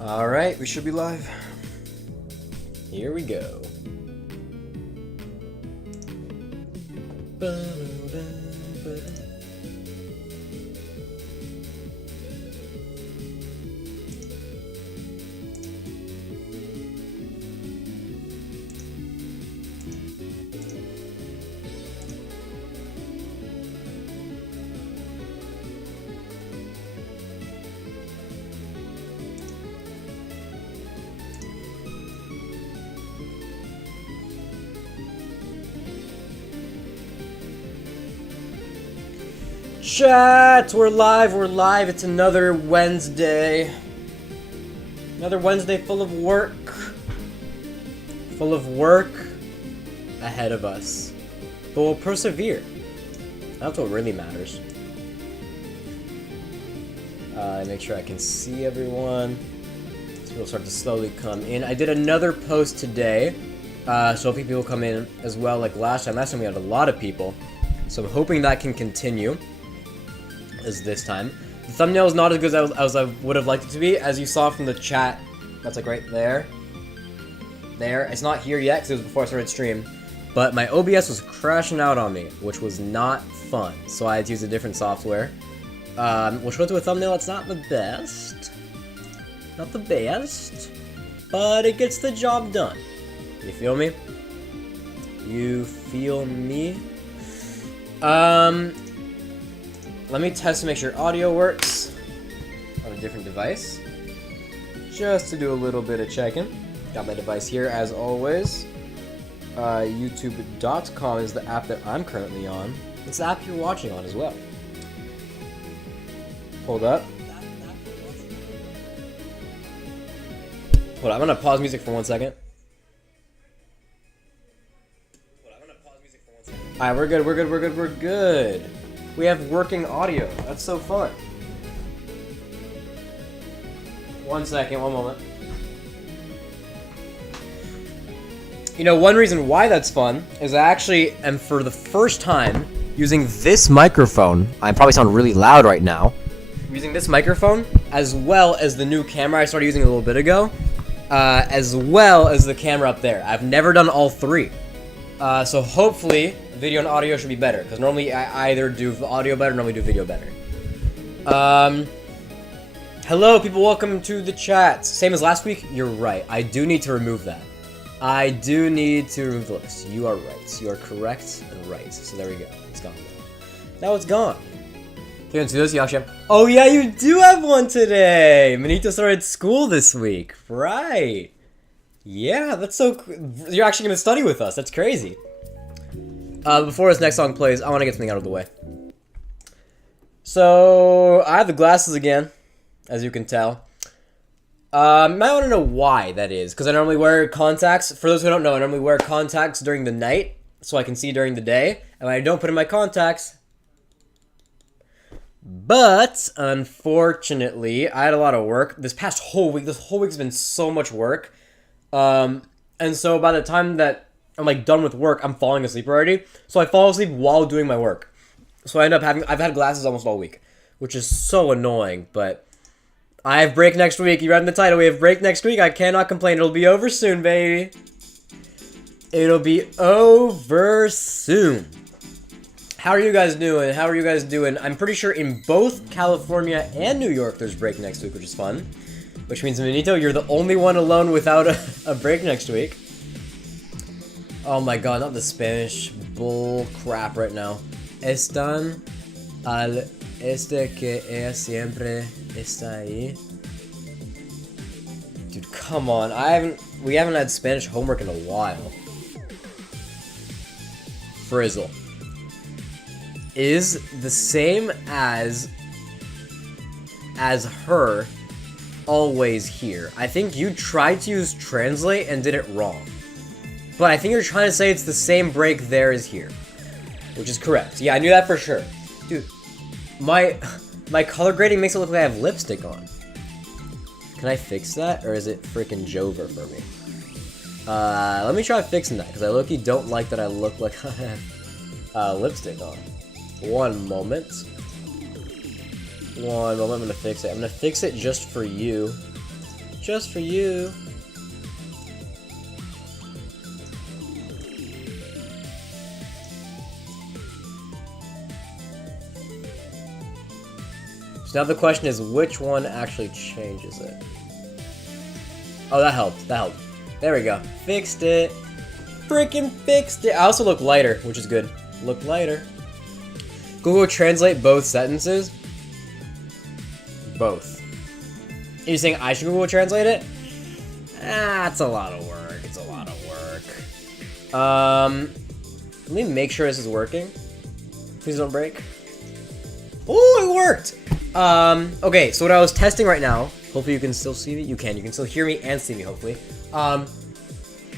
Alright, we should be live. Here we go. Chat, we're live, it's another Wednesday. Another Wednesday full of work. Full of work ahead of us. But we'll persevere. That's what really matters. Make sure I can see everyone. So we'll start to slowly come in. I did another post today. So hopefully people come in as well like last time. Last time we had a lot of people. So I'm hoping that can continue. As this time. The thumbnail is not as good as I would have liked it to be. As you saw from the chat, that's like right there. There. It's not here yet because it was before I started stream. But my OBS was crashing out on me, which was not fun. So I had to use a different software. Which went to a thumbnail that's not the best. Not the best. But it gets the job done. You feel me? You feel me? Let me test to make sure audio works on a different device. Just to do a little bit of checking. Got my device here as always. YouTube.com is the app that I'm currently on. It's the app you're watching on as well. Hold up. Hold on, I'm gonna pause music for 1 second. Alright, we're good. We have working audio. That's so fun. 1 second, one moment. You know, one reason why that's fun is I actually am for the first time using this microphone. I probably sound really loud right now. I'm using this microphone as well as the new camera I started using a little bit ago, as well as the camera up there. I've never done all three. So hopefully video and audio should be better, because normally I either do audio better or normally do video better. Hello people, welcome to the chat. Same as last week, you're right. I do need to remove that. I do need to remove the list. You are right. You are correct and right. So there we go. It's gone. Now it's gone. You want to do this, Yasha? Oh yeah, you do have one today! Manito started school this week. Right. Yeah, that's so... You're actually going to study with us. That's crazy. Before this next song plays, I want to get something out of the way. So, I have the glasses again, as you can tell. You might want to know why that is, because I normally wear contacts. For those who don't know, I normally wear contacts during the night, so I can see during the day. And when I don't put in my contacts... But, unfortunately, I had a lot of work. This whole week's been so much work. And so by the time that I'm like done with work, I'm falling asleep already. So I fall asleep while doing my work. So I've had glasses almost all week, which is so annoying, but I have break next week. You read in the title, we have break next week. I cannot complain. It'll be over soon, baby. It'll be over soon. How are you guys doing? I'm pretty sure in both California and New York there's break next week, which is fun. Which means, Benito, you're the only one alone without a break next week. Oh my god, not the Spanish bull crap right now. Están al este que ella siempre está ahí. Dude, come on. We haven't had Spanish homework in a while. Frizzle. Is the same as her always here. I think you tried to use translate and did it wrong. But I think you're trying to say it's the same break there as here. Which is correct. Yeah, I knew that for sure. Dude, my color grading makes it look like I have lipstick on. Can I fix that? Or is it freaking Jover for me? Let me try fixing that, because I low-key don't like that I look like I have lipstick on. One moment, I'm gonna fix it. I'm gonna fix it just for you. Just for you. So now the question is, which one actually changes it? Oh, that helped. That helped. There we go. Fixed it. Freaking fixed it. I also look lighter, which is good. Look lighter. Google Translate both sentences. Both. Are you saying I should Google Translate it? Ah, it's a lot of work. It's a lot of work. Let me make sure this is working. Please don't break. Oh, it worked! Okay, so what I was testing right now, hopefully you can still see me. You can still hear me and see me, hopefully.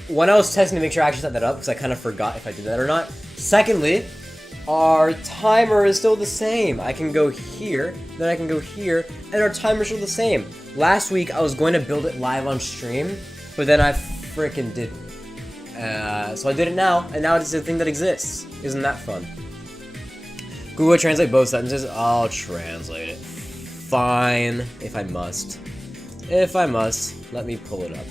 When I was testing to make sure I actually set that up, because I kind of forgot if I did that or not. Secondly, our timer is still the same. I can go here, then I can go here, and our timer's still the same. Last week, I was going to build it live on stream, but then I freaking didn't. So I did it now, and now it's a thing that exists. Isn't that fun? Google Translate both sentences. I'll translate it. Fine, if I must. If I must, let me pull it up.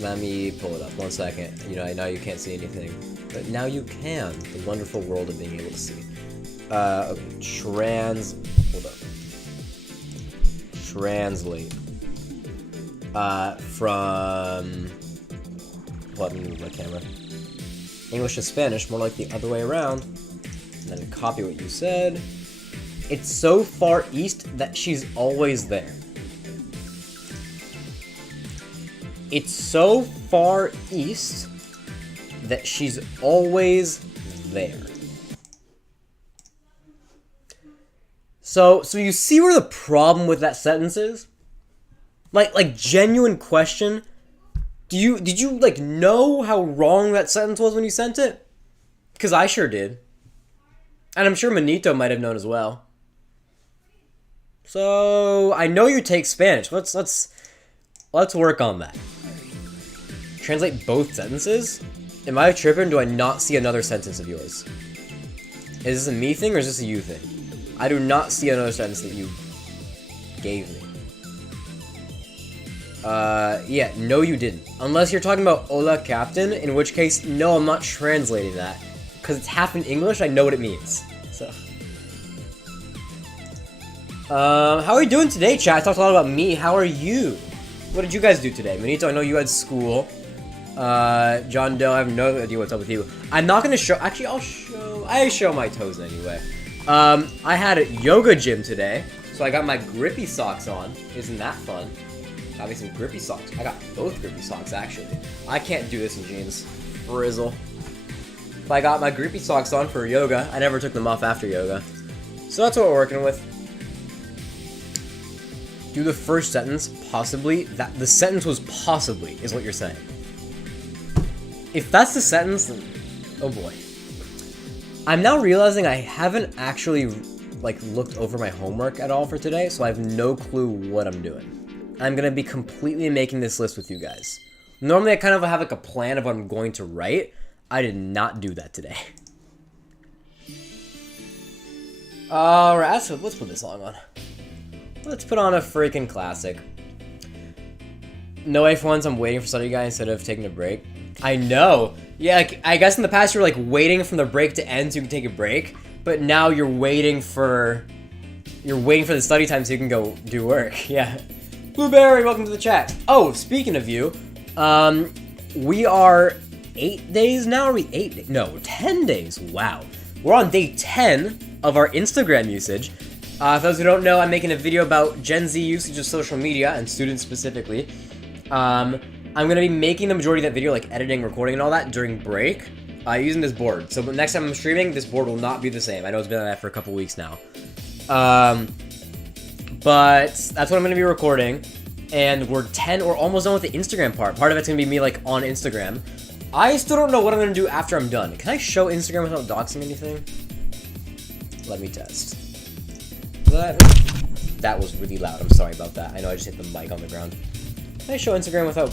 Let me pull it up. 1 second. You know, I know you can't see anything, but now you can. The wonderful world of being able to see. Okay. Hold up. Translate. From. Let me move my camera. English to Spanish, more like the other way around. And then copy what you said. It's so far east that she's always there. It's so far east that she's always there. So you see where the problem with that sentence is? Like genuine question. Did you like know how wrong that sentence was when you sent it? Because I sure did. And I'm sure Manito might have known as well. So I know you take Spanish. Let's work on that. Translate both sentences? Am I tripping? Do I not see another sentence of yours? Is this a me thing or is this a you thing? I do not see another sentence that you gave me. Yeah, no you didn't. Unless you're talking about Hola Captain, in which case, no, I'm not translating that. Because it's half in English, I know what it means. So. How are you doing today, chat? I talked a lot about me. How are you? What did you guys do today? Manito, I know you had school. John Doe, I have no idea what's up with you. I'm not gonna show, actually, I show my toes anyway. I had a yoga gym today, so I got my grippy socks on. Isn't that fun? Got me some grippy socks. I got both grippy socks, actually. I can't do this in jeans. Frizzle. But I got my grippy socks on for yoga. I never took them off after yoga. So that's what we're working with. Do the first sentence, possibly. That the sentence was possibly, is what you're saying. If that's the sentence, then, oh boy. I'm now realizing I haven't actually, like, looked over my homework at all for today, so I have no clue what I'm doing. I'm gonna be completely making this list with you guys. Normally I kind of have like a plan of what I'm going to write. I did not do that today. Alright, so let's put this song on. Let's put on a freaking classic. No F1s, I'm waiting for study guy instead of taking a break. I know. Yeah, I guess in the past you were like waiting for the break to end so you can take a break, but now you're waiting for the study time so you can go do work. Yeah. Blueberry, welcome to the chat. Oh, speaking of you, we are 8 days now. Are we 8 days? No, 10 days. Wow. We're on day 10 of our Instagram usage. For those who don't know, I'm making a video about Gen Z usage of social media, and students specifically. I'm going to be making the majority of that video, like editing, recording, and all that during break, using this board. So next time I'm streaming, this board will not be the same. I know it's been on that for a couple weeks now. But that's what I'm going to be recording, and we're almost done with the Instagram part. Part of it's going to be me, like, on Instagram. I still don't know what I'm going to do after I'm done. Can I show Instagram without doxing anything? Let me test. That was really loud. I'm sorry about that. I know I just hit the mic on the ground. Can I show Instagram without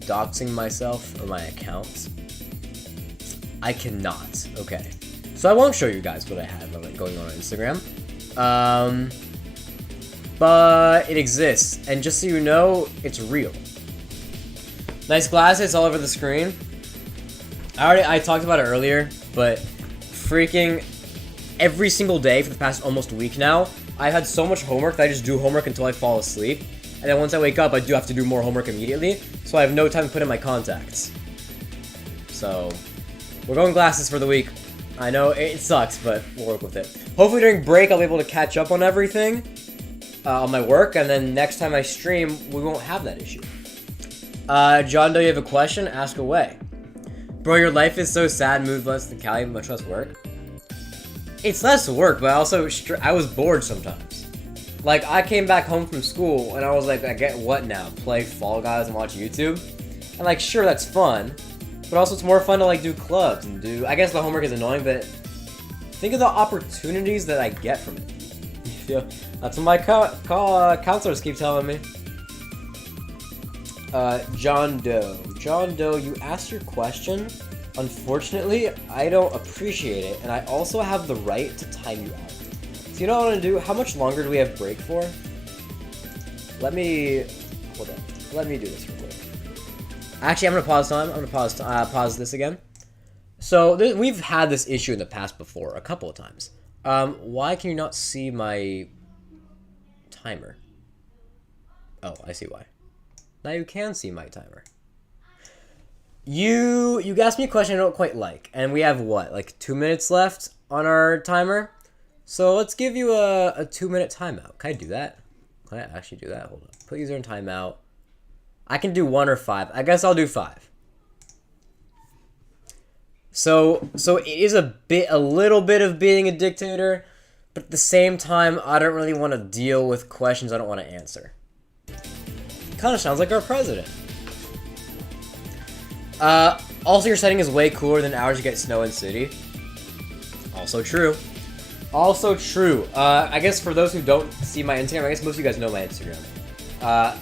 doxing myself or my account? I cannot. Okay. So I won't show you guys what I have going on Instagram. but it exists, and just so you know, it's real. Nice glasses all over the screen. I talked about it earlier, but freaking every single day for the past almost week now, I've had so much homework that I just do homework until I fall asleep, and then once I wake up, I do have to do more homework immediately, so I have no time to put in my contacts. So, we're going glasses for the week. I know it sucks, but we'll work with it. Hopefully during break, I'll be able to catch up on everything, on my work, and then next time I stream, we won't have that issue. John Doe, you have a question? Ask away. Bro, your life is so sad, moved less than Cali, much less work. It's less work, but also, I was bored sometimes. Like, I came back home from school, and I was like, I get what now? Play Fall Guys and watch YouTube? And like, sure, that's fun, but also it's more fun to like do clubs and do, I guess the homework is annoying, but think of the opportunities that I get from it. Yeah, that's what my counselors keep telling me. John Doe. John Doe, you asked your question. Unfortunately, I don't appreciate it, and I also have the right to time you out. So you know what I want to do? How much longer do we have break for? Let me... Hold on. Let me do this real quick. Actually, I'm going to pause time. I'm going to pause this again. So, we've had this issue in the past before, a couple of times. Why can you not see my timer? Oh, I see why. Now you can see my timer. You asked me a question I don't quite like, and we have what, like 2 minutes left on our timer? So let's give you a 2-minute timeout. Can I do that? Can I actually do that? Hold on. Put user in timeout. I can do 1 or 5. I guess I'll do 5. So it is a little bit of being a dictator, but at the same time, I don't really want to deal with questions I don't want to answer. Kind of sounds like our president. Also, your setting is way cooler than ours to get snow in city. Also true. Also true. I guess for those who don't see my Instagram, I guess most of you guys know my Instagram.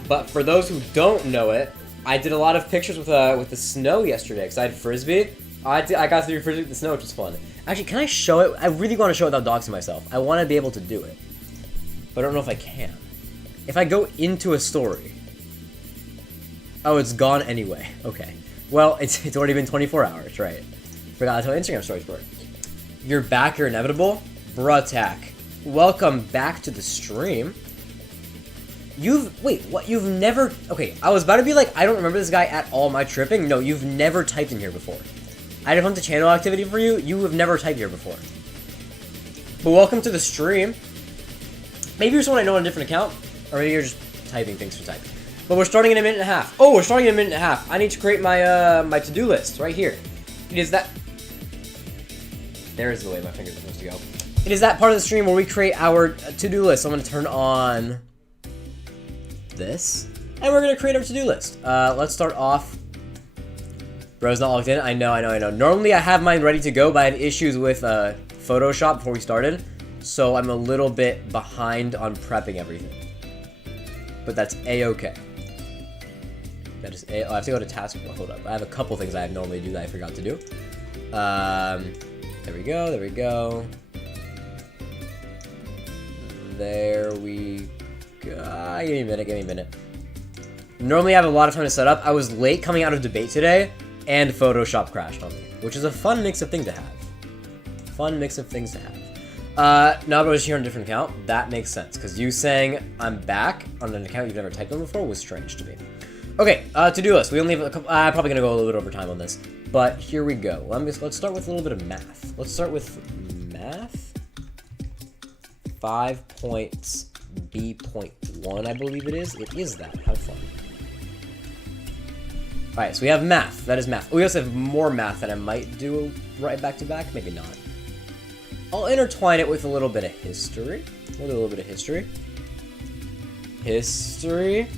But for those who don't know it, I did a lot of pictures with the snow yesterday because I had frisbee. I got to do frisbee with the snow, which was fun. Actually, can I show it? I really want to show it without doxing myself. I want to be able to do it, but I don't know if I can. If I go into a story. Oh, it's gone anyway. Okay. Well, it's already been 24 hours, right? Forgot to tell Instagram stories for it. You're back, you're inevitable. Bruh-tack. Welcome back to the stream. Wait, what? You've never... Okay, I was about to be like, I don't remember this guy at all, am I tripping? No, you've never typed in here before. I did hunt the channel activity for you, you have never typed here before. But welcome to the stream. Maybe you're someone I know on a different account, or maybe you're just typing things for typing. But we're starting in a minute and a half. Oh, we're starting in a minute and a half. I need to create my my to-do list right here. It is that... There's the way my fingers are supposed to go. It is that part of the stream where we create our to-do list. So I'm going to turn on this, and we're going to create our to-do list. Let's start off. Bro's not logged in. I know. Normally I have mine ready to go, but I had issues with Photoshop before we started, so I'm a little bit behind on prepping everything. But that's a-okay. That is I have to go to task. Hold up. I have a couple things I normally do that I forgot to do. There we go. There we go. There we go. Give me a minute. Normally I have a lot of time to set up. I was late coming out of debate today, and Photoshop crashed on me, which is a fun mix of things to have. Now I was here on a different account. That makes sense, because you saying I'm back on an account you've never typed on before was strange to me. Okay, to-do list. We only have a couple... I'm probably going to go a little bit over time on this, but here we go. Let's start with a little bit of math. Let's start with math. 5 points, B.1, I believe it is. It is that. How fun. Alright, so we have math. That is math. We also have more math that I might do right back to back. Maybe not. I'll intertwine it with a little bit of history. History.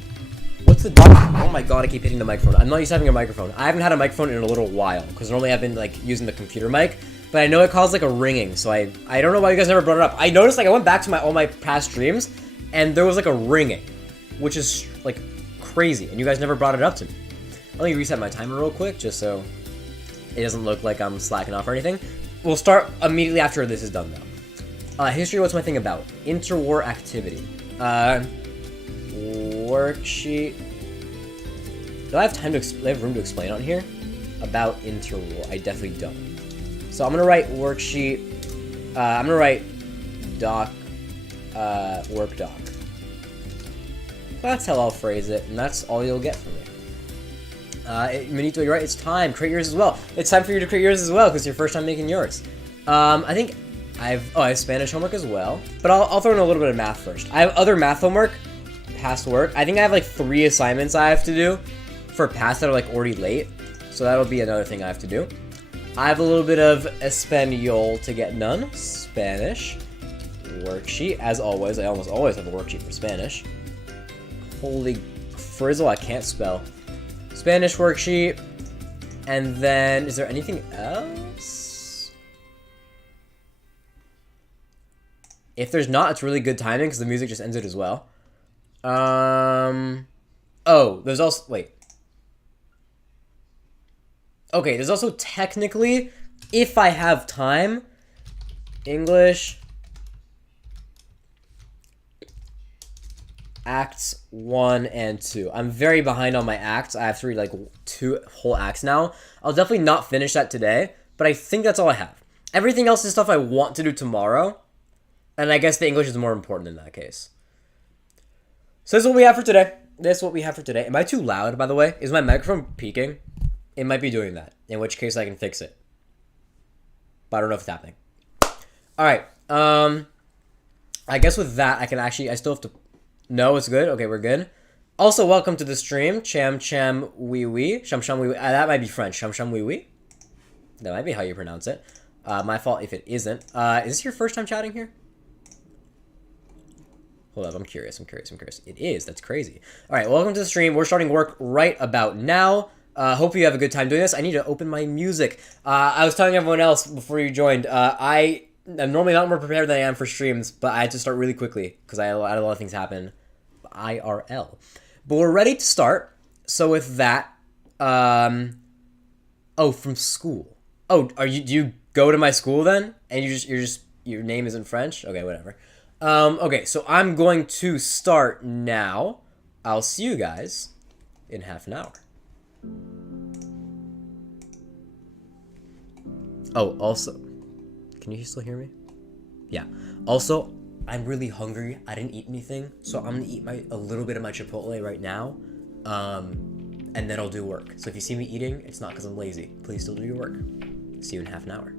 What's the dog? Oh my god, I keep hitting the microphone. I'm not used to having a microphone. I haven't had a microphone in a little while, because normally I've been like using the computer mic, but I know it caused like a ringing, so I don't know why you guys never brought it up. I noticed like I went back to all my past streams, and there was like a ringing, which is like crazy, and you guys never brought it up to me. Let me reset my timer real quick, just so it doesn't look like I'm slacking off or anything. We'll start immediately after this is done, though. History, what's my thing about? Interwar activity. Worksheet. Do I have time to do I have room to explain on here? About interval. I definitely don't. So I'm gonna write worksheet. I'm gonna write doc, work doc. That's how I'll phrase it, and that's all you'll get from me. Manito, you're right, it's time. Create yours as well. It's time for you to create yours as well, because it's your first time making yours. I think I have Spanish homework as well, but I'll throw in a little bit of math first. I have other math homework, past work. I think I have like 3 assignments I have to do for past that are like already late, so that'll be another thing I have to do. I have a little bit of Espanol to get done. Spanish. Worksheet, as always. I almost always have a worksheet for Spanish. Holy frizzle, I can't spell. Spanish worksheet. And then, is there anything else? If there's not, it's really good timing because the music just ends it as well. Oh, there's also, wait. Okay, there's also technically, if I have time, English, Acts 1 and 2. I'm very behind on my acts. I have to read like 2 whole acts now. I'll definitely not finish that today, but I think that's all I have. Everything else is stuff I want to do tomorrow, and I guess the English is more important in that case. So this is what we have for today. Am I too loud, by the way? Is my microphone peaking? It might be doing that, in which case I can fix it. But I don't know if it's happening. Alright, I guess with that, I still have to... No, it's good? Okay, we're good. Also, welcome to the stream. Cham cham wee wee. Sham sham wee wee. That might be French. Sham sham wee wee. That might be how you pronounce it. My fault if it isn't. Is this your first time chatting here? Hold up, I'm curious. It is. That's crazy. Alright, welcome to the stream. We're starting work right about now. Hope you have a good time doing this. I need to open my music. I was telling everyone else before you joined, I'm normally not more prepared than I am for streams, but I had to start really quickly because I had a lot of things happen IRL. But we're ready to start. So with that, oh, from school. Oh, do you go to my school then? And your name isn't French? Okay, whatever. Okay, so I'm going to start now. I'll see you guys in half an hour. Oh, also, can you still hear me? Yeah. Also, I'm really hungry. I didn't eat anything, so I'm gonna eat a little bit of my Chipotle right now, and then I'll do work. So if you see me eating, it's not because I'm lazy. Please still do your work. See you in half an hour.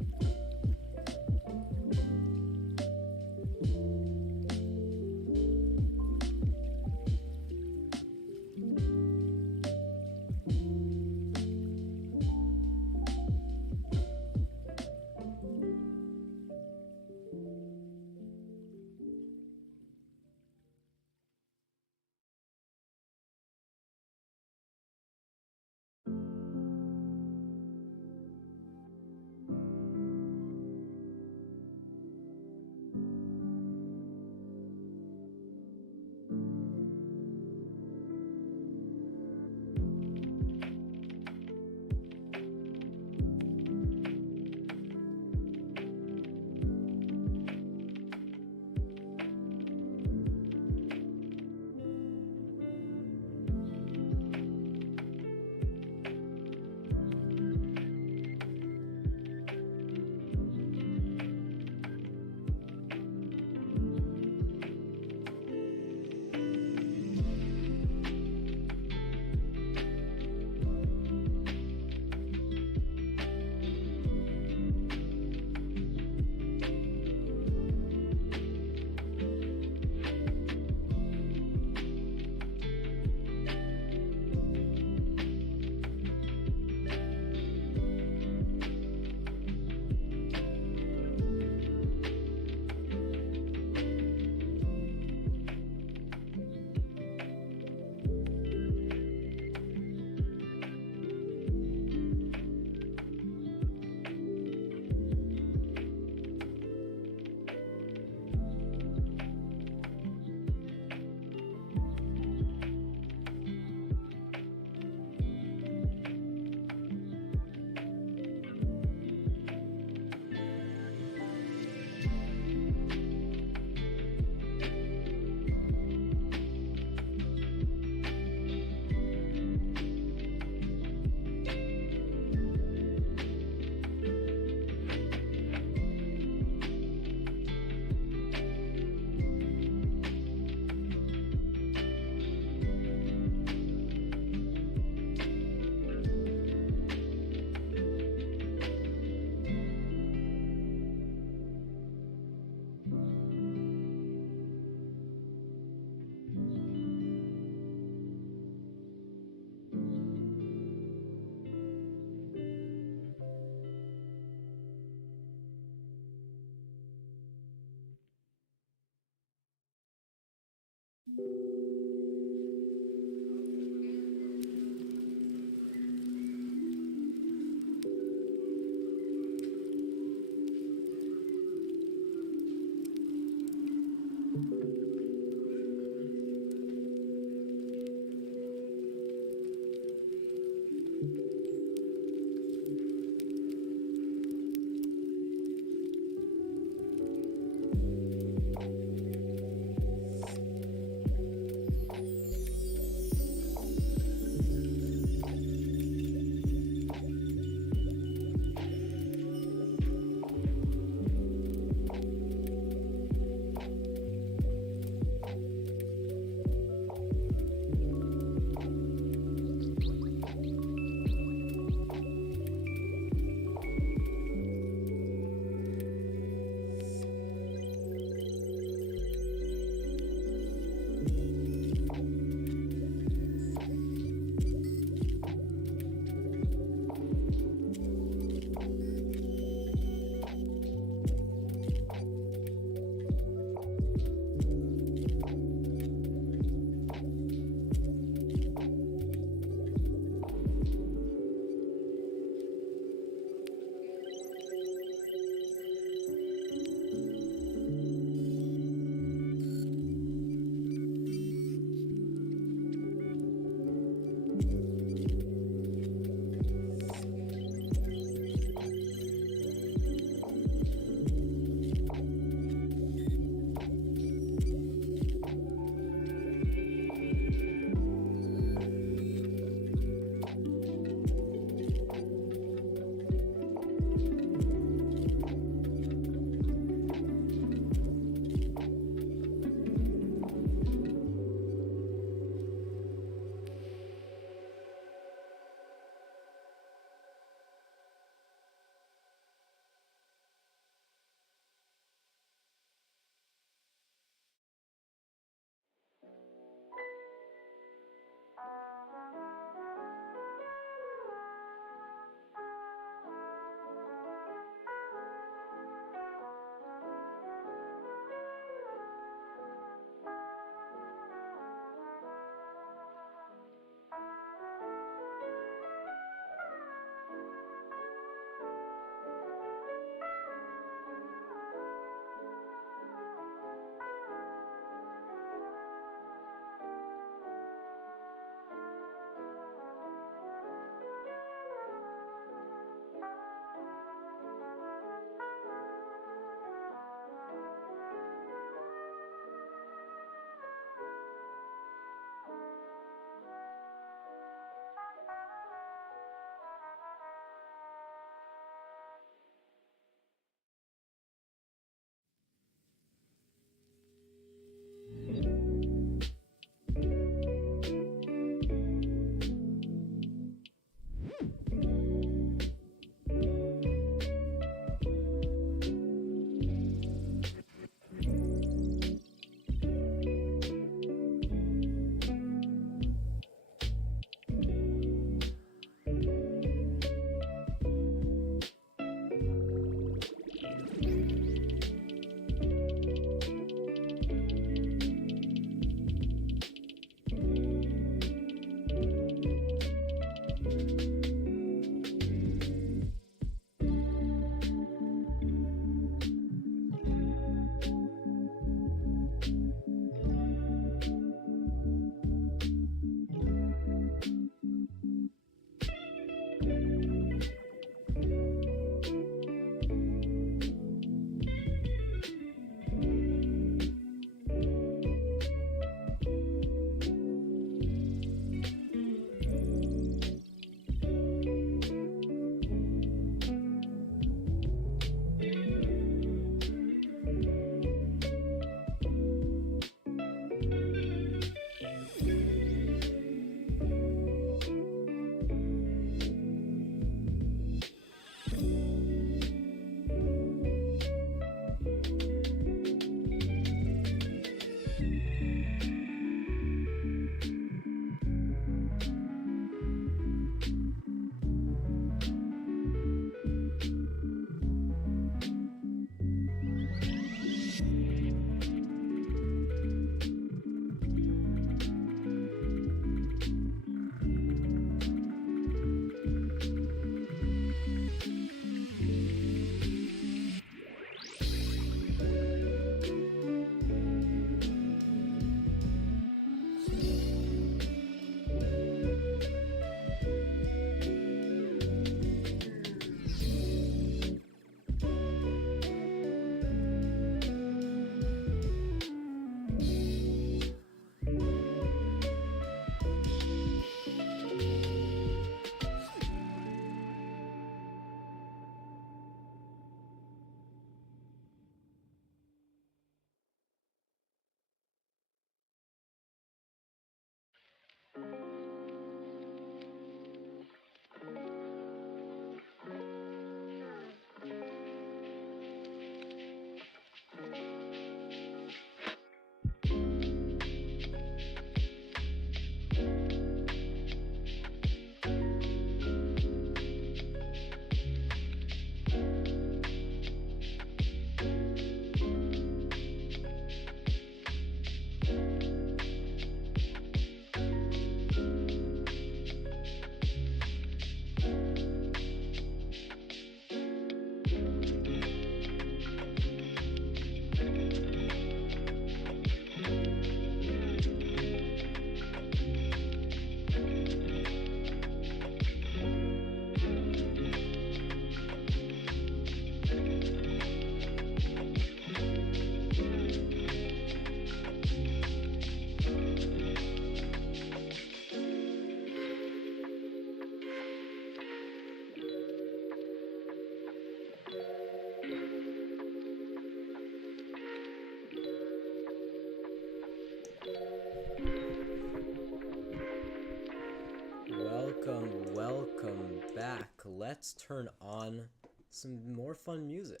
let's turn on some more fun music.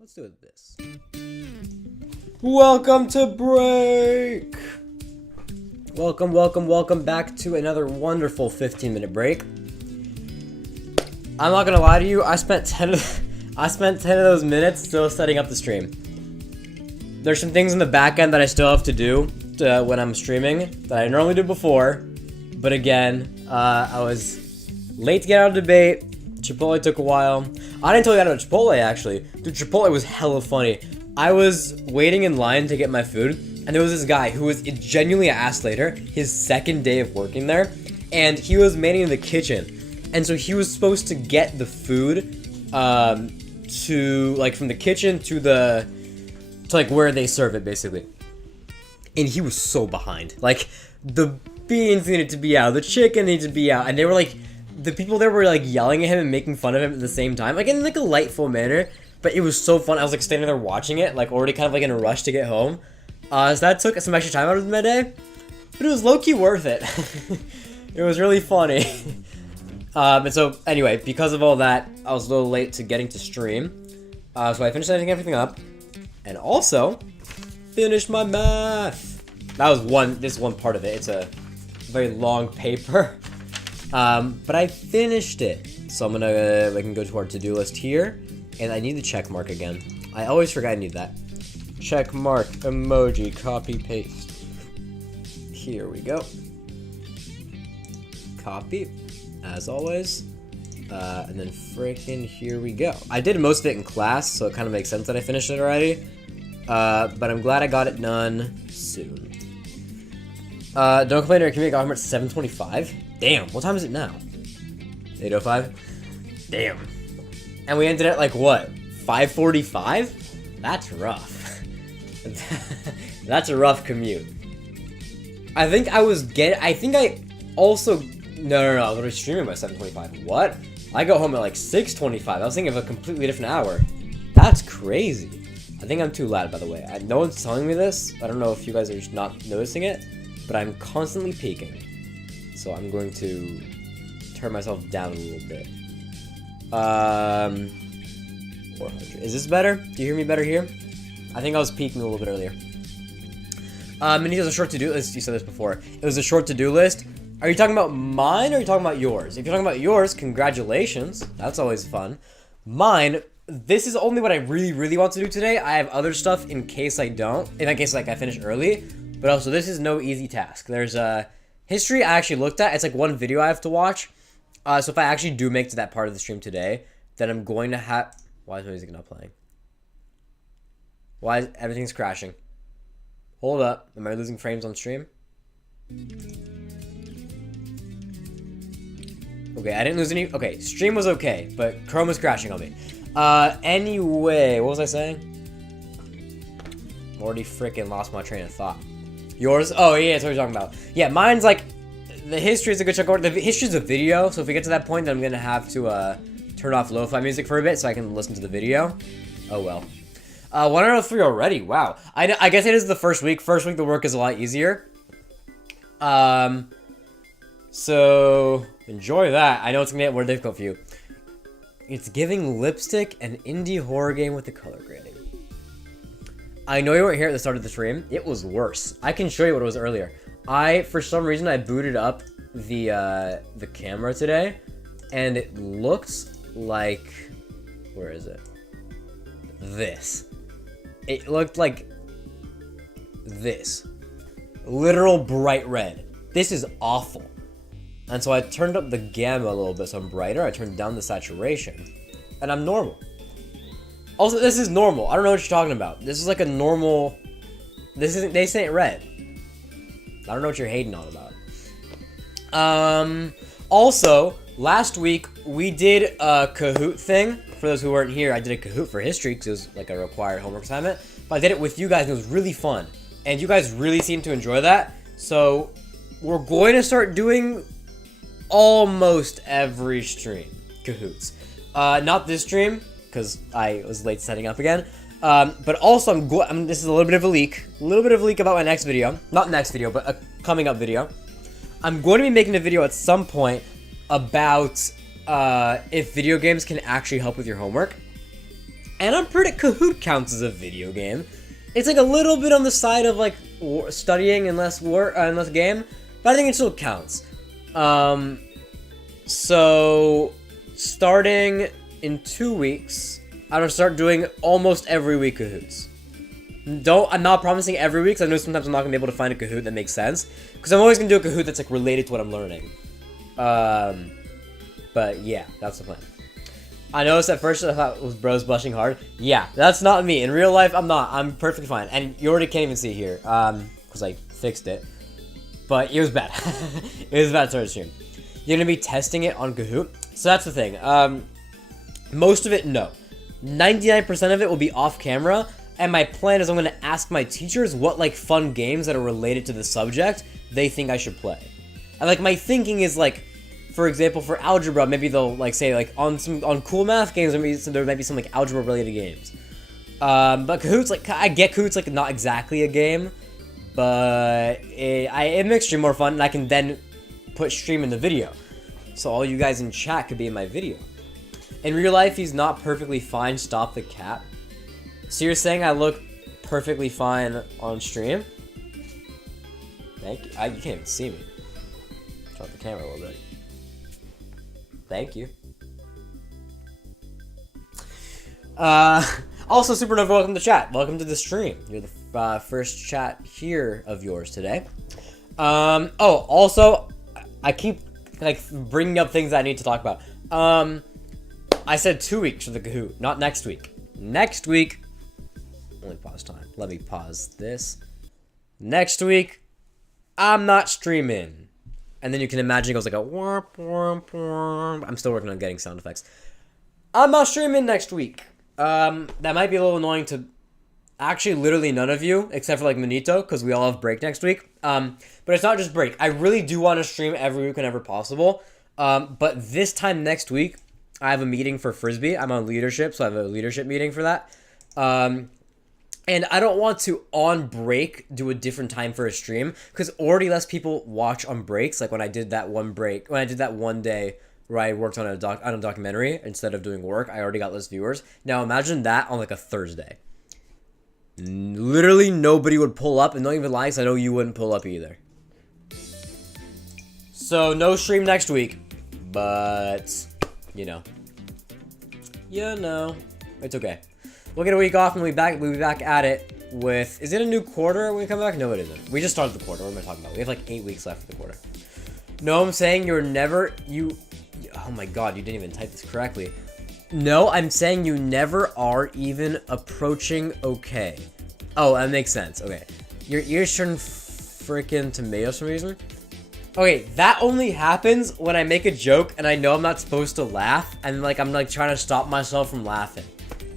Let's do it this. Welcome to break! Welcome back to another wonderful 15-minute break. I'm not gonna lie to you, I spent 10 of those minutes still setting up the stream. There's some things in the back end that I still have to do when I'm streaming that I normally do before. But again, I was late to get out of debate. Chipotle took a while. I didn't tell you about Chipotle, actually. Dude, Chipotle was hella funny. I was waiting in line to get my food, and there was this guy who was genuinely an ass later, his second day of working there, and he was manning in the kitchen. And so he was supposed to get the food to, like, from the kitchen to like, where they serve it, basically. And he was so behind. Like, the beans needed to be out, the chicken needed to be out, and they were, like, the people there were, like, yelling at him and making fun of him at the same time, like, in, like, a lightful manner, but it was so fun. I was, like, standing there watching it, like, already kind of, like, in a rush to get home. So that took some extra time out of my day, but it was low-key worth it. It was really funny. And so, anyway, because of all that, I was a little late to getting to stream. So I finished setting everything up, and also finished my math. That was this one part of it. It's a very long paper. But I finished it. So we can go to our to-do list here, and I need the check mark again. I always forget I need that. Check mark, emoji, copy, paste. Here we go. Copy, as always. And then freaking here we go. I did most of it in class, so it kind of makes sense that I finished it already. But I'm glad I got it done soon. Don't complain, our community got home at 7:25. Damn, what time is it now? 8:05? Damn. And we ended at, like, what? 5:45? That's rough. That's a rough commute. I think I also... No, I was already streaming by 7:25. What? I go home at, like, 6:25. I was thinking of a completely different hour. That's crazy. I think I'm too loud, by the way. No one's telling me this. I don't know if you guys are just not noticing it, but I'm constantly peaking. So I'm going to turn myself down a little bit. 400. Is this better? Do you hear me better here? I think I was peaking a little bit earlier. And he has a short to-do list. You said this before. It was a short to-do list. Are you talking about mine or are you talking about yours? If you're talking about yours, congratulations. That's always fun. Mine, this is only what I really want to do today. I have other stuff in case I don't. In case, like, I finish early. But also, this is no easy task. There's history I actually looked at. It's like one video I have to watch. So if I actually do make to that part of the stream today, then I'm going to have... Why is music not playing? Why is everything's crashing? Hold up. Am I losing frames on stream? Okay, I didn't lose any... Okay, stream was okay, but Chrome was crashing on me. Anyway, what was I saying? Already freaking lost my train of thought. Yours? Oh, yeah, that's what you're talking about. Yeah, mine's like... The history is a good chunk of... The history's a video, so if we get to that point, then I'm gonna have to, turn off lo-fi music for a bit so I can listen to the video. Oh, well. 1 out of 3 already. Wow. I guess it is the first week. First week, the work is a lot easier. So... Enjoy that. I know it's gonna get more difficult for you. It's giving lipstick an indie horror game with the color grading. I know you weren't here at the start of the stream. It was worse. I can show you what it was earlier. For some reason, I booted up the camera today, and it looked like... Where is it? This. It looked like this. Literal bright red. This is awful. And so I turned up the gamma a little bit so I'm brighter. I turned down the saturation. And I'm normal. Also, this is normal. I don't know what you're talking about. This is like a normal... This isn't... This ain't red. I don't know what you're hating on about. Also, last week, we did a Kahoot thing. For those who weren't here, I did a Kahoot for history because it was like a required homework assignment. But I did it with you guys and it was really fun. And you guys really seemed to enjoy that. So, we're going to start doing... almost every stream Kahoots. Not this stream because I was late setting up again. But also this is a little bit of a leak about my next video. Not next video, but a coming up video. I'm going to be making a video at some point about if video games can actually help with your homework. And I'm pretty Kahoot counts as a video game. It's like a little bit on the side of like studying and less work and less game, but I think it still counts. So starting in 2 weeks, I'm gonna start doing almost every week Kahoots. I'm not promising every week, because I know sometimes I'm not gonna be able to find a Kahoot that makes sense, because I'm always gonna do a Kahoot that's like related to what I'm learning. But yeah, that's the plan. I noticed at first I thought it was bros blushing hard. Yeah, that's not me. In real life, I'm not. I'm perfectly fine. And you already can't even see it here, because I fixed it. But it was bad. It was a bad start of stream. You're gonna be testing it on Kahoot. So that's the thing. Most of it, no. 99% of it will be off camera. And my plan is I'm gonna ask my teachers what like fun games that are related to the subject they think I should play. And like my thinking is like, for example, for algebra, maybe they'll like say like on cool math games, there might be some like algebra related games. But Kahoot's like, I get Kahoot's like not exactly a game, but it makes stream more fun, and I can then put stream in the video, so all you guys in chat could be in my video. In real life, he's not perfectly fine. Stop the cap. So you're saying I look perfectly fine on stream? Thank you. You can't even see me. Drop the camera a little bit. Thank you. Also, Supernova, welcome to chat. Welcome to the stream. You're the first chat here of yours today. Oh, also, I keep like bringing up things that I need to talk about. I said 2 weeks for the Kahoot, not next week. Next week. Only pause time. Let me pause this. Next week, I'm not streaming. And then you can imagine it goes like a womp, womp, womp. I'm still working on getting sound effects. I'm not streaming next week. That might be a little annoying to actually literally none of you, except for like Manito, because we all have break next week. But it's not just break. I really do want to stream every week whenever possible. But this time next week, I have a meeting for Frisbee. I'm on leadership, so I have a leadership meeting for that. And I don't want to, on break, do a different time for a stream, because already less people watch on breaks. Like when I did that one day where I worked on a documentary instead of doing work, I already got less viewers. Now imagine that on like a Thursday. Literally nobody would pull up, and don't even lie, 'cause I know you wouldn't pull up either. So no stream next week, but you know, it's okay. We'll get a week off, and we'll be back at it with... Is it a new quarter when we come back? No, it isn't. We just started the quarter. What am I talking about? We have like 8 weeks left for the quarter. No, I'm saying you're never... Oh my god, you didn't even type this correctly. No, I'm saying you never are even approaching okay. Oh, that makes sense. Okay. Your ears turn freaking tomatoes for some reason. Okay, that only happens when I make a joke and I know I'm not supposed to laugh, and like I'm like trying to stop myself from laughing.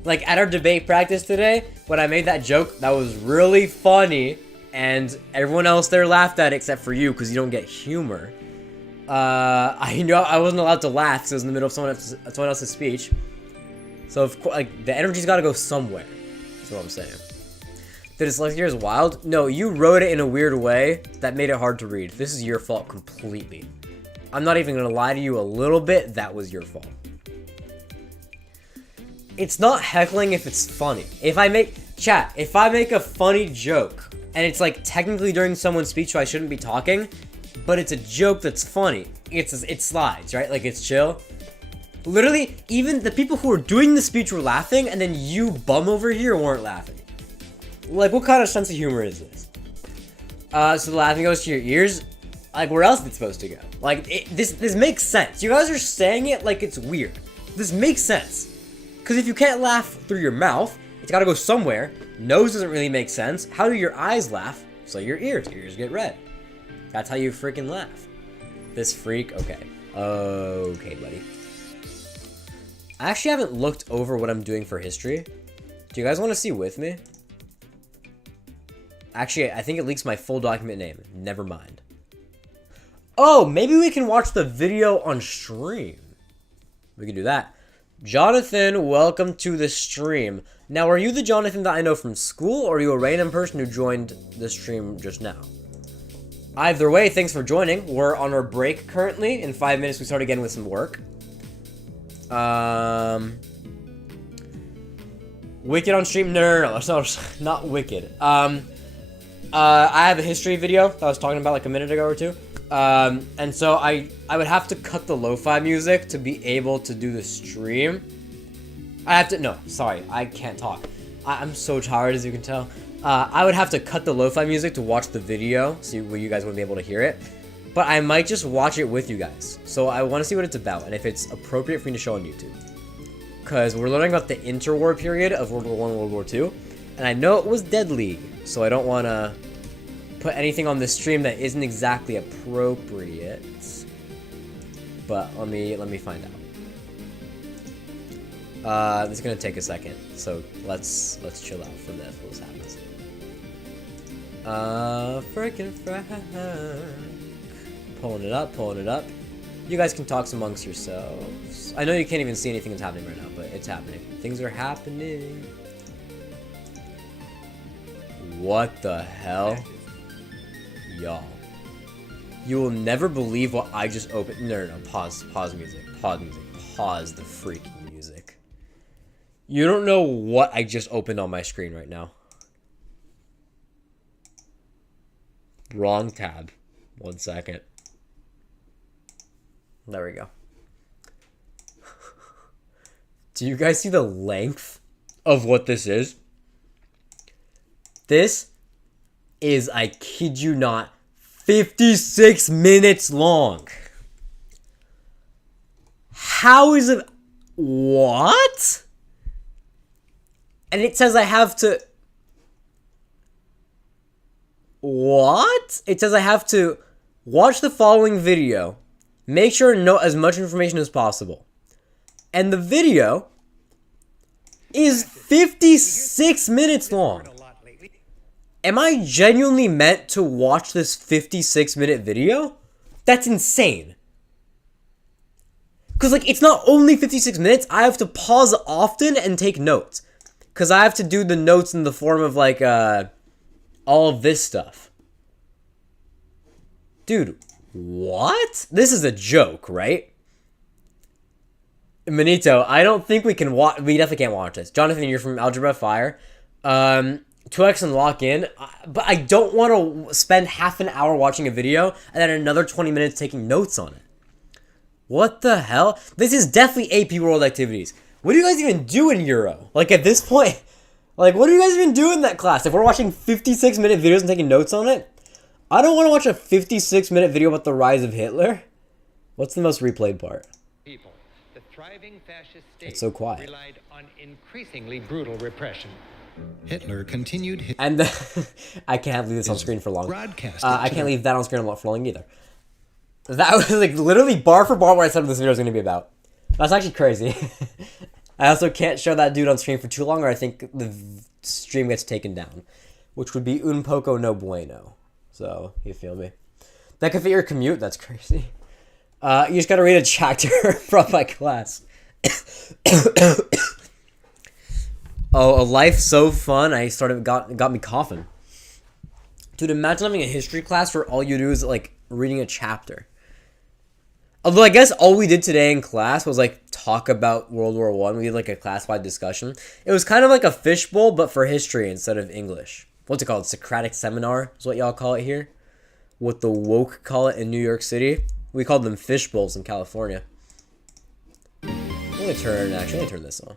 Like, at our debate practice today, when I made that joke, that was really funny, and everyone else there laughed at it except for you, because you don't get humor. I know I wasn't allowed to laugh, because it was in the middle of someone else's speech. So, of course, like, the energy's got to go somewhere. That's what I'm saying. The dyslexia is wild? No, you wrote it in a weird way that made it hard to read. This is your fault completely. I'm not even going to lie to you a little bit. That was your fault. It's not heckling if it's funny. If I make a funny joke, and it's like technically during someone's speech so I shouldn't be talking, but it's a joke that's funny, it slides, right? Like, it's chill. Literally, even the people who were doing the speech were laughing, and then you bum over here weren't laughing. Like, what kind of sense of humor is this? So the laughing goes to your ears? Like, where else is it supposed to go? Like, this makes sense. You guys are saying it like it's weird. This makes sense. Because if you can't laugh through your mouth, it's got to go somewhere. Nose doesn't really make sense. How do your eyes laugh? So your ears get red. That's how you freaking laugh. This freak, okay. Okay, buddy. I actually haven't looked over what I'm doing for history. Do you guys want to see with me? Actually, I think it leaks my full document name. Never mind. Oh, maybe we can watch the video on stream. We can do that. Jonathan, welcome to the stream. Now, are you the Jonathan that I know from school, or are you a random person who joined the stream just now? Either way, thanks for joining. We're on our break currently. In 5 minutes, we start again with some work. Wicked on stream? No, not Wicked. I have a history video that I was talking about like a minute ago or two. And so I would have to cut the lo-fi music to be able to do the stream. I can't talk. I'm so tired, as you can tell. I would have to cut the lo-fi music to watch the video, so you guys wouldn't be able to hear it. But I might just watch it with you guys. So I want to see what it's about, and if it's appropriate for me to show on YouTube. Because we're learning about the interwar period of World War I and World War II. And I know it was deadly, so I don't want to put anything on the stream that isn't exactly appropriate. But let me find out. This is gonna take a second, so let's chill out for this. What's happening? Frickin' Frank. Pulling it up. You guys can talk amongst yourselves. I know you can't even see anything that's happening right now, but it's happening. Things are happening. What the hell? Y'all. You will never believe what I just opened. No. Pause music. Pause the freaking music. You don't know what I just opened on my screen right now. Wrong tab. 1 second. There we go. Do you guys see the length of what this is? This is, I kid you not, 56 minutes long. How is it? What? And it says I have to... What? It says I have to watch the following video. Make sure to note as much information as possible. And the video is 56 minutes long. Am I genuinely meant to watch this 56-minute video? That's insane. Because, like, it's not only 56 minutes. I have to pause often and take notes. Because I have to do the notes in the form of, like, all of this stuff. Dude, what? This is a joke, right? Manito, I don't think we can watch... We definitely can't watch this. Jonathan, you're from Algebra Fire. 2x and lock in. But I don't want to spend half an hour watching a video and then another 20 minutes taking notes on it. What the hell? This is definitely AP World Activities. What do you guys even do in Euro? Like, at this point... Like, what do you guys even do in that class? If we're watching 56-minute videos and taking notes on it? I don't want to watch a 56-minute video about the rise of Hitler. What's the most replayed part? People, the thriving fascist state it's so quiet. Relied on increasingly brutal repression. Hitler continued his... And I can't leave this on screen for long. I can't leave that on screen for long either. That was like literally bar for bar what I said this video was going to be about. That's actually crazy. I also can't show that dude on screen for too long or I think the stream gets taken down. Which would be un poco no bueno. So, you feel me? That could fit your commute? That's crazy. You just gotta read a chapter from my class. Oh, a life so fun, got me coughing. Dude, imagine having a history class where all you do is, like, reading a chapter. Although, I guess all we did today in class was, like, talk about World War I. We did, like, a class-wide discussion. It was kind of like a fishbowl, but for history instead of English. What's it called? Socratic seminar is what y'all call it here. What the woke call it in New York City. We called them fish bowls in California. Let me turn this on.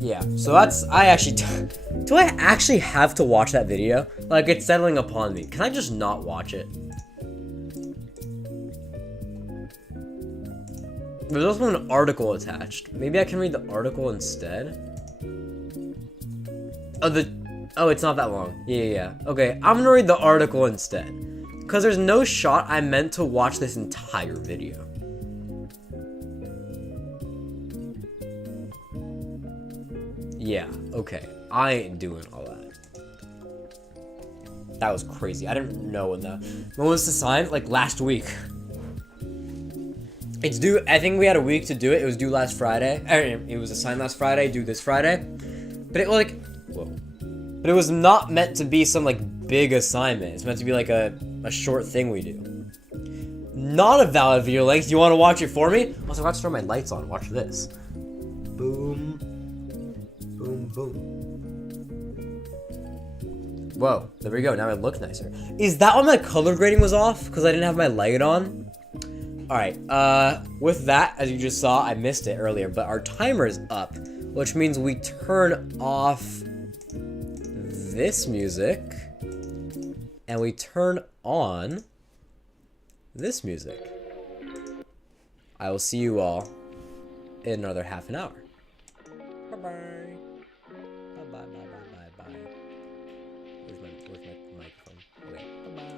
Yeah, so that's, do I actually have to watch that video? Like, it's settling upon me. Can I just not watch it? There's also an article attached. Maybe I can read the article instead? Oh, it's not that long. Yeah. Okay, I'm gonna read the article instead. Because there's no shot I meant to watch this entire video. Yeah, okay. I ain't doing all that. That was crazy. I didn't know when was the sign? Like, last week. It's due, I think we had a week to do it. It was due last Friday. It was assigned last Friday, due this Friday. But it, like, whoa. But it was not meant to be some, like, big assignment. It's meant to be, like, a short thing we do. not a valid video length. Do you want to watch it for me? Also, I got to turn my lights on. Watch this. Boom. Boom, boom. Whoa, there we go. Now it looks nicer. Is that why my color grading was off? Because I didn't have my light on? Alright, with that, as you just saw, I missed it earlier, but our timer is up, which means we turn off this music, and we turn on this music. I will see you all in another half an hour. Bye-bye. Bye-bye, bye-bye, bye-bye. Where's my microphone? Okay, bye-bye.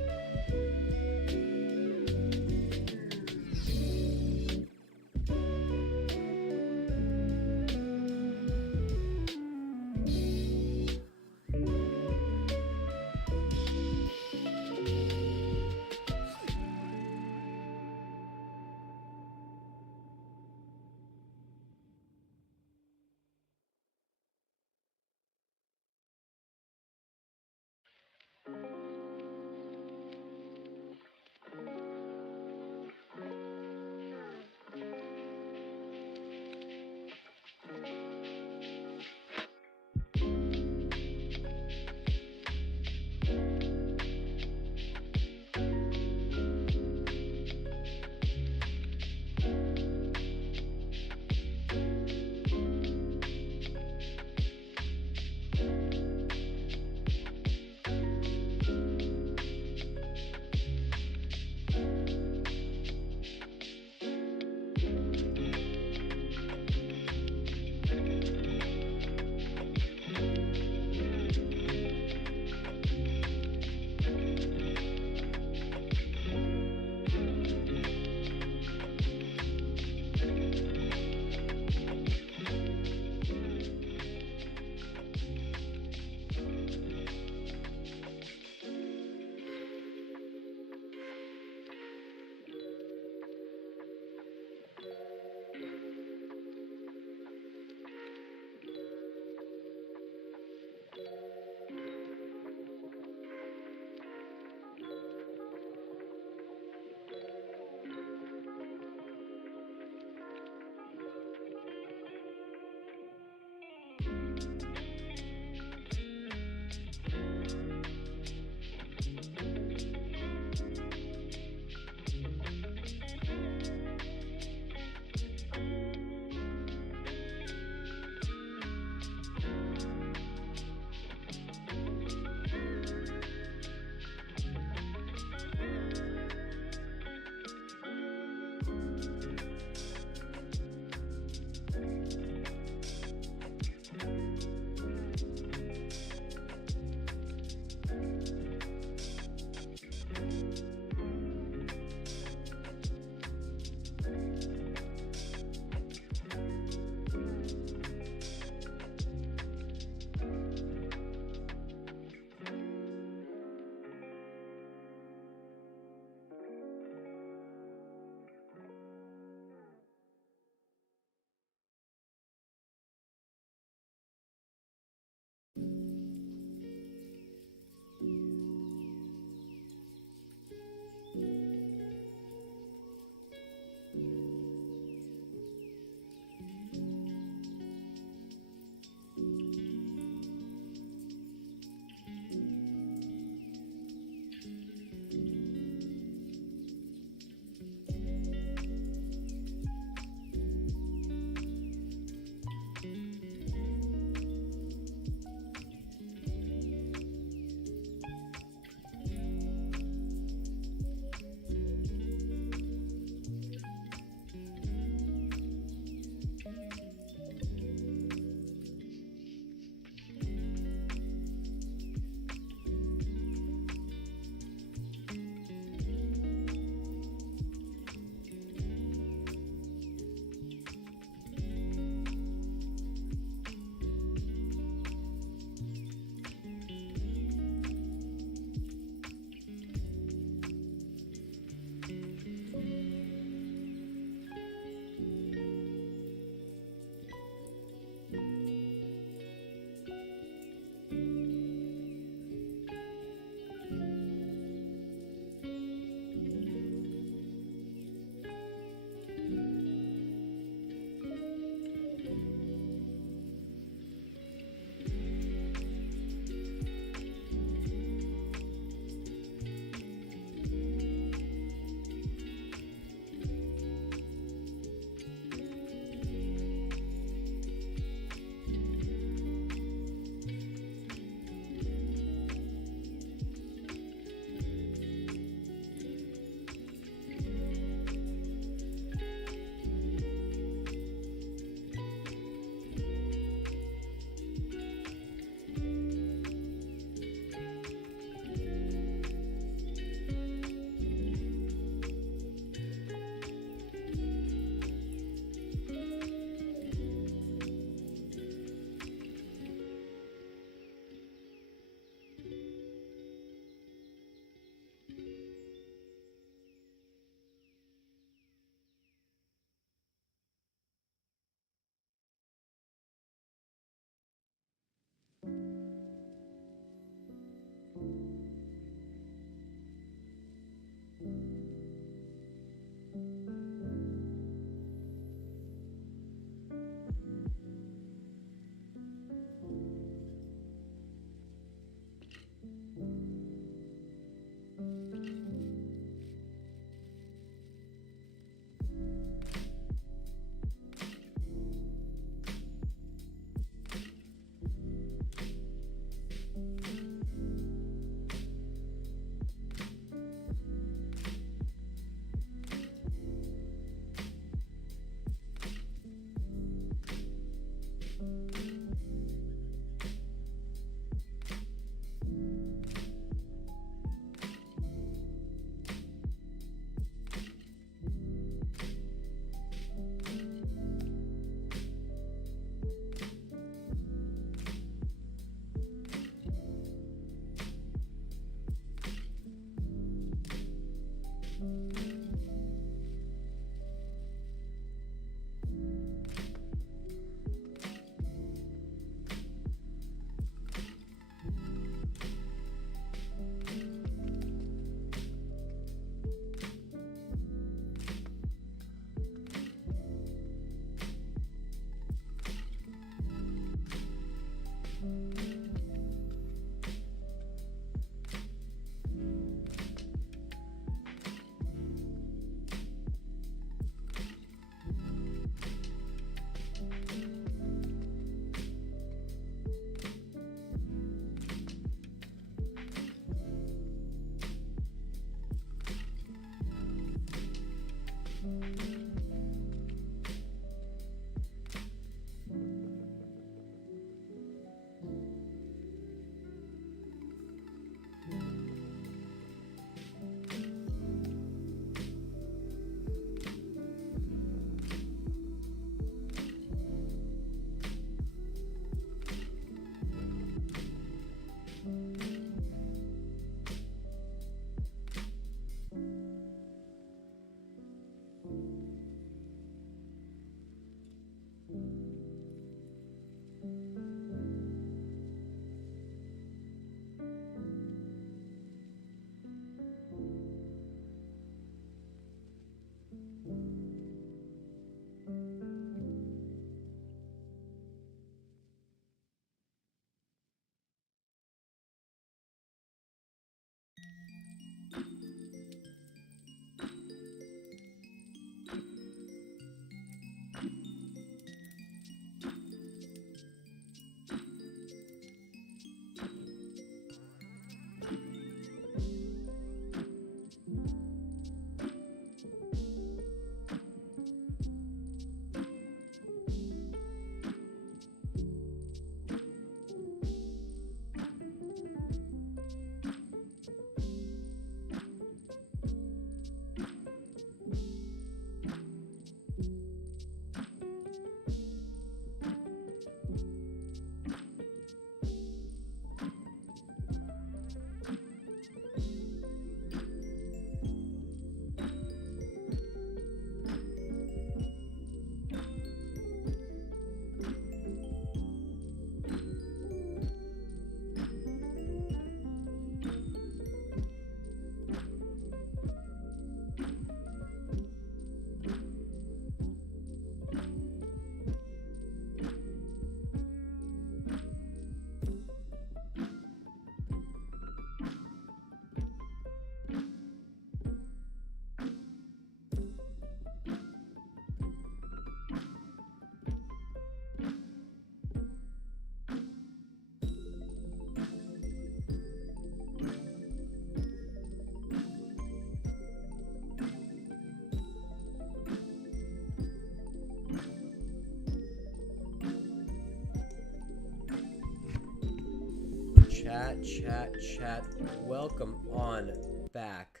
Chat. Welcome on back.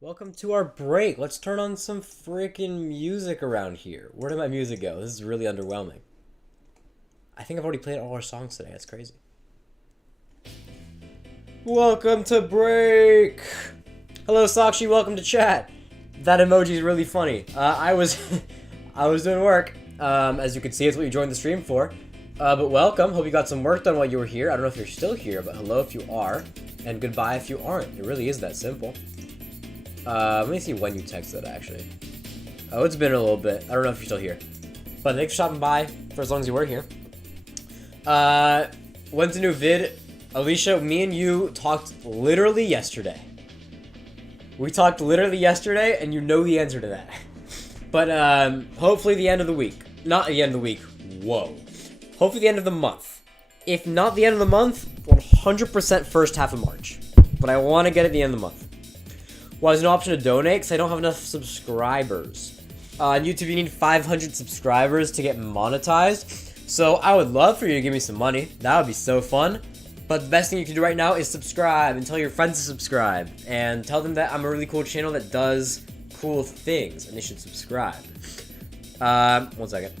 Welcome to our break. Let's turn on some freaking music around here. Where did my music go? This is really underwhelming. I think I've already played all our songs today. That's crazy. Welcome to break. Hello, Sakshi. Welcome to chat. That emoji is really funny. I was doing work. As you can see, it's what you joined the stream for. But welcome. Hope you got some work done while you were here. I don't know if you're still here, but hello if you are, and goodbye if you aren't. It really is that simple. Let me see when you texted, actually. Oh, it's been a little bit. I don't know if you're still here. But thanks for stopping by for as long as you were here. When's the new vid? Alicia, me and you talked literally yesterday. We talked literally yesterday, and you know the answer to that. But, hopefully the end of the week. Not the end of the week. Whoa. Hopefully the end of the month. If not the end of the month, 100% first half of March. But I want to get it the end of the month. Well, there's no option to donate because I don't have enough subscribers. On YouTube, you need 500 subscribers to get monetized. So I would love for you to give me some money. That would be so fun. But the best thing you can do right now is subscribe and tell your friends to subscribe. And tell them that I'm a really cool channel that does cool things. And they should subscribe. 1 second.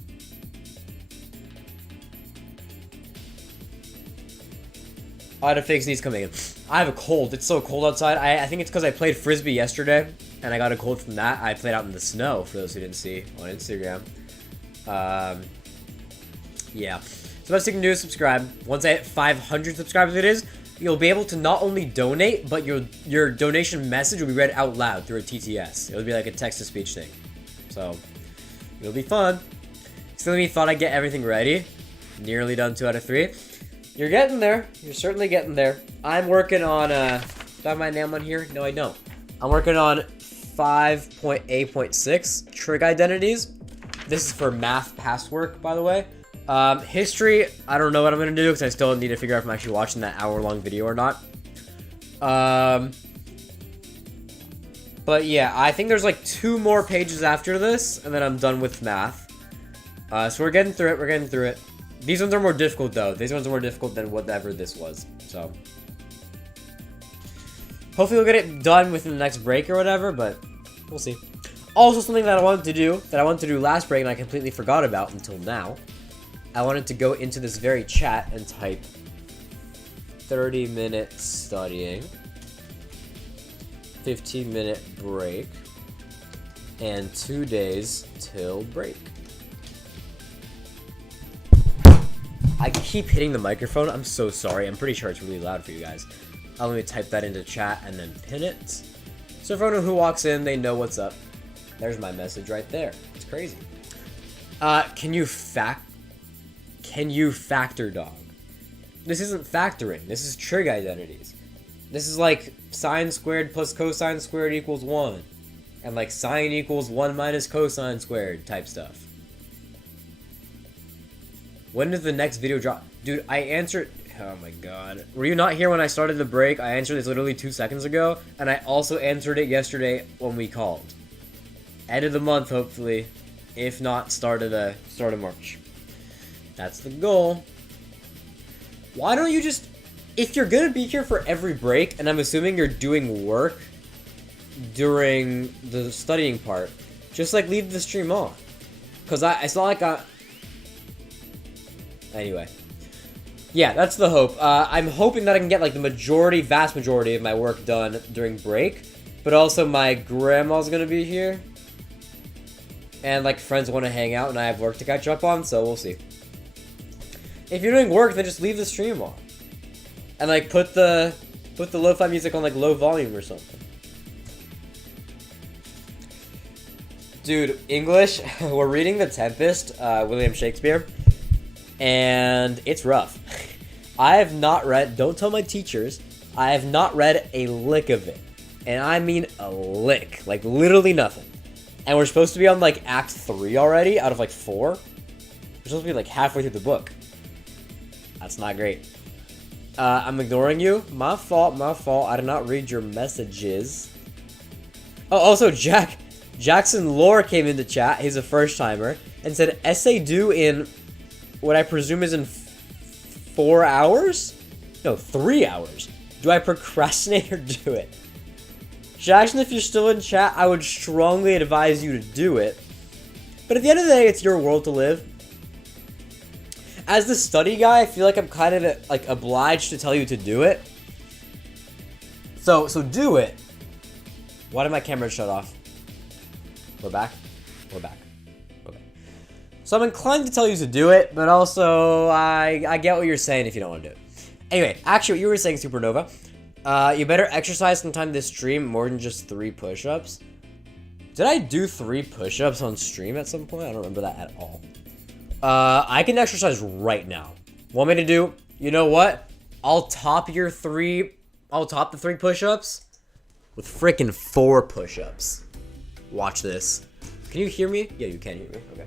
I had a fake sneeze coming in. I have a cold. It's so cold outside. I think it's because I played Frisbee yesterday, and I got a cold from that. I played out in the snow, for those who didn't see on Instagram. Yeah. So the best you can do is subscribe. Once I hit 500 subscribers, it is, you'll be able to not only donate, but your donation message will be read out loud through a TTS. It'll be like a text-to-speech thing. So, it'll be fun. Still, me thought I'd get everything ready. Nearly done 2 out of 3. You're getting there. You're certainly getting there. I'm working on, do I have my name on here? No, I don't. I'm working on 5.8.6 trig identities. This is for math past work, by the way. History, I don't know what I'm going to do because I still need to figure out if I'm actually watching that hour-long video or not. But yeah, I think there's like 2 more pages after this, and then I'm done with math. So we're getting through it. These ones are more difficult, though. These ones are more difficult than whatever this was. So, hopefully we'll get it done within the next break or whatever, but we'll see. Also, something that I wanted to do last break and I completely forgot about until now. I wanted to go into this very chat and type 30 minutes studying, 15-minute break, and 2 days till break. I keep hitting the microphone. I'm so sorry. I'm pretty sure it's really loud for you guys. I'll let me type that into chat and then pin it. So for anyone who walks in, they know what's up. There's my message right there. It's crazy. Can you factor, dog? This isn't factoring. This is trig identities. This is like sine squared plus cosine squared equals 1. And like sine equals 1 minus cosine squared type stuff. When does the next video drop? Dude, I answered... Oh my god. Were you not here when I started the break? I answered this literally 2 seconds ago. And I also answered it yesterday when we called. End of the month, hopefully. If not, start of March. That's the goal. Why don't you just... If you're gonna be here for every break, and I'm assuming you're doing work during the studying part, just like leave the stream on. Because it's not like Anyway. Yeah, that's the hope. I'm hoping that I can get like the vast majority of my work done during break. But also my grandma's gonna be here. And like friends want to hang out and I have work to catch up on, so we'll see. If you're doing work, then just leave the stream on. And like put the lo-fi music on like low volume or something. Dude, English, we're reading The Tempest, William Shakespeare. And it's rough. I have not read, don't tell my teachers, I have not read a lick of it. And I mean a lick. Like literally nothing. And we're supposed to be on like Act 3 already out of like 4. We're supposed to be like halfway through the book. That's not great. I'm ignoring you. My fault. I did not read your messages. Oh, also Jackson Lore came into chat. He's a first timer. And said essay due in what I presume is in 4 hours? No, 3 hours. Do I procrastinate or do it? Jackson, if you're still in chat, I would strongly advise you to do it. But at the end of the day, it's your world to live. As the study guy, I feel like I'm kind of like obliged to tell you to do it. So do it. Why did my camera shut off? We're back? We're back. Okay. So I'm inclined to tell you to do it, but also I get what you're saying if you don't want to do it. Anyway, actually what you were saying, Supernova, you better exercise sometime this stream more than just 3 push-ups. Did I do 3 push-ups on stream at some point? I don't remember that at all. I can exercise right now. Want me to do? You know what? I'll top the 3 push-ups with freaking 4 push-ups. Watch this. Can you hear me? Yeah, you can hear me. Okay.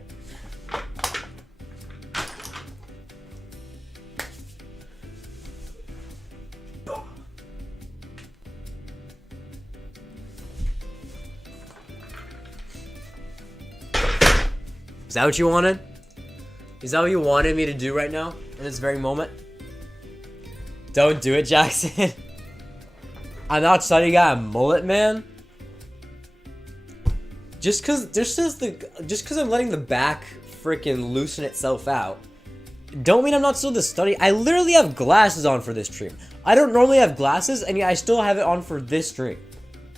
Is that what you wanted? Is that what you wanted me to do right now? In this very moment? Don't do it, Jackson. I'm not study guy, I'm mullet man. Just cause I'm letting the back freaking loosen itself out, don't mean I'm not still the study. I literally have glasses on for this stream. I don't normally have glasses, and yet I still have it on for this stream.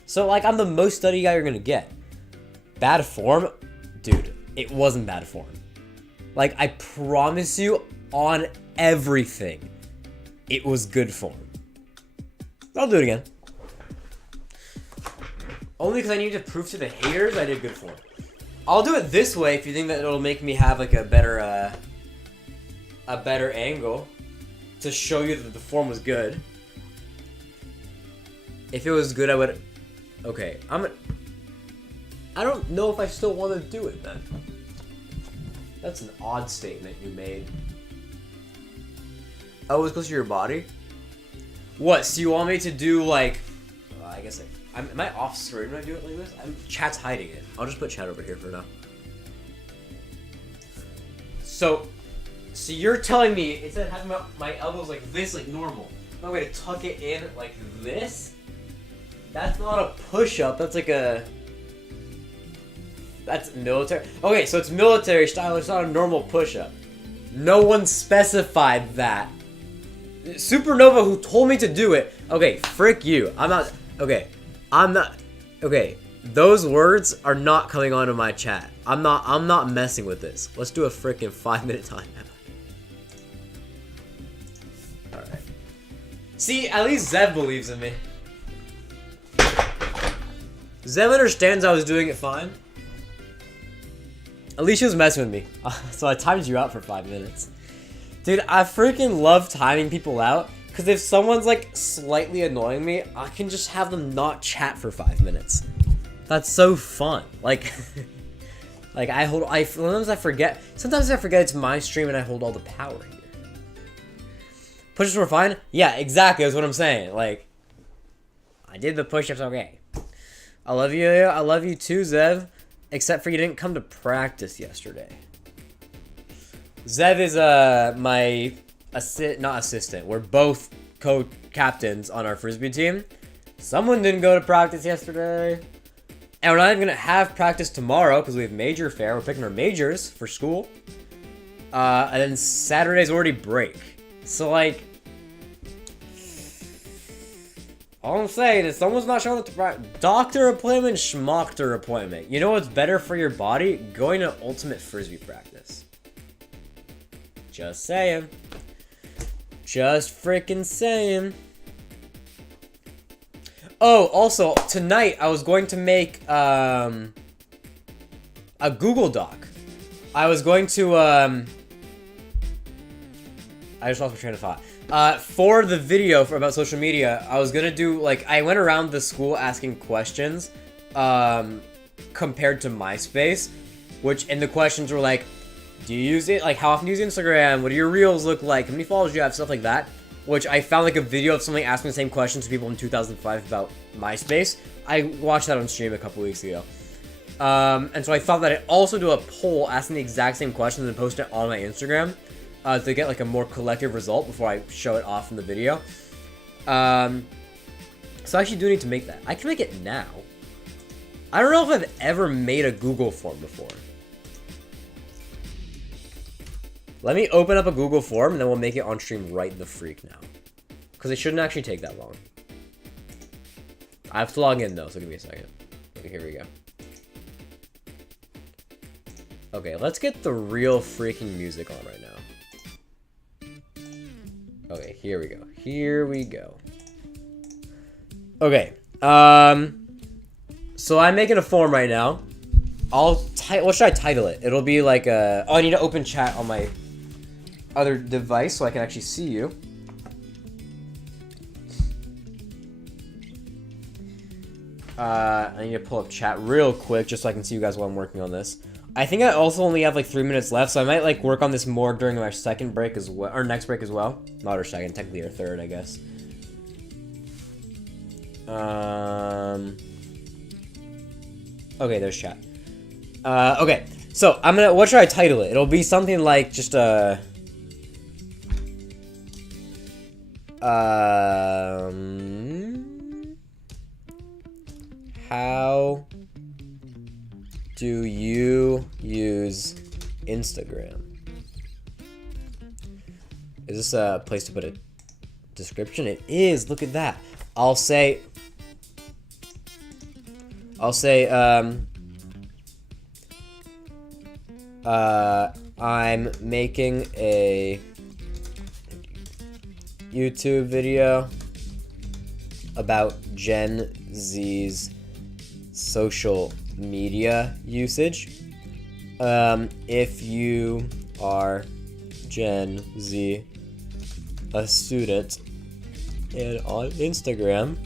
So like, I'm the most study guy you're gonna get. Bad form? Dude, it wasn't bad form. Like, I promise you on everything, it was good form. I'll do it again. Only because I need to prove to the haters I did good form. I'll do it this way if you think that it'll make me have like a better angle to show you that the form was good. If it was good, I would. Okay, I don't know if I still want to do it then. That's an odd statement you made. Oh, it's close to your body? What, so you want me to do like... I guess am I off screen when I do it like this? Chat's hiding it. I'll just put chat over here for now. So you're telling me, instead of having my elbows like this, like normal, I'm going to tuck it in like this? That's not a push-up, that's like a... That's military. Okay, so it's military style. It's not a normal push-up. No one specified that. Supernova, who told me to do it. Okay, frick you. I'm not. Okay, I'm not. Okay, those words are not coming onto my chat. I'm not messing with this. Let's do a freaking 5-minute timeout. All right. See, at least Zev believes in me. Zev understands I was doing it fine. At least she was messing with me. So I timed you out for 5 minutes. Dude, I freaking love timing people out. Because if someone's like slightly annoying me, I can just have them not chat for 5 minutes. That's so fun. Like, sometimes I forget it's my stream and I hold all the power here. Push-ups were fine? Yeah, exactly, that's what I'm saying. Like, I did the push-ups okay. I love you. I love you too, Zev. Except for you didn't come to practice yesterday. Zev is my not assistant. We're both co-captains on our frisbee team. Someone didn't go to practice yesterday. And we're not even gonna have practice tomorrow because we have major fair. We're picking our majors for school. And then Saturday's already break. So like, all I'm saying is someone's not showing up to practice. Doctor appointment, schmockter appointment. You know what's better for your body? Going to ultimate frisbee practice. Just saying. Just freaking saying. Oh, also, tonight I was going to make a Google Doc. I was going to I just lost my train of thought. For the video about social media, I was gonna do, like, I went around the school asking questions, compared to MySpace, and the questions were like, do you use it, like, how often do you use Instagram, what do your reels look like, how many followers do you have, stuff like that, which I found, like, a video of somebody asking the same questions to people in 2005 about MySpace. I watched that on stream a couple weeks ago. And so I thought that I'd also do a poll asking the exact same questions and post it on my Instagram. To get like a more collective result before I show it off in the video. So I actually do need to make that. I can make it now. I don't know if I've ever made a Google form before. Let me open up a Google form and then we'll make it on stream right the freak now. Because it shouldn't actually take that long. I have to log in though, so give me a second. Okay, here we go. Okay, let's get the real freaking music on right now. Okay, here we go. Here we go. Okay, so I'm making a form right now. What should I title it? It'll be like oh, I need to open chat on my other device so I can actually see you. I need to pull up chat real quick just so I can see you guys while I'm working on this. I think I also only have like 3 minutes left, so I might like work on this more during our second break as well, or next break as well. Not our second, technically our third, I guess. Okay, there's chat. Okay, so what should I title it? It'll be something like just how do you use Instagram? Is this a place to put a description? It is. Look at that. I'll say I'm making a YouTube video about Gen Z's social media usage. If you are Gen Z, a student, and on Instagram,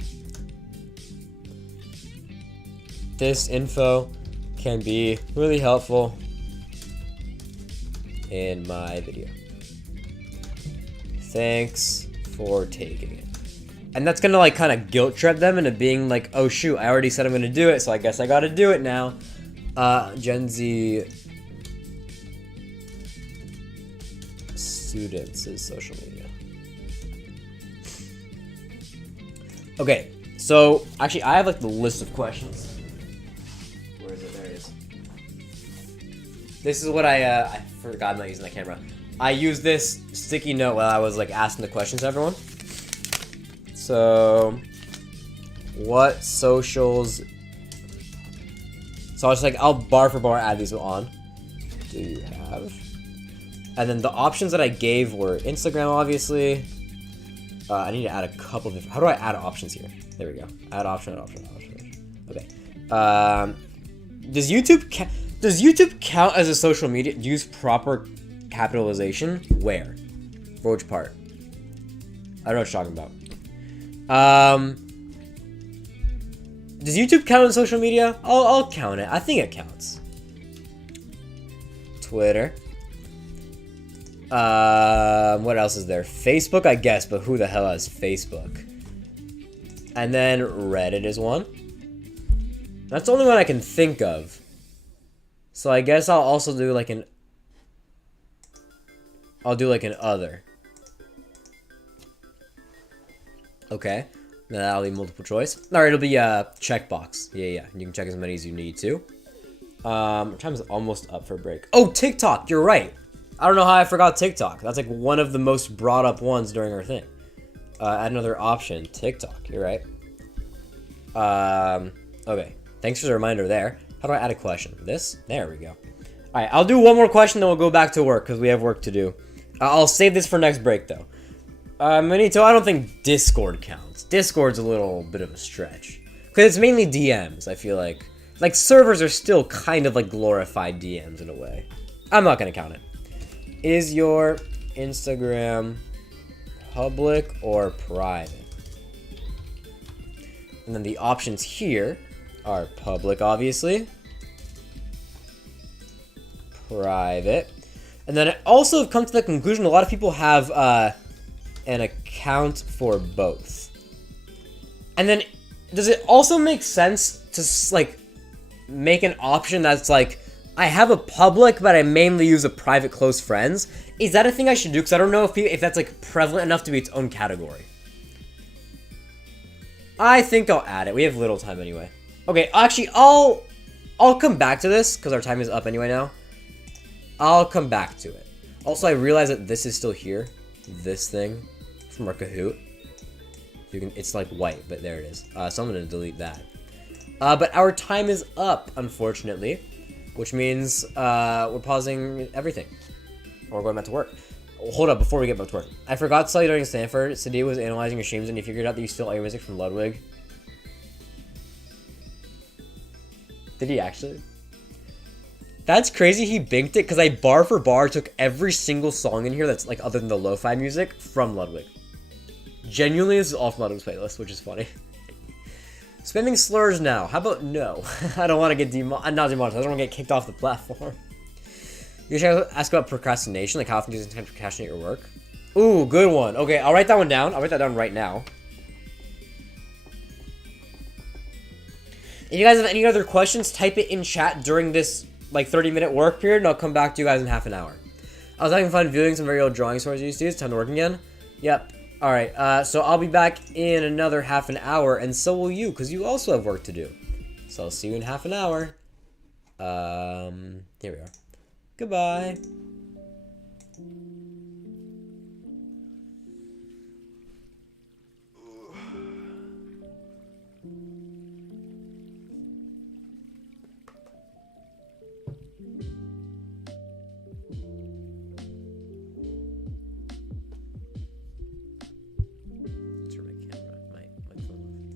this info can be really helpful in my video. Thanks for taking it. And that's gonna like kind of guilt trip them into being like, oh shoot, I already said I'm gonna do it, so I guess I gotta do it now. Gen Z students' social media. Okay, so actually I have like the list of questions. Where is it? There it is. This is what I forgot I'm not using that camera. I used this sticky note while I was like asking the questions to everyone. So, what socials? So I was like, I'll bar for bar add these on. Do you have? And then the options that I gave were Instagram, obviously. I need to add a couple of different. How do I add options here? There we go. Add option, add option, add option. Okay. Does YouTube count as a social media? Use proper capitalization? Where? For which part? I don't know what you're talking about. Does YouTube count as social media? I'll count it. I think it counts. Twitter. What else is there? Facebook, I guess, but who the hell has Facebook? And then Reddit is one. That's the only one I can think of. So I guess I'll also do like an... I'll do like an other. Okay. Then that'll be multiple choice. Alright, it'll be a checkbox. Yeah. You can check as many as you need to. Time's almost up for a break. Oh, TikTok! You're right! I don't know how I forgot TikTok. That's like one of the most brought up ones during our thing. Add another option. TikTok. You're right. Okay. Thanks for the reminder there. How do I add a question? This? There we go. Alright, I'll do one more question, then we'll go back to work, because we have work to do. I'll save this for next break, though. Manito, I don't think Discord counts. Discord's a little bit of a stretch. Because it's mainly DMs, I feel like. Like, servers are still kind of like glorified DMs in a way. I'm not going to count it. Is your Instagram public or private? And then the options here are public, obviously. Private. And then I also have come to the conclusion a lot of people have an account for both. And then, does it also make sense to, like, make an option that's like, I have a public, but I mainly use a private close friends? Is that a thing I should do? Because I don't know if that's, like, prevalent enough to be its own category. I think I'll add it. We have little time anyway. Okay, actually, I'll come back to this, because our time is up anyway now. I'll come back to it. Also, I realize that this is still here. This thing from our Kahoot. It's like white, but there it is. So I'm going to delete that. But our time is up, unfortunately. Which means we're pausing everything. Or we're going back to work. Hold up, before we get back to work. I forgot to tell you during Stanford, Sadia was analyzing your streams and he figured out that you steal all your music from Ludwig. Did he actually? That's crazy he binked it, because I bar for bar took every single song in here that's like other than the lo-fi music from Ludwig. Genuinely, this is all from Ludwig's playlist, which is funny. Spamming slurs now. How about no? I don't want to get not demonetized. I don't want to get kicked off the platform. You should ask about procrastination, like how often do you intend to procrastinate your work? Ooh, good one. Okay, I'll write that one down. I'll write that down right now. If you guys have any other questions, type it in chat during this like 30-minute work period, and I'll come back to you guys in half an hour. I was having fun viewing some very old drawing stories I used to use. Time to work again. Yep. All right. So I'll be back in another half an hour, and so will you, because you also have work to do. So I'll see you in half an hour. Here we are. Goodbye. Turn my camera, my phone off.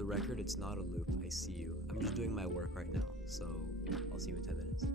the record, it's not a loop. I see you. I'm just doing my work right now, so I'll see you in 10 minutes.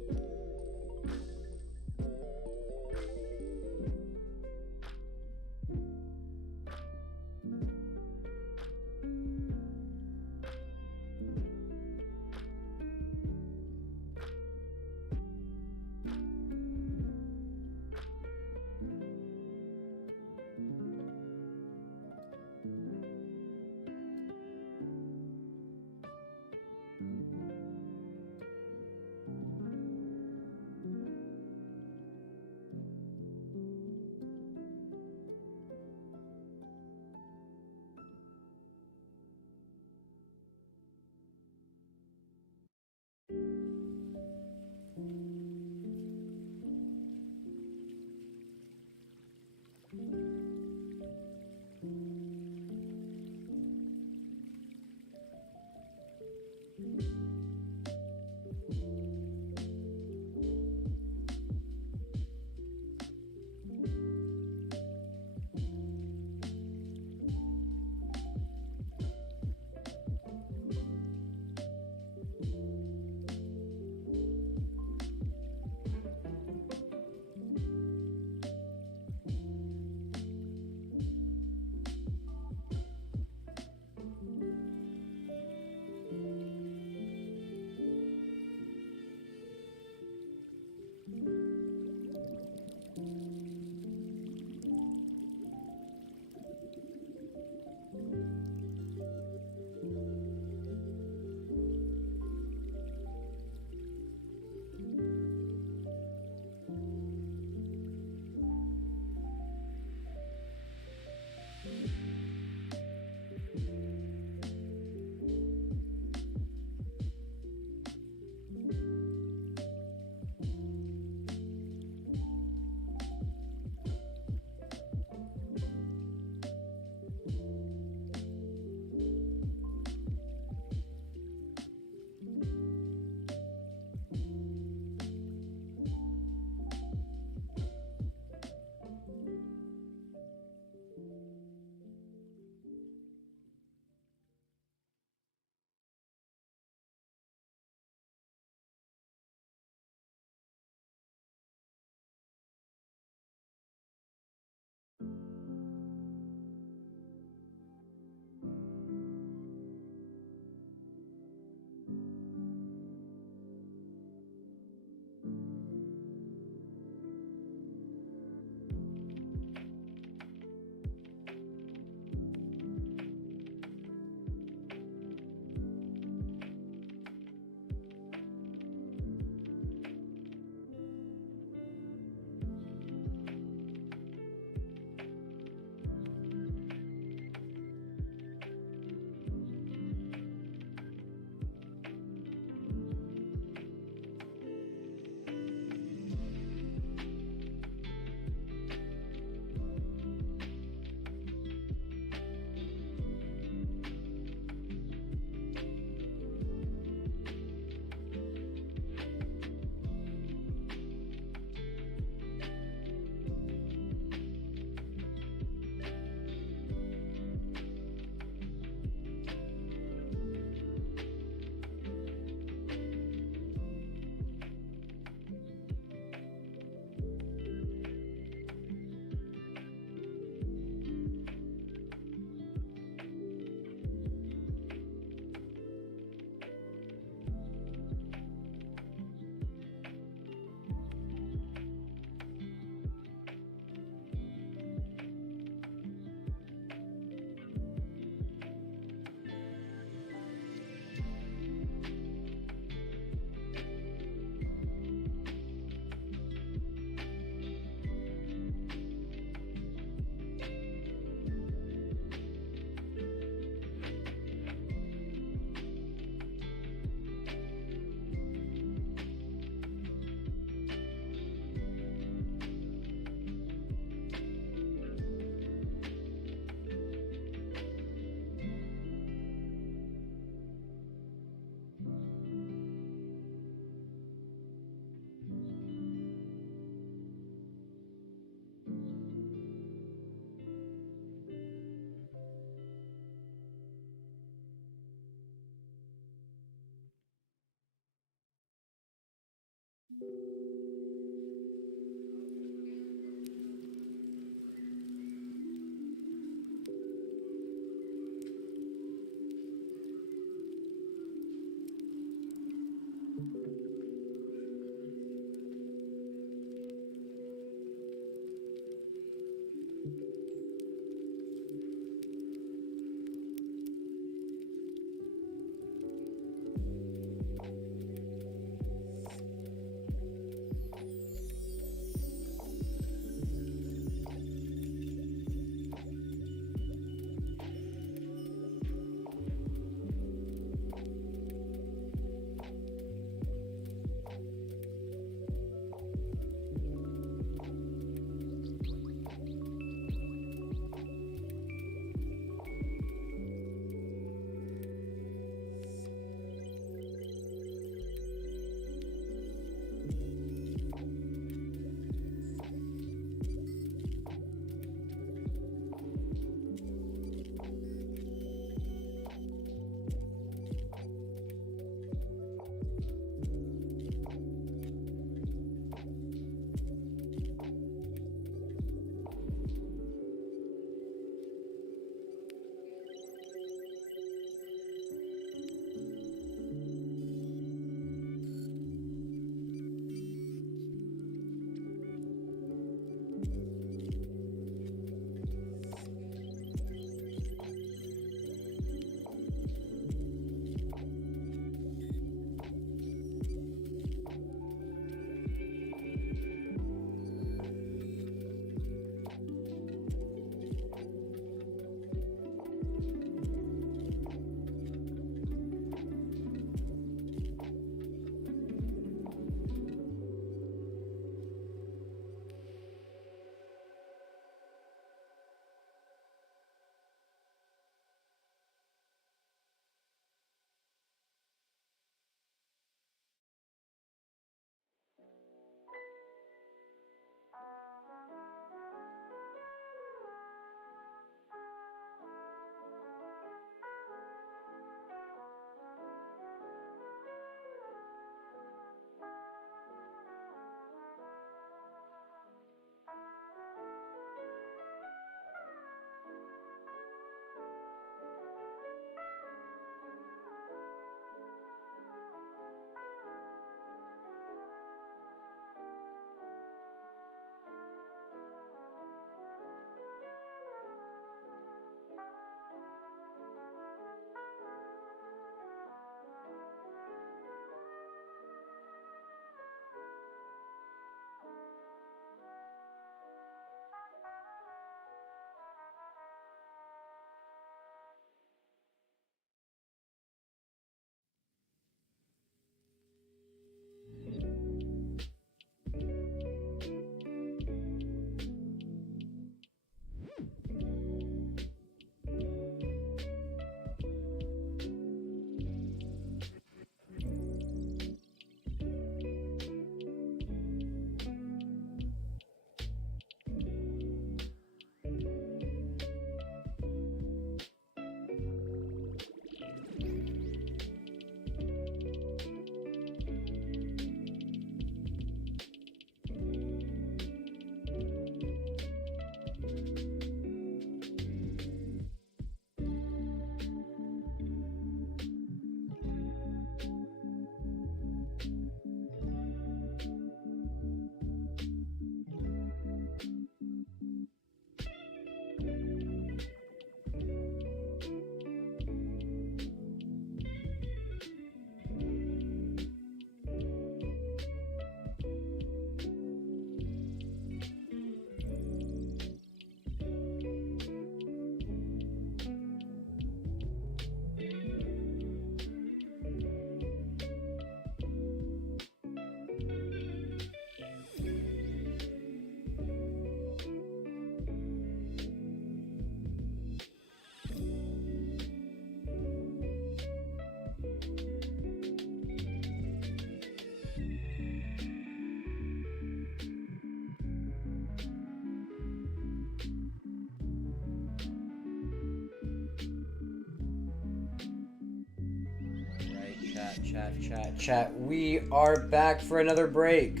Chat. We are back for another break.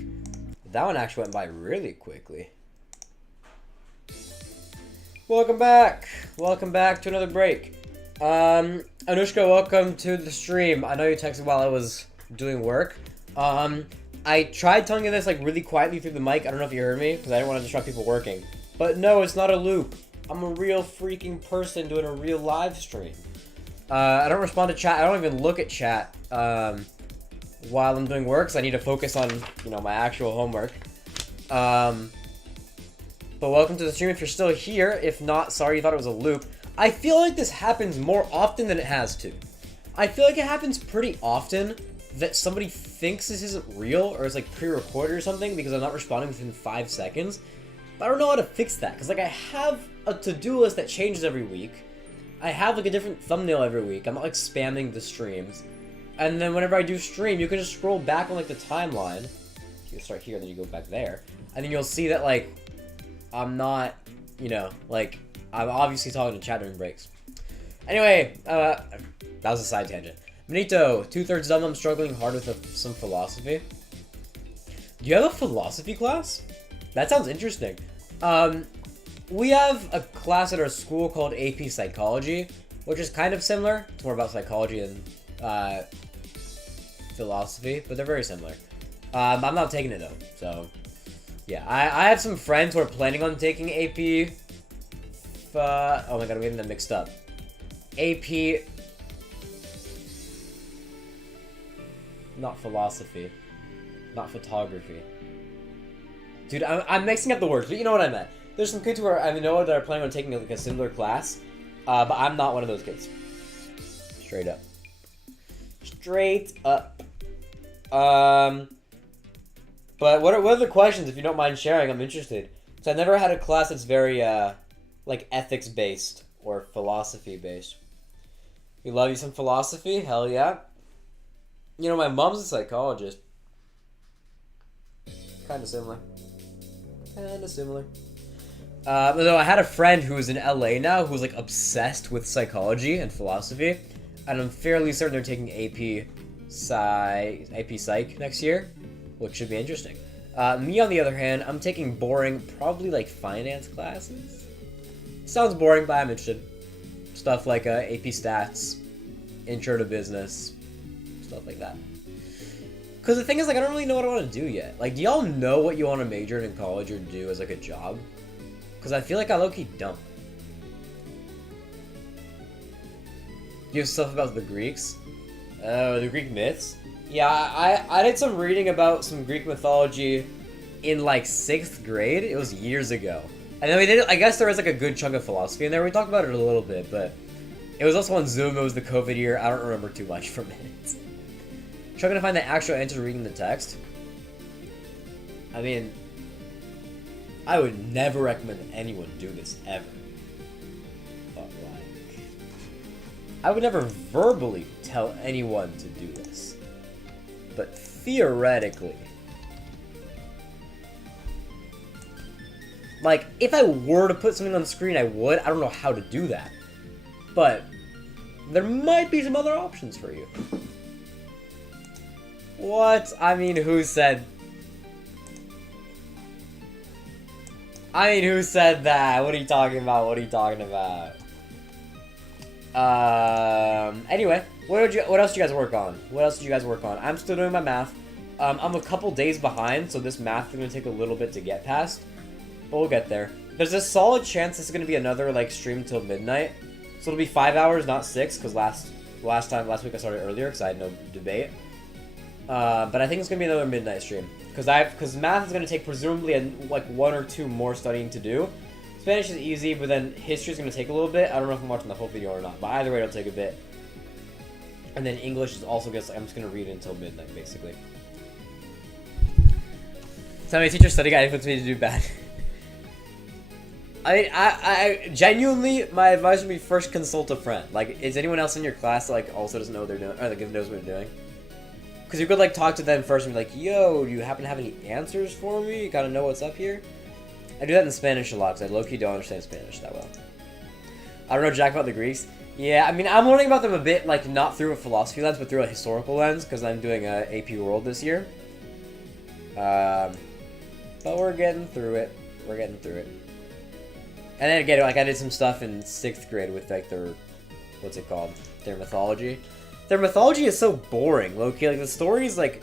That one actually went by really quickly. Welcome back to another break. Anushka, welcome to the stream. I know you texted while I was doing work. I tried telling you this like really quietly through the mic. I don't know if you heard me because I didn't want to disrupt people working. But no, it's not a loop. I'm a real freaking person doing a real live stream. I don't respond to chat. I don't even look at chat while I'm doing work because I need to focus on, my actual homework. But welcome to the stream if you're still here. If not, sorry you thought it was a loop. I feel like this happens more often than it has to. I feel like it happens pretty often that somebody thinks this isn't real or it's like pre-recorded or something because I'm not responding within 5 seconds. But I don't know how to fix that because like I have a to-do list that changes every week. I have like a different thumbnail every week. I'm not like spamming the streams. And then whenever I do stream, you can just scroll back on like the timeline. You start here, then you go back there. And then you'll see that like I'm not, like I'm obviously talking to chat during breaks. Anyway, that was a side tangent. Benito, 2/3 done. I'm struggling hard with some philosophy. Do you have a philosophy class? That sounds interesting. We have a class at our school called AP Psychology, which is kind of similar. It's more about psychology and philosophy, but they're very similar. I'm not taking it though, so yeah. I have some friends who are planning on taking AP. Oh my god, I'm getting them mixed up. AP. Not philosophy. Not photography. Dude, I'm mixing up the words, but you know what I meant. There's some kids who are, I know that are planning on taking like a similar class, but I'm not one of those kids. Straight up. Straight up. But what are the questions, if you don't mind sharing? I'm interested. So I've never had a class that's very, like ethics-based or philosophy-based. You love you some philosophy? Hell yeah. My mom's a psychologist. Kinda similar. Though I had a friend who's in LA now who's like obsessed with psychology and philosophy, and I'm fairly certain they're taking AP Psych next year, which should be interesting. Me on the other hand, I'm taking boring, probably like finance classes. Sounds boring, but I'm interested. Stuff like AP Stats, Intro to Business, stuff like that. Because the thing is, like, I don't really know what I want to do yet. Like, do y'all know what you want to major in college or do as, like, a job? Because I feel like I low-key don't. You have stuff about the Greeks? Oh, the Greek myths? Yeah, I did some reading about some Greek mythology in, like, 6th grade. It was years ago. And then we did, I guess there was, like, a good chunk of philosophy in there. We talked about it a little bit, but it was also on Zoom. It was the COVID year. I don't remember too much from it. Trying to find the actual answer reading the text. I mean, I would never recommend anyone do this ever. But like, I would never verbally tell anyone to do this. But theoretically, like, if I were to put something on the screen, I would. I don't know how to do that. But there might be some other options for you. What? I mean, who said... who said that? What are you talking about? Anyway, what else did you guys work on? I'm still doing my math. I'm a couple days behind, so this math is going to take a little bit to get past. But we'll get there. There's a solid chance this is going to be another, like, stream till midnight. So it'll be 5 hours, not 6, because last week I started earlier, because I had no debate. But I think it's gonna be another midnight stream because math is gonna take presumably like 1 or 2 more studying to do. Spanish is easy, but then history is gonna take a little bit. I don't know if I'm watching the whole video or not, but either way, it'll take a bit. And then English is also just I'm just gonna read it until midnight, basically. Tell me, teacher study guide puts me to do bad. I genuinely, my advice would be first consult a friend. Like, is anyone else in your class that like also doesn't know what they're doing or like knows what they're doing? Because you could, like, talk to them first and be like, yo, do you happen to have any answers for me? You gotta know what's up here? I do that in Spanish a lot, because I low-key don't understand Spanish that well. I don't know jack about the Greeks. Yeah, I mean, I'm learning about them a bit, like, not through a philosophy lens, but through a historical lens, because I'm doing a AP World this year. But we're getting through it. We're getting through it. And then again, like, I did some stuff in 6th grade with, like, their, what's it called? Their mythology. Their mythology is so boring, low-key. Like, the stories, like,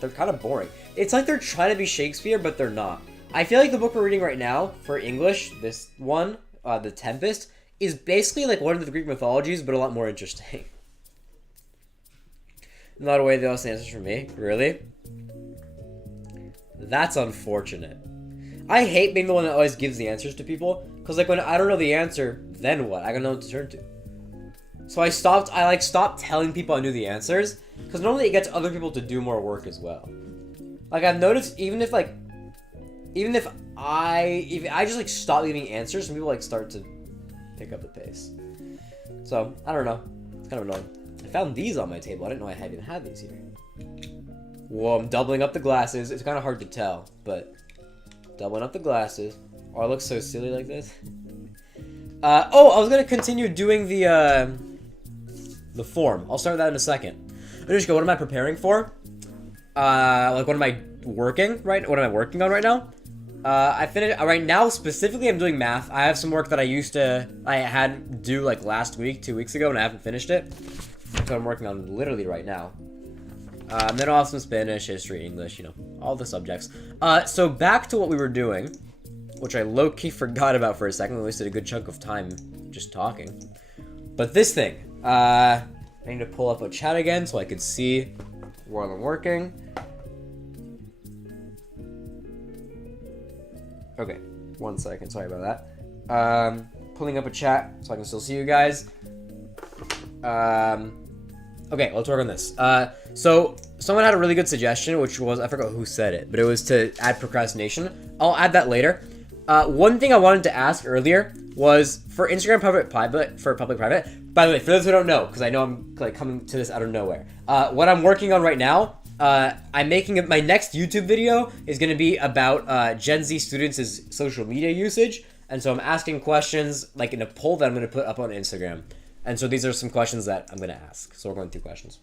they're kind of boring. It's like they're trying to be Shakespeare, but they're not. I feel like the book we're reading right now, for English, this one, The Tempest, is basically like one of the Greek mythologies, but a lot more interesting. Not a way they also answers for me. Really? That's unfortunate. I hate being the one that always gives the answers to people, because like when I don't know the answer, then what? I don't know what to turn to. So I stopped telling people I knew the answers, because normally it gets other people to do more work as well. Like I've noticed even if I just like stop leaving answers, some people like start to pick up the pace. So, I don't know. It's kind of annoying. I found these on my table. I didn't know I even had these here. Whoa, I'm doubling up the glasses. It's kind of hard to tell, but doubling up the glasses. Oh, I look so silly like this. I was going to continue doing the form. I'll start with that in a second. Anushka, what am I preparing for? Like, what am I working on right now? I finished right now. Specifically, I'm doing math. I have some work that I had due like last week, 2 weeks ago, and I haven't finished it. So I'm working on literally right now. Then I'll have some Spanish, history, English, you know, all the subjects. So back to what we were doing, which I low-key forgot about for a second. We wasted a good chunk of time just talking. But this thing, I need to pull up a chat again so I could see while I'm working. Okay, 1 second, sorry about that. Pulling up a chat so I can still see you guys. Okay, let's work on this. So someone had a really good suggestion, which was, I forgot who said it, but it was to add procrastination. I'll add that later. One thing I wanted to ask earlier was for Instagram public private. By the way, for those who don't know, because I know I'm like coming to this out of nowhere, what I'm working on right now, I'm making my next YouTube video is going to be about Gen Z students' social media usage, and so I'm asking questions like in a poll that I'm going to put up on Instagram. And so these are some questions that I'm going to ask. So we're going through questions.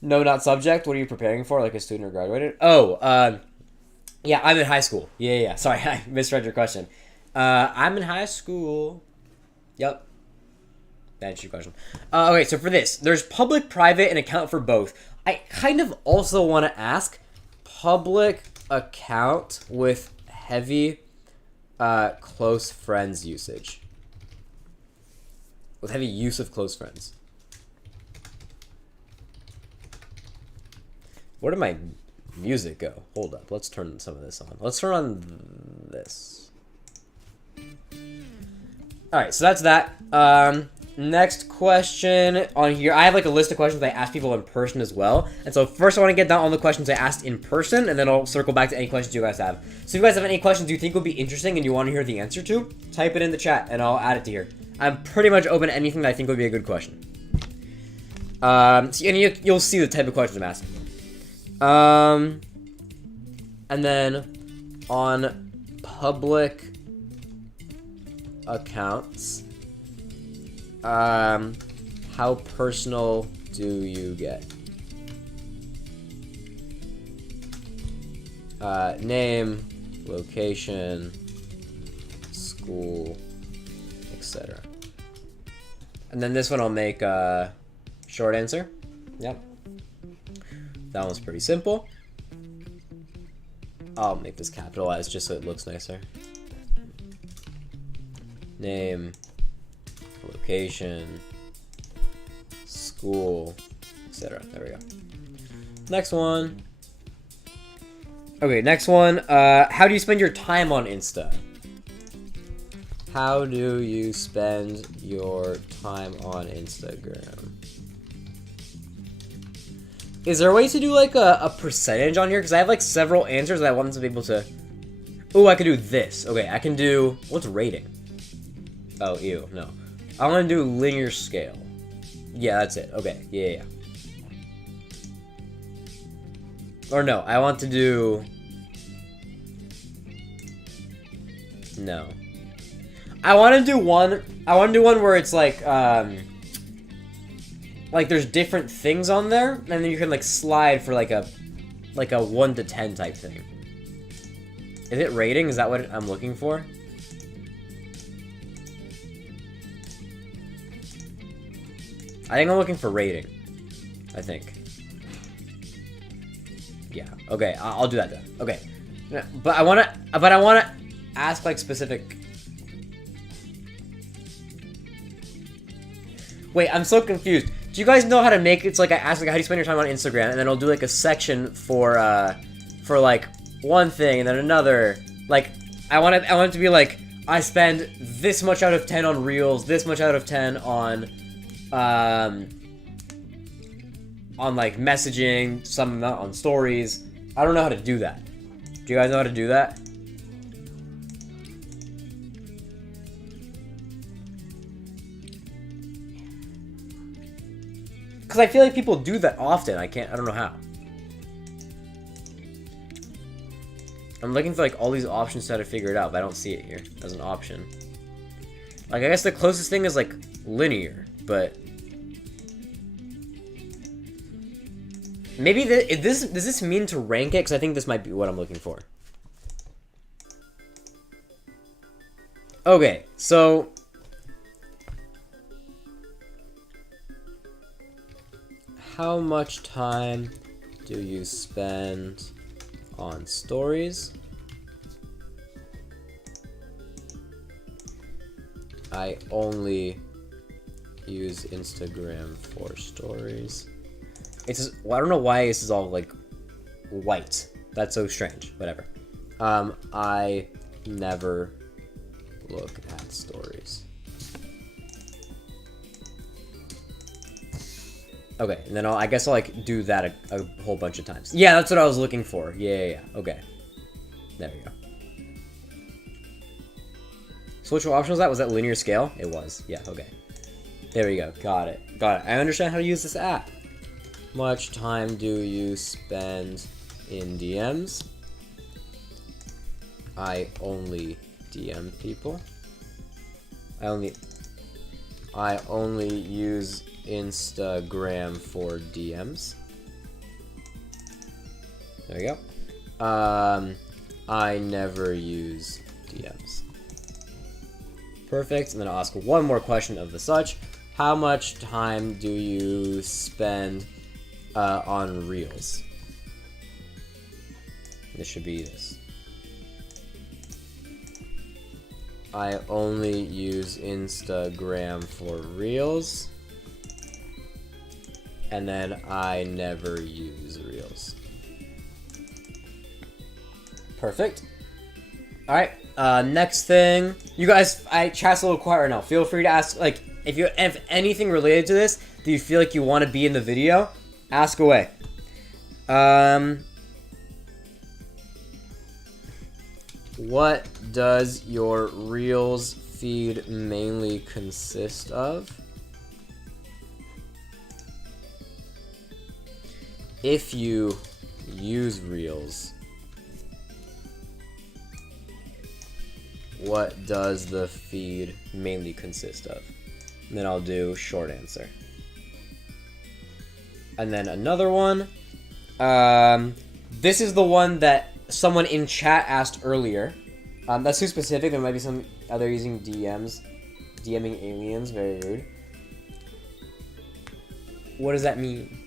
No, not subject. What are you preparing for? Like a student or graduated? Yeah, I'm in high school. Yeah. Sorry, I misread your question. I'm in high school. Yep. That answers your question. Okay, so for this, there's public, private, and account for both. I kind of also want to ask public account with heavy close friends usage. With heavy use of close friends. Where did my music go? Hold up. Let's turn some of this on. Let's turn on this. Alright, so that's that. Next question on here. I have like a list of questions I asked people in person as well. And so first I want to get down on the questions I asked in person, and then I'll circle back to any questions you guys have. So if you guys have any questions you think would be interesting and you want to hear the answer to, type it in the chat and I'll add it to here. I'm pretty much open to anything that I think would be a good question. And you'll see the type of questions I'm asking. And then on public accounts, how personal do you get? Name, location, school, etc. And then this one I'll make a short answer. Yep. That one's pretty simple. I'll make this capitalized just so it looks nicer. Name, location, school, etc. There we go. Next one. Okay, next one. How do you spend your time on Insta? How do you spend your time on Instagram? Is there a way to do like a percentage on here? Because I have like several answers that I want to be able to... Oh, I could do this. Okay, I can do... What's rating? Oh, ew, no. I want to do linear scale. Yeah, that's it. Okay, yeah. Or no, I want to do... No. I want to do one. I want to do one where it's like there's different things on there, and then you can like slide for like a 1 to 10 type thing. Is it rating? Is that what I'm looking for? I think I'm looking for rating. I think. Yeah. Okay. I'll do that then. Okay. But I wanna ask like specific. Wait, I'm so confused. Do you guys know how to make it's like I ask like how do you spend your time on Instagram, and then I'll do like a section for like one thing and then another. Like I want it to be like I spend this much out of 10 on Reels, this much out of 10 on like messaging, some amount on stories. I don't know how to do that. Do you guys know how to do that? Because I feel like people do that often. I don't know how. I'm looking for like all these options to how to figure it out, but I don't see it here as an option. Like I guess the closest thing is like linear, but maybe does this mean to rank it? Because I think this might be what I'm looking for. Okay, so how much time do you spend on stories? I only use Instagram for stories. It's just, well, I don't know why this is all like white. That's so strange. Whatever. I never look at stories. Okay, and then I guess I'll like do that a whole bunch of times. Yeah, that's what I was looking for. Yeah. Okay. There we go. So which option was that? Was that linear scale? It was. Yeah, okay. There we go. Got it. I understand how to use this app. Much time do you spend in DMs? I only DM people. I only use Instagram for DMs. There we go. I never use DMs. Perfect. And then I'll ask one more question of the such. How much time do you spend on Reels? This should be this. I only use Instagram for Reels. And then I never use Reels. Perfect. Alright, next thing. You guys, chat's a little quiet right now. Feel free to ask, like, if you have anything related to this, do you feel like you want to be in the video? Ask away. What does your Reels feed mainly consist of? If you use Reels, what does the feed mainly consist of? And then I'll do short answer. And then another one. This is the one that someone in chat asked earlier. That's too specific. There might be some other using DMs. DMing aliens. Very rude. What does that mean?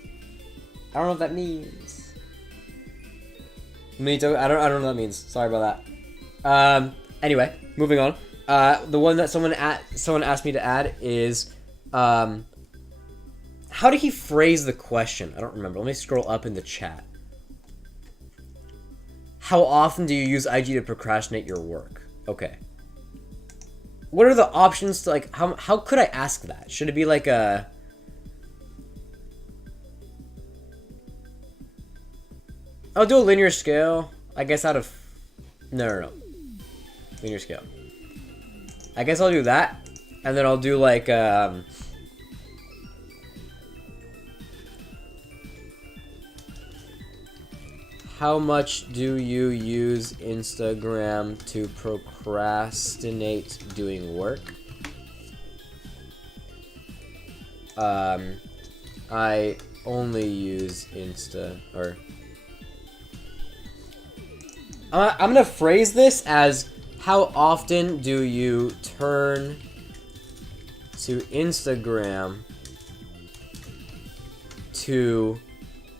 I don't know what that means. I don't know what that means. Sorry about that. Anyway, moving on. The one that someone asked me to add is, how did he phrase the question? I don't remember. Let me scroll up in the chat. How often do you use IG to procrastinate your work? Okay. What are the options to, like, how could I ask that? Should it be like a... I'll do a linear scale. I guess out of... No. Linear scale. I guess I'll do that. And then I'll do like, How much do you use Instagram to procrastinate doing work? I only use Insta, or... I'm gonna phrase this as, how often do you turn to Instagram to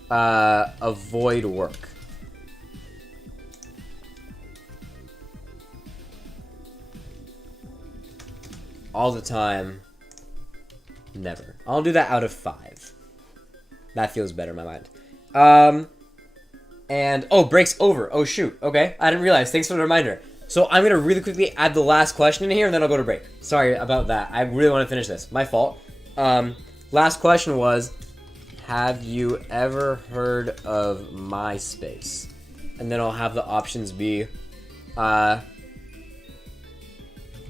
avoid work? All the time. Never. I'll do that out of 5. That feels better in my mind. And, oh, break's over. Oh, shoot. Okay, I didn't realize. Thanks for the reminder. So I'm going to really quickly add the last question in here, and then I'll go to break. Sorry about that. I really want to finish this. My fault. Last question was, have you ever heard of MySpace? And then I'll have the options be,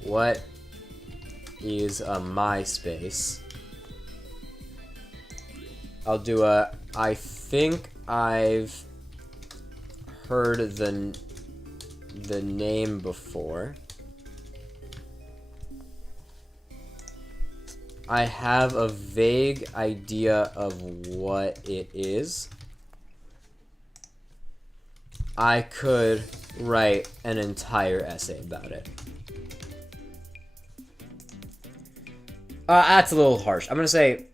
what is a MySpace? I'll do a, I think I've heard the name before. I have a vague idea of what it is. I could write an entire essay about it. That's a little harsh. I'm gonna say,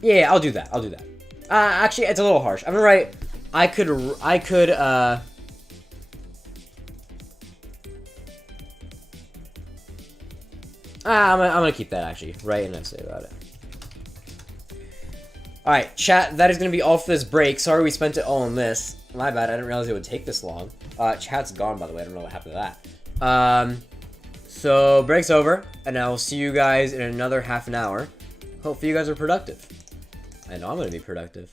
yeah, I'll do that. I'll do that. Actually, it's a little harsh. I'm gonna write, I'm gonna keep that, actually. Write an essay about it. Alright, chat, that is gonna be all for this break. Sorry we spent it all on this. My bad, I didn't realize it would take this long. Chat's gone, by the way. I don't know what happened to that. So, break's over, and I'll see you guys in another half an hour. Hopefully you guys are productive. I know I'm gonna be productive.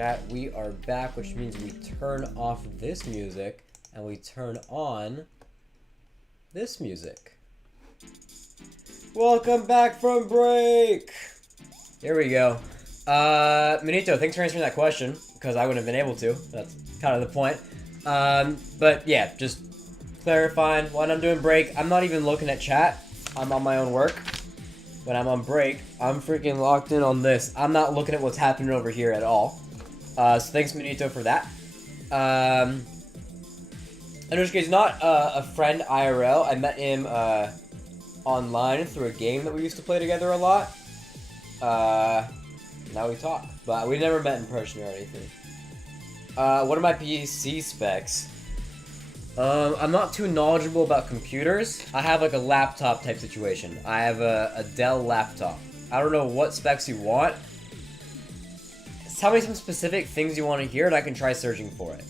chat. We are back, which means we turn off this music and we turn on this music. Welcome back from break! Here we go. Manito, thanks for answering that question, because I wouldn't have been able to. That's kind of the point. But yeah, just clarifying, when I'm doing break, I'm not even looking at chat. I'm on my own work. When I'm on break, I'm freaking locked in on this. I'm not looking at what's happening over here at all. So thanks, Manito, for that. Anushka is not a friend IRL. I met him online through a game that we used to play together a lot. Now we talk, but we never met in person or anything. What are my PC specs? I'm not too knowledgeable about computers. I have like a laptop type situation. I have a Dell laptop. I don't know what specs you want. Tell me some specific things you want to hear and I can try searching for it.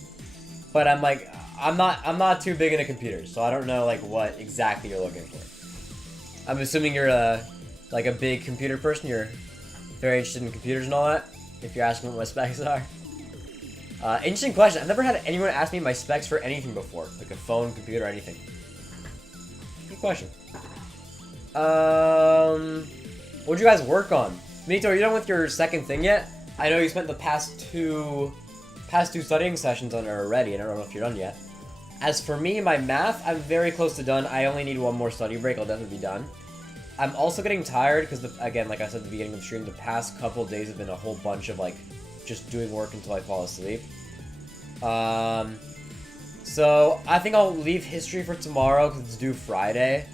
But I'm not too big into computers, so I don't know like what exactly you're looking for. I'm assuming you're like a big computer person. You're very interested in computers and all that. If you're asking what my specs are. Interesting question. I've never had anyone ask me my specs for anything before. Like a phone, computer, anything. Good question. What'd you guys work on? Mito, are you done with your second thing yet? I know you spent the past two studying sessions on it already, and I don't know if you're done yet. As for me, my math, I'm very close to done. I only need one more study break. I'll definitely be done. I'm also getting tired because, again, like I said at the beginning of the stream, the past couple days have been a whole bunch of, like, just doing work until I fall asleep. So I think I'll leave history for tomorrow because it's due Friday.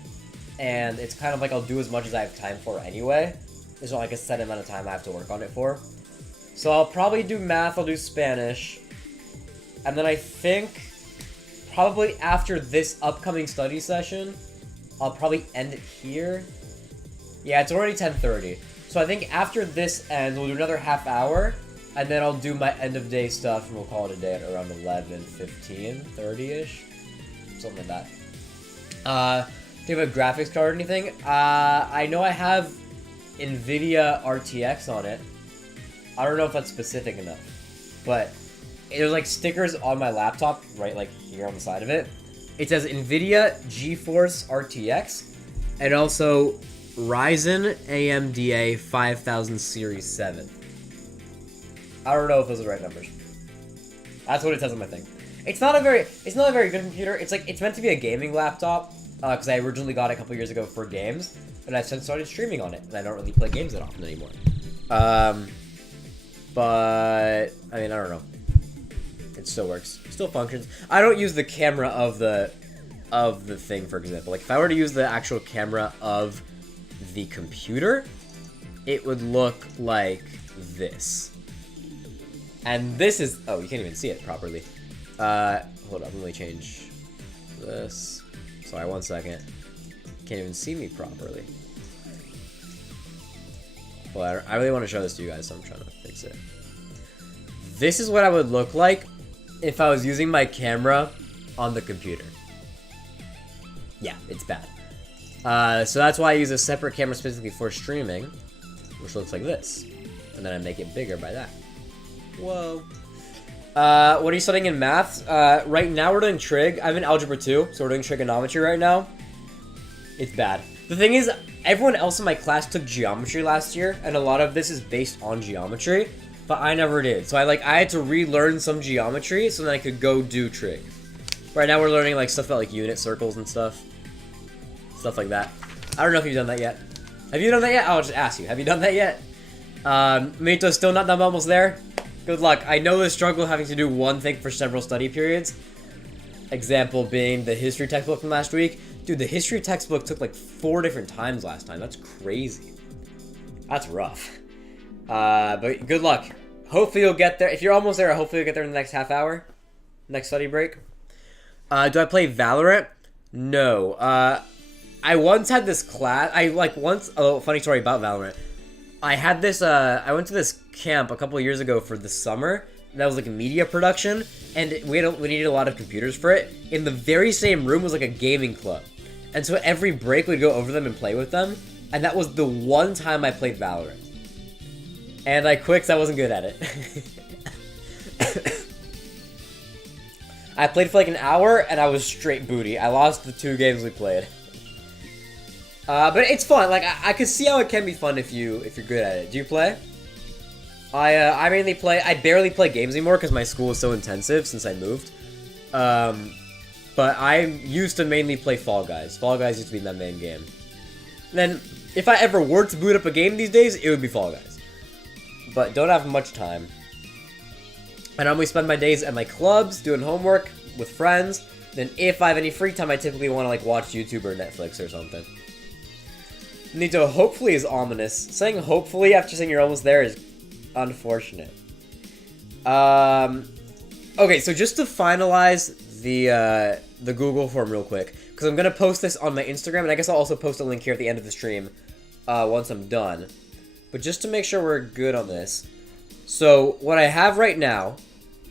And it's kind of like I'll do as much as I have time for anyway. There's not like a set amount of time I have to work on it for. So I'll probably do math, I'll do Spanish. And then I think probably after this upcoming study session, I'll probably end it here. Yeah, it's already 10:30. So I think after this ends, we'll do another half hour. And then I'll do my end of day stuff and we'll call it a day at around 11:15, 30-ish. Something like that. Do you have a graphics card or anything? I know I have NVIDIA RTX on it. I don't know if that's specific enough. But there's like stickers on my laptop, right like here on the side of it. It says NVIDIA GeForce RTX and also Ryzen AMD 5000 Series 7. I don't know if those are the right numbers. That's what it says on my thing. It's not a very good computer. It's meant to be a gaming laptop, because I originally got it a couple years ago for games, and I've since started streaming on it, and I don't really play games that often anymore. But I mean, I don't know. It still works. It still functions. I don't use the camera of the thing, for example. Like if I were to use the actual camera of the computer, it would look like this. And this is... Oh, you can't even see it properly. Hold up, let me change this. Sorry, 1 second. Can't even see me properly. Well, I really want to show this to you guys, so I'm trying to fix it. This is what I would look like if I was using my camera on the computer. Yeah, it's bad. So that's why I use a separate camera specifically for streaming, which looks like this. And then I make it bigger by that. Whoa. What are you studying in math? Right now we're doing trig. I'm in algebra 2, so we're doing trigonometry right now. It's bad. The thing is, everyone else in my class took geometry last year, and a lot of this is based on geometry, but I never did. So I had to relearn some geometry so that I could go do trig. Right now we're learning like stuff about like unit circles and stuff. Stuff like that. I don't know if you've done that yet. Have you done that yet? I'll just ask you. Have you done that yet? Mito's still not done, almost there? Good luck. I know the struggle having to do one thing for several study periods. Example being the history textbook from last week. Dude, the history textbook took like 4 different times last time. That's crazy. That's rough. But good luck. Hopefully you'll get there. If you're almost there, hopefully you'll get there in the next half hour. Next study break. Do I play Valorant? No. I once had this class. Oh, funny story about Valorant. I had this, I went to this camp a couple of years ago for the summer. That was like a media production, and we needed a lot of computers for it. In the very same room was like a gaming club. And so every break we'd go over them and play with them. And that was the one time I played Valorant. And I quit because I wasn't good at it. I played for like an hour, and I was straight booty. I lost the 2 games we played. But it's fun. Like, I could see how it can be fun if you're good at it. Do you play? I mainly play. I barely play games anymore because my school is so intensive since I moved. But I used to mainly play Fall Guys. Fall Guys used to be my main game. And then, if I ever were to boot up a game these days, it would be Fall Guys. But don't have much time. I normally spend my days at my clubs, doing homework with friends. Then if I have any free time, I typically want to like watch YouTube or Netflix or something. Nito, hopefully is ominous. Saying hopefully after saying you're almost there is unfortunate. Okay, so just to finalize the Google form real quick, because I'm gonna post this on my Instagram, and I guess I'll also post a link here at the end of the stream once I'm done. But just to make sure we're good on this, so what I have right now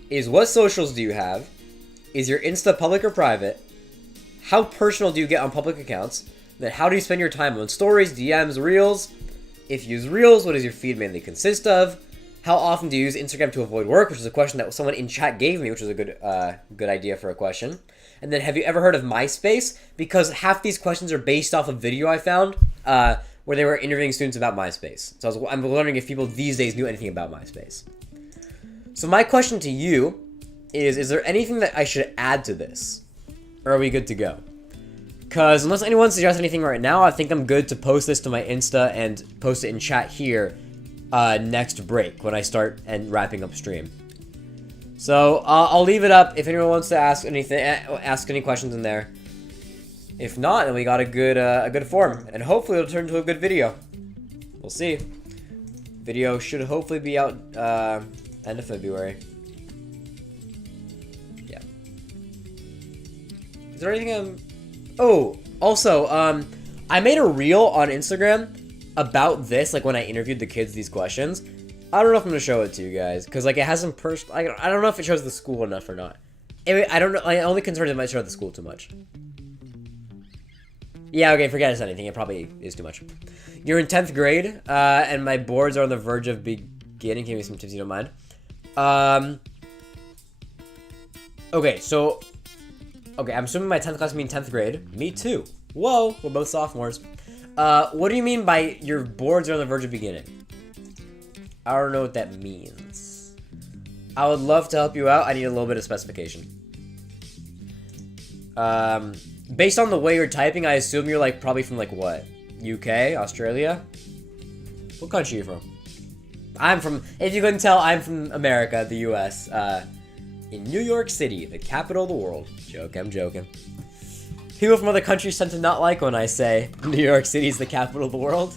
is what socials do you have? Is your Insta public or private? How personal do you get on public accounts? Then how do you spend your time on stories, DMs, Reels? If you use Reels, what does your feed mainly consist of? How often do you use Instagram to avoid work? Which is a question that someone in chat gave me, which was a good idea for a question. And then have you ever heard of MySpace? Because half these questions are based off a video I found where they were interviewing students about MySpace. So I'm wondering if people these days knew anything about MySpace. So my question to you is there anything that I should add to this? Or are we good to go? Because unless anyone suggests anything right now, I think I'm good to post this to my Insta and post it in chat here next break when I start and wrapping up stream. So I'll leave it up if anyone wants to ask anything, ask any questions in there. If not, then we got a good form, and hopefully it'll turn into a good video. We'll see. Video should hopefully be out end of February. Yeah. Is there anything Oh, also, I made a reel on Instagram about this, like when I interviewed the kids these questions. I don't know if I'm gonna show it to you guys, because like it has some I don't know if it shows the school enough or not. Anyway, I don't know. My only concern is it might show the school too much. Yeah, okay, forget I said anything. It probably is too much. You're in 10th grade, and my boards are on the verge of beginning. Give me some tips you don't mind. Okay, so... Okay, I'm assuming my 10th class means 10th grade. Me too. Whoa, we're both sophomores. What do you mean by your boards are on the verge of beginning? I don't know what that means. I would love to help you out. I need a little bit of specification. Based on the way you're typing, I assume you're like probably from like what? UK? Australia? What country are you from? I'm from, if you couldn't tell, I'm from America, the US. In New York City, the capital of the world. Joke, I'm joking. People from other countries tend to not like when I say New York City is the capital of the world.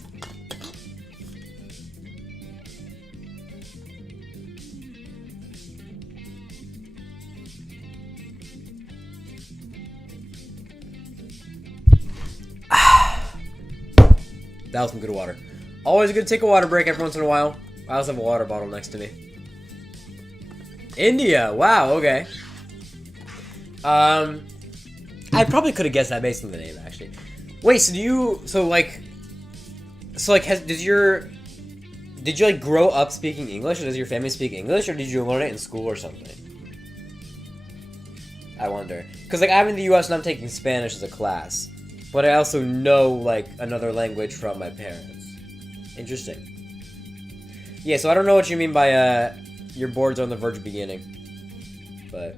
That was some good water. Always good to take a water break every once in a while. I also have a water bottle next to me. India! Wow, okay. I probably could have guessed that based on the name, actually. Wait, so do you... did you, like, grow up speaking English? Or does your family speak English? Or did you learn it in school or something? I wonder. Because, like, I'm in the US and I'm taking Spanish as a class. But I also know, like, another language from my parents. Interesting. Yeah, so I don't know what you mean by, your board's on the verge of beginning. But...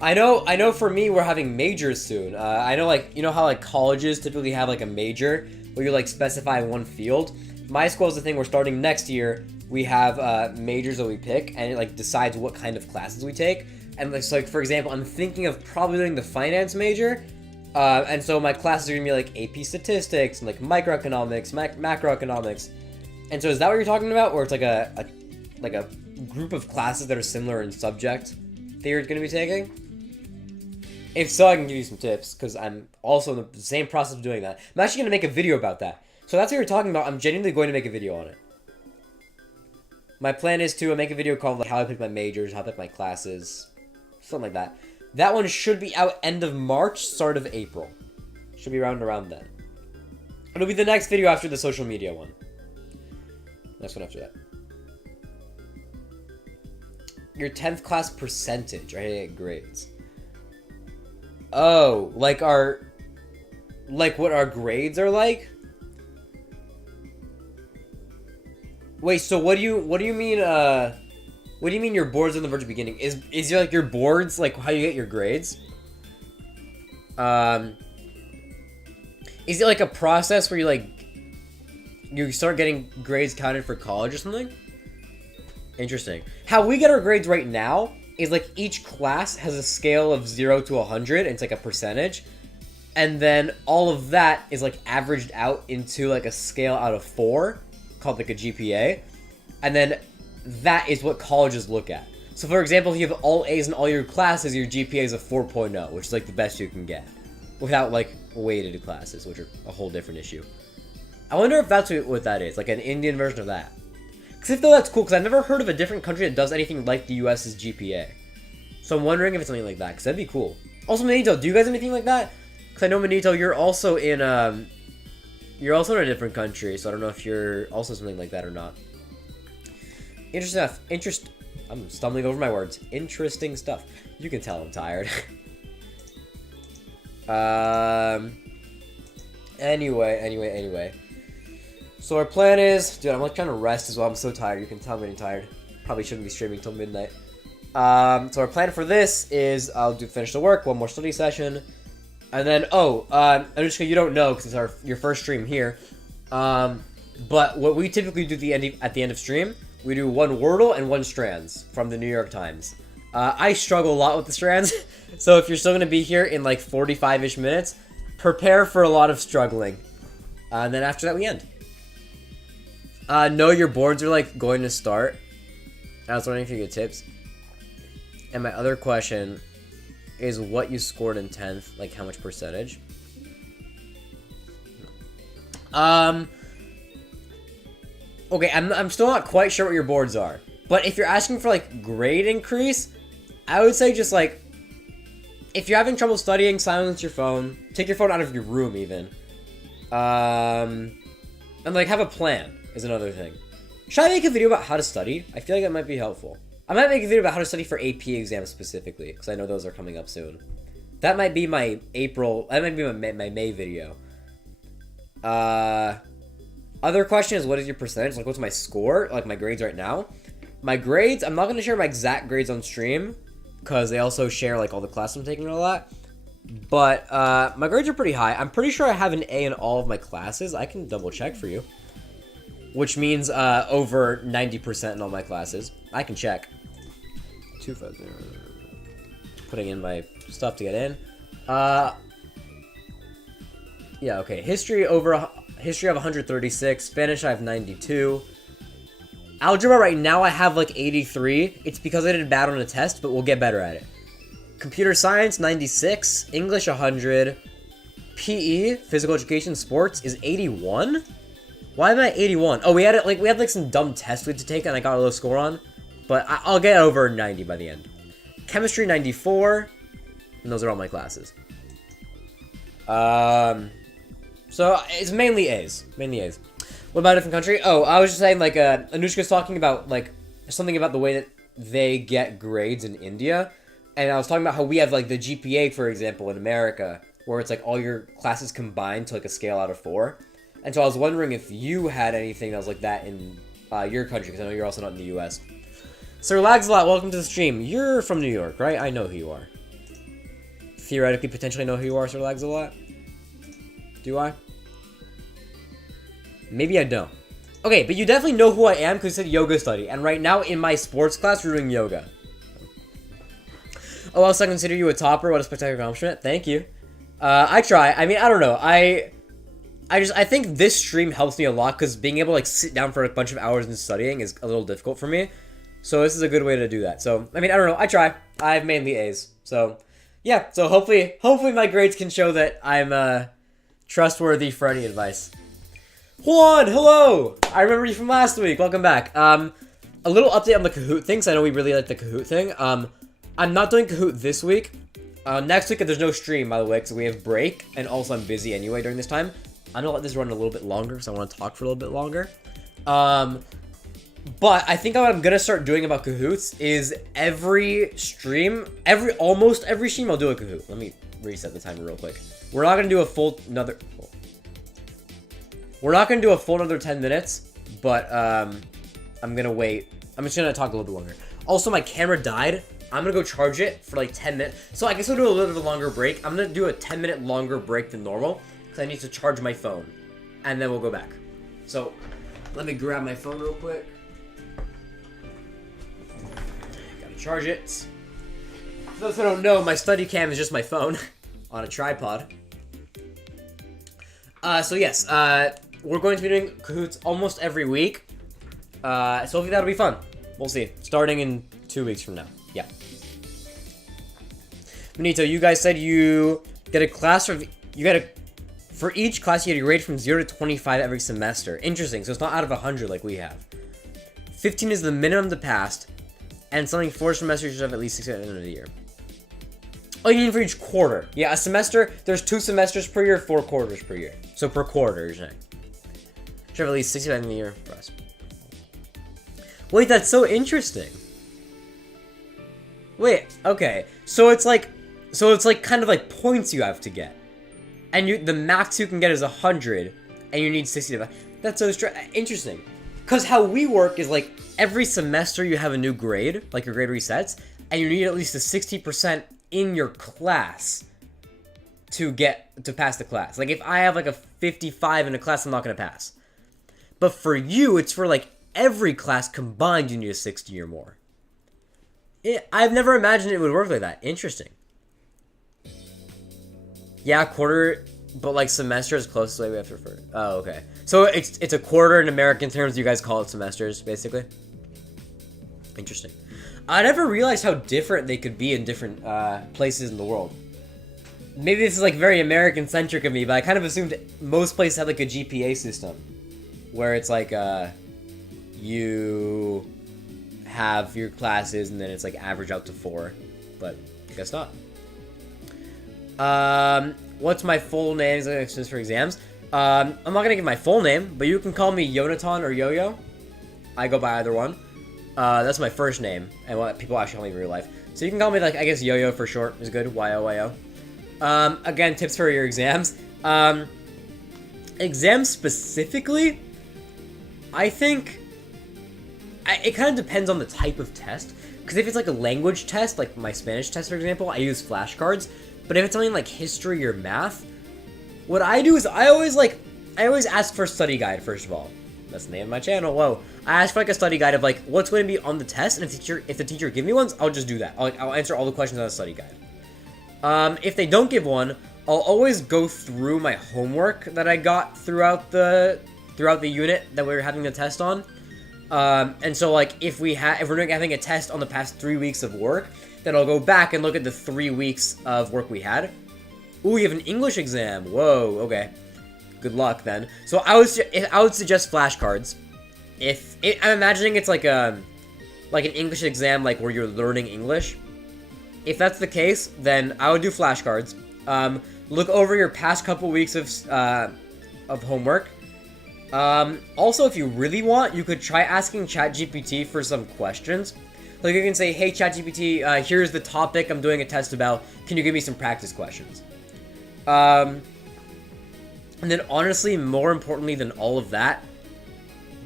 I know for me, we're having majors soon. I know, like, you know how, like, colleges typically have, like, a major where you, like, specify one field? My school is the thing where starting next year, we have, majors that we pick, and it, like, decides what kind of classes we take. And, like, so, like, for example, I'm thinking of probably doing the finance major. And so my classes are gonna be like AP statistics and like microeconomics, macroeconomics. And so is that what you're talking about? Or it's like a group of classes that are similar in subject that you're gonna be taking? If so, I can give you some tips, because I'm also in the same process of doing that. I'm actually gonna make a video about that. So that's what you're talking about. I'm genuinely going to make a video on it. My plan is to make a video called like how I pick my majors, how I pick my classes, something like that. That one should be out end of March, start of April. Should be around then. It'll be the next video after the social media one. Next one after that. your 10th class percentage, right? I get grades. Oh, like what our grades are like? Wait, so what do you mean your boards on the verge of beginning? Is your like your boards like how you get your grades? Is it like a process where you start getting grades counted for college or something? Interesting. How we get our grades right now is like each class has a scale of 0 to 100, and it's like a percentage. And then all of that is like averaged out into like a scale out of 4 called like a GPA. And then that is what colleges look at. So for example, if you have all A's in all your classes, your GPA is a 4.0, which is like the best you can get. Without like weighted classes, which are a whole different issue. I wonder if that's what that is, like an Indian version of that. Because if though that's cool, because I've never heard of a different country that does anything like the US's GPA. So I'm wondering if it's something like that, because that'd be cool. Also, Manito, do you guys have anything like that? Because I know, Manito, you're also in a different country, so I don't know if you're also something like that or not. Interesting stuff. I'm stumbling over my words. Interesting stuff. You can tell I'm tired. Anyway. So our plan is, dude, I'm like trying to rest as well. I'm so tired. You can tell I'm getting tired. Probably shouldn't be streaming till midnight. So our plan for this is I'll finish the work, one more study session, and then Anushka, you don't know because it's your first stream here. But what we typically do at the end of stream, we do one Wordle and one Strands from the New York Times. I struggle a lot with the Strands, so if you're still gonna be here in like 45-ish minutes, prepare for a lot of struggling. And then after that, we end. No, your boards are like going to start. I was wondering if you get tips. And my other question is what you scored in 10th, like how much percentage? Okay, I'm still not quite sure what your boards are. But if you're asking for like grade increase, I would say just like, if you're having trouble studying, silence your phone. Take your phone out of your room even. And like have a plan is another thing. Should I make a video about how to study? I feel like that might be helpful. I might make a video about how to study for AP exams specifically, because I know those are coming up soon. That might be my May video. Other question is, what is your percentage? Like, what's my score? Like, my grades right now? My grades, I'm not going to share my exact grades on stream, because they also share, like, all the classes I'm taking and all that. But, my grades are pretty high. I'm pretty sure I have an A in all of my classes. I can double check for you. Which means, over 90% in all my classes. I can check. Putting in my stuff to get in. Yeah, okay. History of 136. Spanish, I have 92. Algebra right now, I have like 83. It's because I did bad on a test, but we'll get better at it. Computer science, 96. English, 100. PE, physical education, sports, is 81? Why am I at 81? Oh, we had some dumb test we had to take and I got a low score on. But I'll get over 90 by the end. Chemistry, 94. And those are all my classes. So it's mainly A's. What about a different country? Oh, I was just saying, like, Anushka's talking about, like, something about the way that they get grades in India. And I was talking about how we have, like, the GPA, for example, in America, where it's, like, all your classes combined to, like, a scale out of 4. And so I was wondering if you had anything that was like that in your country, because I know you're also not in the US. Sir Lagsalot, welcome to the stream. You're from New York, right? I know who you are. Theoretically, potentially know who you are, Sir Lagsalot. Do I? Maybe I don't. Okay, but you definitely know who I am because you said yoga study. And right now in my sports class, we're doing yoga. Oh, else I consider you a topper. What a spectacular accomplishment. Thank you. I try. I mean, I don't know. I think this stream helps me a lot because being able to like sit down for a bunch of hours and studying is a little difficult for me. So this is a good way to do that. So, I mean, I don't know. I try. I have mainly A's. So, yeah. So hopefully my grades can show that I'm trustworthy for any advice. Juan, hello! I remember you from last week. Welcome back. A little update on the Kahoot thing, because I know we really like the Kahoot thing. I'm not doing Kahoot this week. Next week, there's no stream, by the way, because we have break, and also I'm busy anyway during this time. I'm gonna let this run a little bit longer, because I want to talk for a little bit longer. But I think what I'm gonna start doing about Kahoots is every stream, almost every stream I'll do a Kahoot. Let me reset the timer real quick. We're not gonna do a full another 10 minutes, but I'm gonna wait. I'm just gonna talk a little bit longer. Also, my camera died. I'm gonna go charge it for like 10 minutes. So I guess we'll do a little bit of a longer break. I'm gonna do a 10-minute longer break than normal because I need to charge my phone, and then we'll go back. So let me grab my phone real quick. Gotta charge it. For those who don't know, my study cam is just my phone on a tripod. So yes, we're going to be doing Kahoots almost every week. So hopefully that'll be fun. We'll see. Starting in 2 weeks from now. Yeah. Benito, you guys said you get a class for for each class you get a grade from 0 to 25 every semester. Interesting. So it's not out of 100 like we have. 15 is the minimum to pass, and something 4 semesters should have at least 6 at the end of the year. Oh, you mean for each quarter? Yeah, a semester. There's 2 semesters per year, 4 quarters per year. So per quarter, you're saying. Should have at least 60 by the end of the year for us. Wait, that's so interesting. Wait, okay. So it's like kind of like points you have to get. And the max you can get is 100, and you need 60 to... That's so interesting. Because how we work is like every semester you have a new grade, like your grade resets, and you need at least a 60% in your class to pass the class. Like if I have like a 55 in a class, I'm not going to pass. But for you, it's for like every class combined, you need a 60 or more. I've never imagined it would work like that. Interesting. Yeah, quarter, but like semester is close to the way we have to refer. Oh, okay. So it's a quarter in American terms. You guys call it semesters, basically. Interesting. I never realized how different they could be in different places in the world. Maybe this is like very American-centric of me, but I kind of assumed most places have like a GPA system. Where it's like, you have your classes and then it's like average out to 4. But I guess not. What's my full name for exams? I'm not gonna give my full name, but you can call me Yonatan or Yo-Yo. I go by either one. That's my first name, and what people actually call me in real life. So you can call me, like, I guess Yo-Yo for short is good, Y-O-Y-O. Again, tips for your exams. Exams specifically, I think it kind of depends on the type of test. Because if it's like a language test, like my Spanish test, for example, I use flashcards. But if it's something like history or math, what I do is I always ask for a study guide, first of all. That's the name of my channel, whoa. I ask for like a study guide of like what's going to be on the test, and if the teacher give me ones, I'll just do that. I'll answer all the questions on the study guide. If they don't give one, I'll always go through my homework that I got throughout the unit that we were having the test on. And so like if we're having a test on the past 3 weeks of work, then I'll go back and look at the 3 weeks of work we had. Ooh, you have an English exam. Whoa, okay. Good luck then. So I would suggest flashcards. I'm imagining it's like an English exam, like where you're learning English. If that's the case, then I would do flashcards. Look over your past couple weeks of homework. Also, if you really want, you could try asking ChatGPT for some questions. Like you can say, hey ChatGPT, here's the topic I'm doing a test about. Can you give me some practice questions? And then honestly, more importantly than all of that,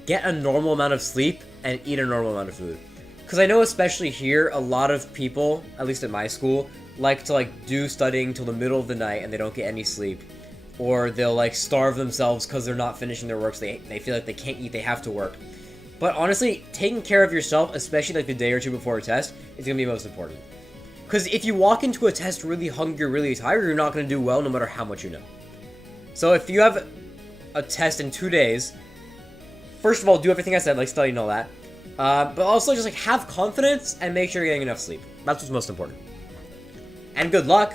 get a normal amount of sleep and eat a normal amount of food. Because I know especially here, a lot of people, at least at my school, like to like do studying till the middle of the night and they don't get any sleep. Or they'll like starve themselves because they're not finishing their work, so they feel like they can't eat, they have to work. But honestly, taking care of yourself, especially like the day or two before a test, is going to be most important. Because if you walk into a test really hungry, really tired, you're not going to do well no matter how much you know. So if you have a test in 2 days, first of all, do everything I said, like study and all that. But also just like have confidence and make sure you're getting enough sleep. That's what's most important. And good luck.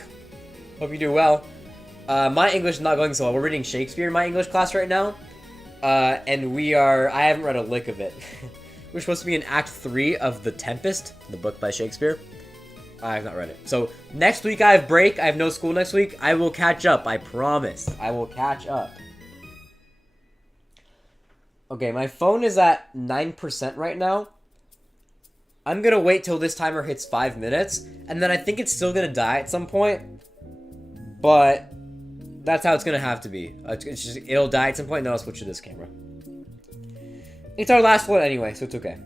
Hope you do well. My English is not going so well. We're reading Shakespeare in my English class right now. And I haven't read a lick of it. We're supposed to be in Act 3 of The Tempest, the book by Shakespeare. I have not read it. So, next week I have break. I have no school next week. I will catch up. I promise. I will catch up. Okay, my phone is at 9% right now. I'm gonna wait till this timer hits 5 minutes, and then I think it's still gonna die at some point. But that's how it's gonna have to be. It'll die at some point, and then I'll switch to this camera. It's our last one anyway, so it's okay.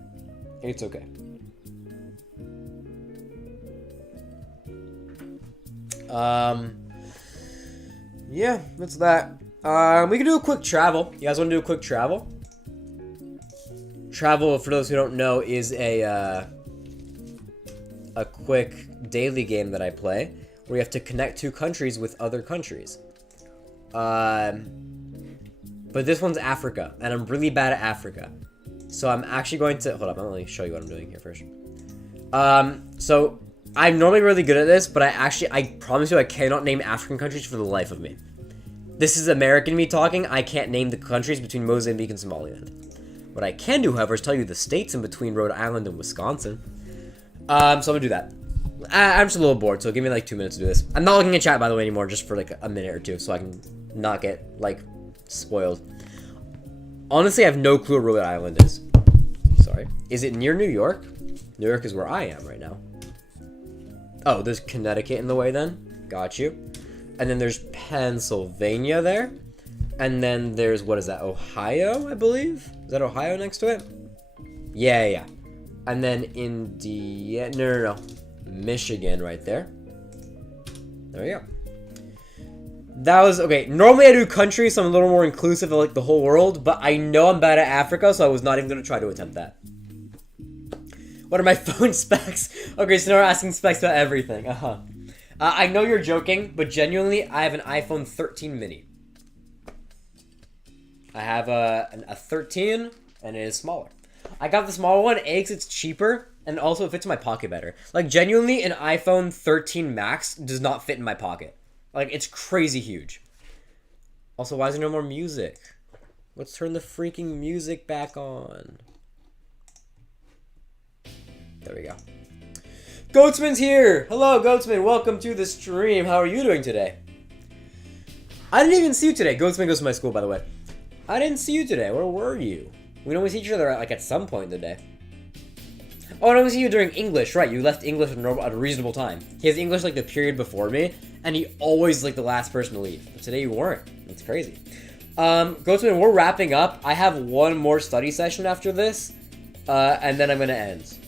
It's okay. Yeah, that's that. We can do a quick travel. You guys want to do a quick travel? Travel, for those who don't know, is a quick daily game that I play where you have to connect two countries with other countries. But this one's Africa, and I'm really bad at Africa. So I'm actually going to... Hold up, let me show you what I'm doing here first. So I'm normally really good at this, but I promise you I cannot name African countries for the life of me. This is American me talking. I can't name the countries between Mozambique and Somaliland. What I can do, however, is tell you the states in between Rhode Island and Wisconsin. So I'm gonna do that. I'm just a little bored, so give me like 2 minutes to do this. I'm not looking at chat, by the way, anymore, just for like a minute or two, so I can not get like spoiled. Honestly, I have no clue where Rhode Island is. Sorry. Is it near New York? New York is where I am right now. Oh, there's Connecticut in the way then. Got you. And then there's Pennsylvania there. And then there's, what is that, Ohio, I believe? Is that Ohio next to it? Yeah. And then Indiana, no. Michigan right there. There you go. That was, okay, normally I do country, so I'm a little more inclusive of like the whole world, but I know I'm bad at Africa, so I was not even going to try to attempt that. What are my phone specs? Okay, so now we're asking specs about everything. I know you're joking, but genuinely, I have an iPhone 13 mini. I have a 13, and it is smaller. I got the smaller one, A, because it's cheaper, and also it fits in my pocket better. Like, genuinely, an iPhone 13 Max does not fit in my pocket. Like, it's crazy huge. Also, why is there no more music? Let's turn the freaking music back on. There we go. Goatsman's here! Hello, Goatsman. Welcome to the stream. How are you doing today? I didn't even see you today. Goatsman goes to my school, by the way. I didn't see you today. Where were you? We normally see each other at some point in the day. Oh, I normally see you during English. Right, you left English at a reasonable time. He has English like the period before me, and he always like the last person to leave. But today you weren't. That's crazy. Goatsman, we're wrapping up. I have one more study session after this, and then I'm gonna end.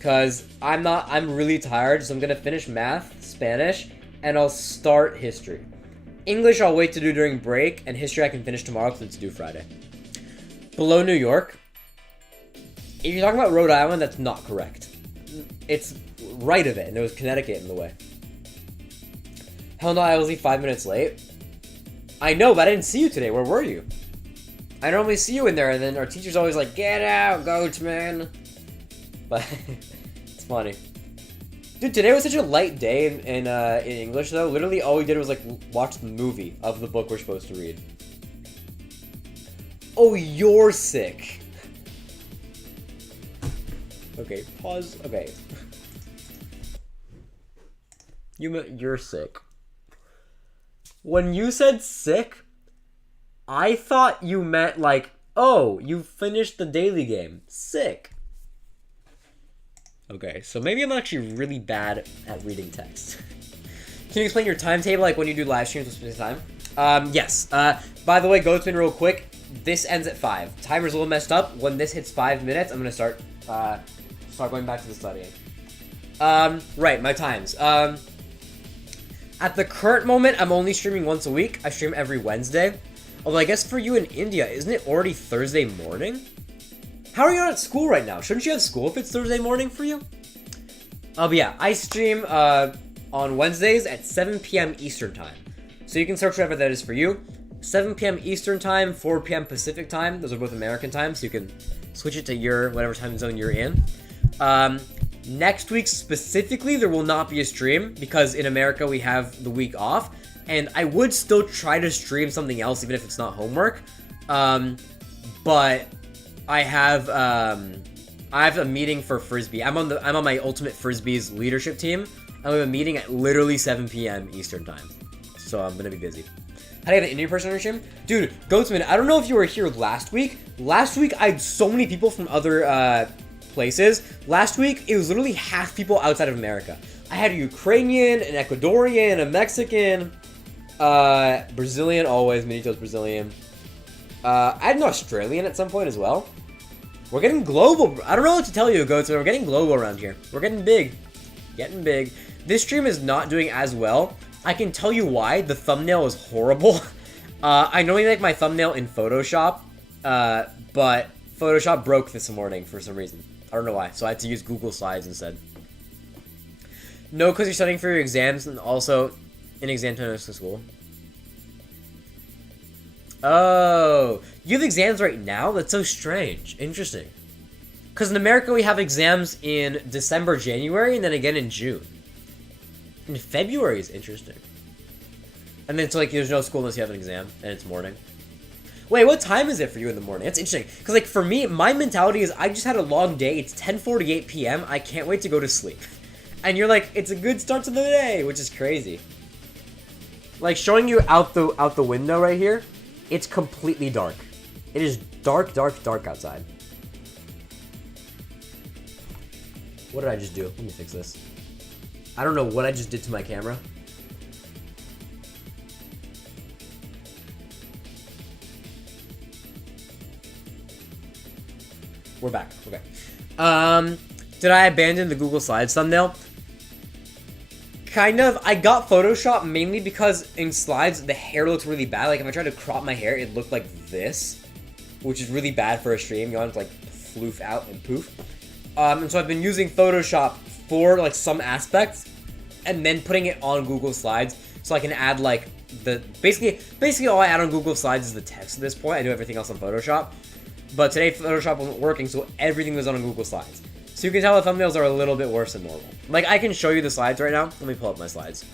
Cause I'm really tired, so I'm gonna finish math, Spanish, and I'll start history. English I'll wait to do during break, and history I can finish tomorrow because it's due Friday. Below New York. If you're talking about Rhode Island, that's not correct. It's right of it, and there was Connecticut in the way. Hell no, I was 5 minutes late. I know, but I didn't see you today. Where were you? I normally see you in there, and then our teacher's always like, "Get out, Goatsman." But it's funny. Dude, today was such a light day in English, though. Literally, all we did was, like, watch the movie of the book we're supposed to read. Oh, you're sick. Okay, pause. Okay. You're sick. When you said sick, I thought you meant, like, oh, you finished the daily game. Sick. Okay, so maybe I'm actually really bad at reading text. Can you explain your timetable, like when you do live streams with specific time? Yes. By the way, Goatsman, real quick, this ends at 5. Timer's a little messed up. When this hits 5 minutes, I'm gonna start going back to the studying. Right, my times. At the current moment, I'm only streaming once a week. I stream every Wednesday. Although I guess for you in India, isn't it already Thursday morning? How are you not at school right now? Shouldn't you have school if it's Thursday morning for you? But yeah, I stream on Wednesdays at 7 p.m. Eastern Time. So you can search whatever that is for you. 7 p.m. Eastern Time, 4 p.m. Pacific Time. Those are both American time, so you can switch it to your whatever time zone you're in. Next week specifically, there will not be a stream because in America we have the week off. And I would still try to stream something else even if it's not homework. But I have a meeting for Frisbee. I'm on my Ultimate Frisbee's leadership team. And we have a meeting at literally 7 p.m. Eastern time. So I'm gonna be busy. How do you have an Indian person on your stream? Dude, Goatsman, I don't know if you were here last week. Last week, I had so many people from other places. Last week, it was literally half people outside of America. I had a Ukrainian, an Ecuadorian, a Mexican, Brazilian, always. Minito's Brazilian. I had an Australian at some point as well. We're getting global. I don't know what to tell you, Goatsman. We're getting global around here. We're getting big. Getting big. This stream is not doing as well. I can tell you why. The thumbnail is horrible. I normally make my thumbnail in Photoshop, but Photoshop broke this morning for some reason. I don't know why, so I had to use Google Slides instead. No, because you're studying for your exams and also in exam time to school. Oh, you have exams right now? That's so strange. Interesting. Because in America, we have exams in December, January, and then again in June. In February is interesting. And then it's like there's no school unless you have an exam and it's morning. Wait, what time is it for you in the morning? That's interesting. Because like for me, my mentality is I just had a long day. It's 10:48 p.m. I can't wait to go to sleep. And you're like, it's a good start to the day, which is crazy. Like showing you out the window right here, it's completely dark. It is dark, dark, dark outside. What did I just do? Let me fix this. I don't know what I just did to my camera. We're back. Okay. Did I abandon the Google Slides thumbnail? Kind of. I got Photoshop mainly because in Slides, the hair looks really bad. Like if I tried to crop my hair, it looked like this, which is really bad for a stream. You want it to like floof out and poof. And so I've been using Photoshop for like some aspects and then putting it on Google Slides so I can add like the basically all I add on Google Slides is the text at this point. I do everything else on Photoshop, but today Photoshop wasn't working, so everything was on Google Slides. So you can tell the thumbnails are a little bit worse than normal. Like I can show you the slides right now. Let me pull up my slides.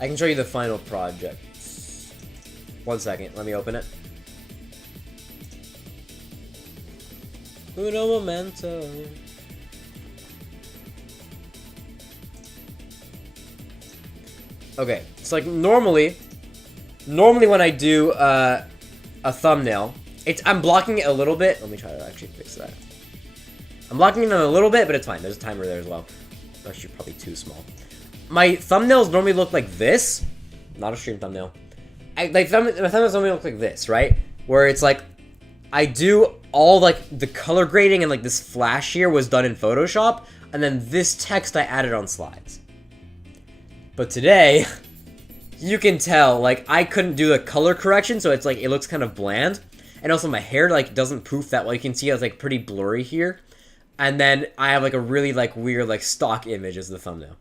I can show you the final project. 1 second, let me open it. Uno momento. Okay, so like normally when I do a thumbnail, I'm blocking it a little bit. Let me try to actually fix that. I'm blocking it a little bit, but it's fine. There's a timer there as well. Actually, probably too small. My thumbnails normally look like this. Not a stream thumbnail. My thumbnails normally look like this, right? Where it's like, I do all like the color grading and like this flash here was done in Photoshop, and then this text I added on Slides. But today, you can tell like I couldn't do the color correction, so it's like it looks kind of bland, and also my hair like doesn't poof that well. You can see it's like pretty blurry here, and then I have like a really like weird like stock image as the thumbnail.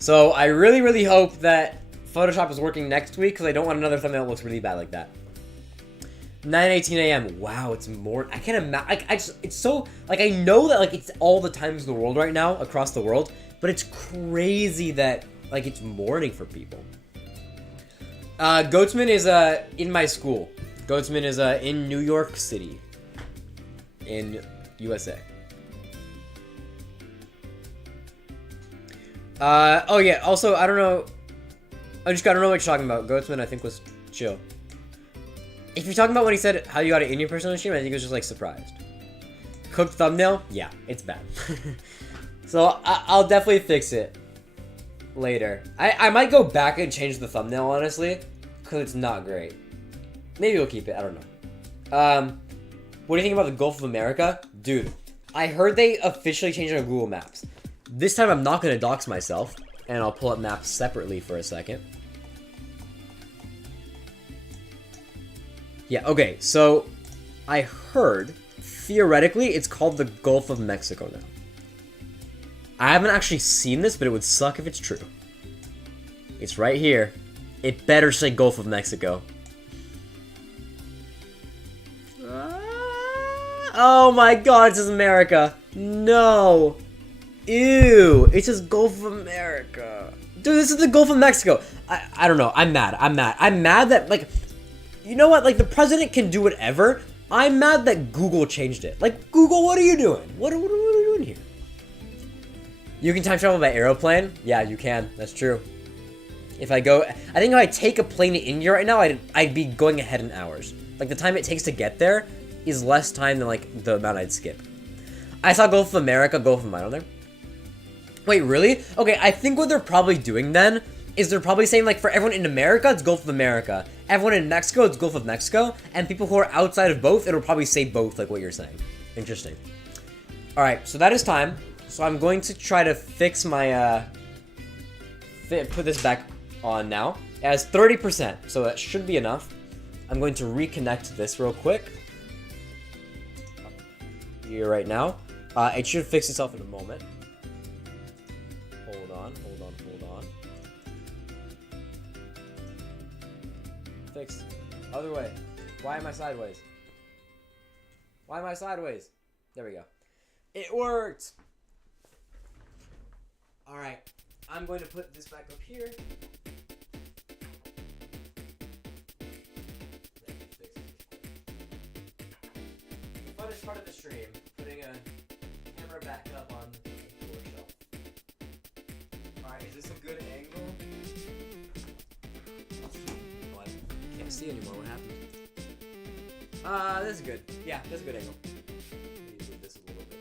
So I really hope that Photoshop is working next week because I don't want another thumbnail that looks really bad like that. 9:18 a.m. Wow, it's more. I can't imagine. It's so like I know that like it's all the times in the world right now across the world, but it's crazy that like it's morning for people. Goatsman is in my school. Goatsman is in New York City, in USA. Oh yeah. Also, I don't know. I just gotta know what you're talking about. Goatsman, I think was chill. If you're talking about when he said how you got an Indian person on the stream, I think it was just like surprised. Cooked thumbnail? Yeah, it's bad. So I'll definitely fix it later. I might go back and change the thumbnail, honestly, because it's not great. Maybe we'll keep it. I don't know. What do you think about the Gulf of America? Dude, I heard they officially changed it on Google Maps. This time I'm not going to dox myself, and I'll pull up maps separately for a second. Yeah, okay, so I heard, theoretically, it's called the Gulf of Mexico now. I haven't actually seen this, but it would suck if it's true. It's right here. It better say Gulf of Mexico. Oh my god, it says America. No. Ew, it says Gulf of America. Dude, this is the Gulf of Mexico. I don't know, I'm mad. I'm mad that, like... You know what? Like, the president can do whatever. I'm mad that Google changed it. Like, Google, what are you doing? What are you doing here? You can time travel by aeroplane? Yeah, you can. That's true. If I go, I think if I take a plane to India right now, I'd be going ahead in hours. Like, the time it takes to get there is less time than, like, the amount I'd skip. I saw Gulf of America, Gulf of Mine there. Wait, really? Okay, I think what they're probably doing then is they're probably saying, like, for everyone in America, it's Gulf of America. Everyone in Mexico, it's Gulf of Mexico. And people who are outside of both, it'll probably say both, like what you're saying. Interesting. Alright, so that is time. So I'm going to try to fix my, put this back on now. It has 30%, so that should be enough. I'm going to reconnect this real quick. Here right now. It should fix itself in a moment. Hold on. Fixed. Other way. Why am I sideways? There we go. It worked! Alright. I'm going to put this back up here. The funnest part of the stream, putting a camera back up on the floor shelf. Alright, is this a good angle? Oh, I can't see anymore. What happened? This is good. Yeah, this is a good angle. Move this a little bit.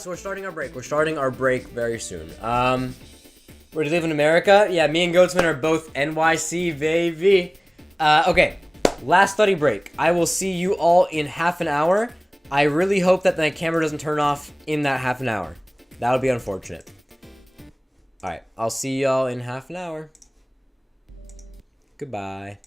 So we're starting our break. We're starting our break very soon. Where do you live in America? Yeah, me and Goatsman are both NYC, baby. Okay. Last study break. I will see you all in half an hour. I really hope that my camera doesn't turn off in that half an hour. That would be unfortunate. Alright, I'll see y'all in half an hour. Goodbye.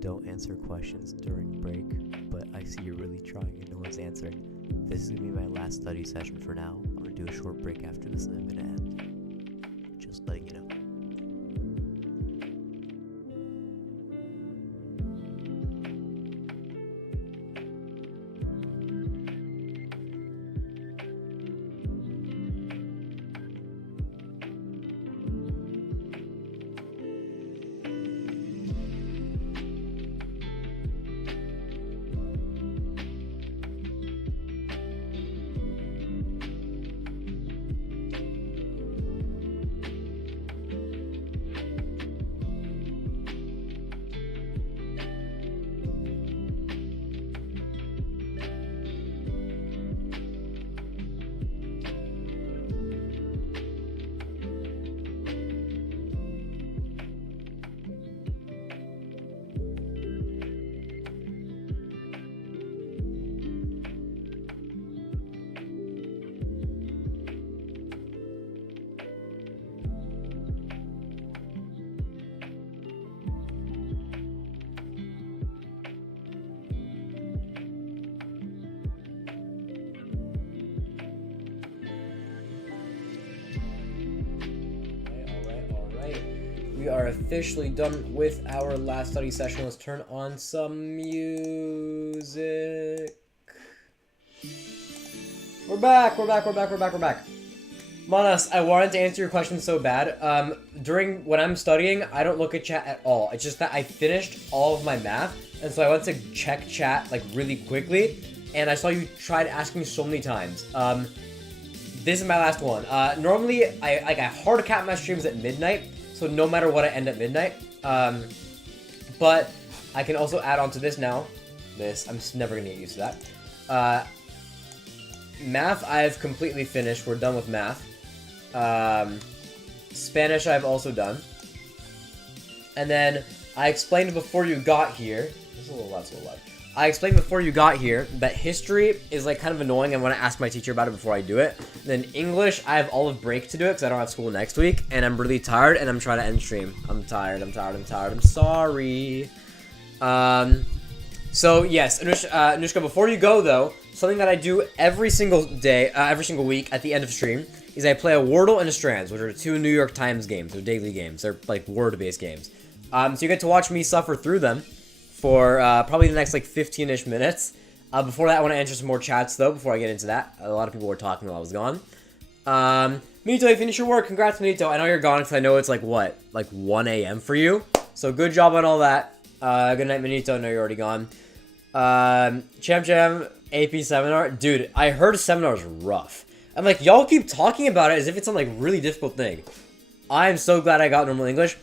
don't answer questions during break, but I see you're really trying and no one's answering. This is gonna be my last study session for now. I'm gonna do a short break after this and I'm gonna end. Just letting you know. We are officially done with our last study session. Let's turn on some music. We're back. Manas, I wanted to answer your question so bad. When I'm studying, I don't look at chat at all. It's just that I finished all of my math, and so I went to check chat like really quickly, and I saw you tried asking so many times. This is my last one. Normally, I hard cap my streams at midnight. So no matter what, I end at midnight. But I can also add on to this now. I'm just never gonna get used to that. Math, I've completely finished. We're done with math. Spanish, I've also done. And then I explained before you got here. This is a little loud. I explained before you got here that history is like kind of annoying. I want to ask my teacher about it before I do it. Then English, I have all of break to do it because I don't have school next week, and I'm really tired, and I'm trying to end stream. I'm tired. I'm sorry. So yes, Anushka, before you go though, something that I do every single day, every single week at the end of stream is I play a Wordle and a Strands, which are 2 New York Times games. They're daily games. They're like word-based games. So you get to watch me suffer through them for probably the next like 15-ish minutes. Before that, I want to answer some more chats though. Before I get into that, a lot of people were talking while I was gone. Minito, you finished your work. Congrats, Minito. I know you're gone because I know it's like 1 a.m. for you. So good job on all that. Good night, Minito. I know you're already gone. Cham AP seminar, dude. I heard seminar is rough. I'm like, y'all keep talking about it as if it's some like really difficult thing. I'm so glad I got normal English.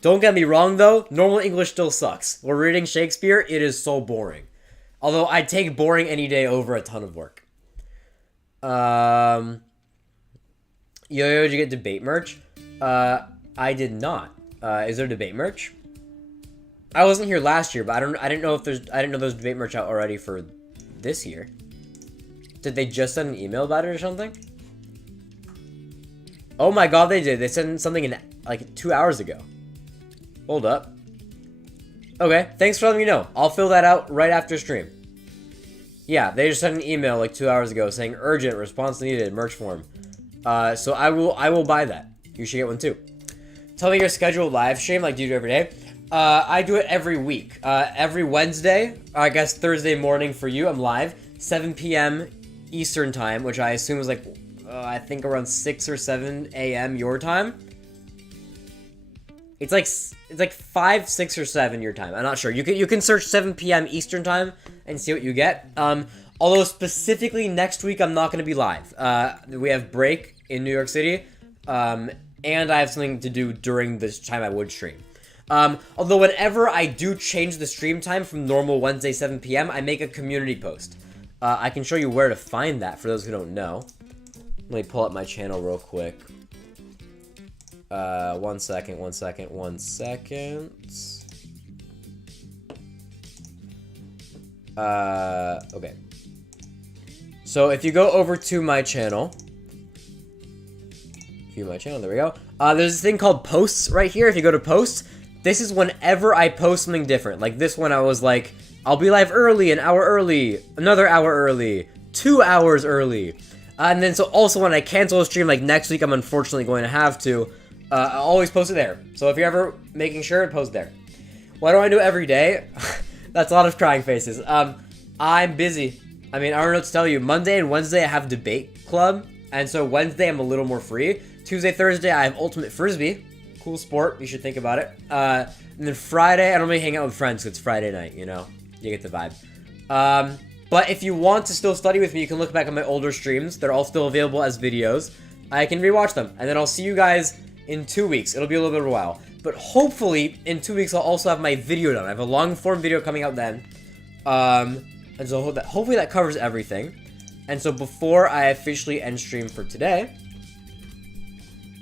Don't get me wrong though, normal English still sucks. We're reading Shakespeare, it is so boring. Although I'd take boring any day over a ton of work. Yo, did you get debate merch? I did not. Is there debate merch? I wasn't here last year, but I didn't know there's debate merch out already for this year. Did they just send an email about it or something? Oh my god, they did. They sent something in like 2 hours ago. Hold up. Okay, thanks for letting me know. I'll fill that out right after stream. Yeah, they just sent an email like 2 hours ago saying urgent, response needed, merch form. So I will buy that. You should get one too. Tell me your scheduled live stream like you do every day. I do it every week. Every Wednesday, I guess Thursday morning for you, I'm live. 7 p.m. Eastern time, which I assume is like, I think around 6 or 7 a.m. your time. It's like 5, 6, or 7 your time. I'm not sure. You can search 7 p.m. Eastern time and see what you get. Although specifically next week I'm not going to be live. We have break in New York City, and I have something to do during this time I would stream. Although whenever I do change the stream time from normal Wednesday 7 p.m., I make a community post. I can show you where to find that for those who don't know. Let me pull up my channel real quick. One second. Okay. So if you go over to my channel, there we go. There's this thing called posts right here. If you go to posts, this is whenever I post something different. Like this one, I was like, I'll be live early, an hour early, another hour early, 2 hours early. And then so also when I cancel a stream, like next week, I'm unfortunately going to have to, I always post it there. So if you're ever making sure, post there. Why don't I do it every day? That's a lot of crying faces. I'm busy. I mean, I don't know what to tell you. Monday and Wednesday, I have debate club. And so Wednesday, I'm a little more free. Tuesday, Thursday, I have Ultimate Frisbee. Cool sport. You should think about it. And then Friday, I don't really hang out with friends because it's Friday night, you know? You get the vibe. But if you want to still study with me, you can look back on my older streams. They're all still available as videos. I can rewatch them. And then I'll see you guys in 2 weeks. It'll be a little bit of a while. But hopefully, in 2 weeks, I'll also have my video done. I have a long-form video coming out then. And so hopefully that covers everything. And so before I officially end stream for today,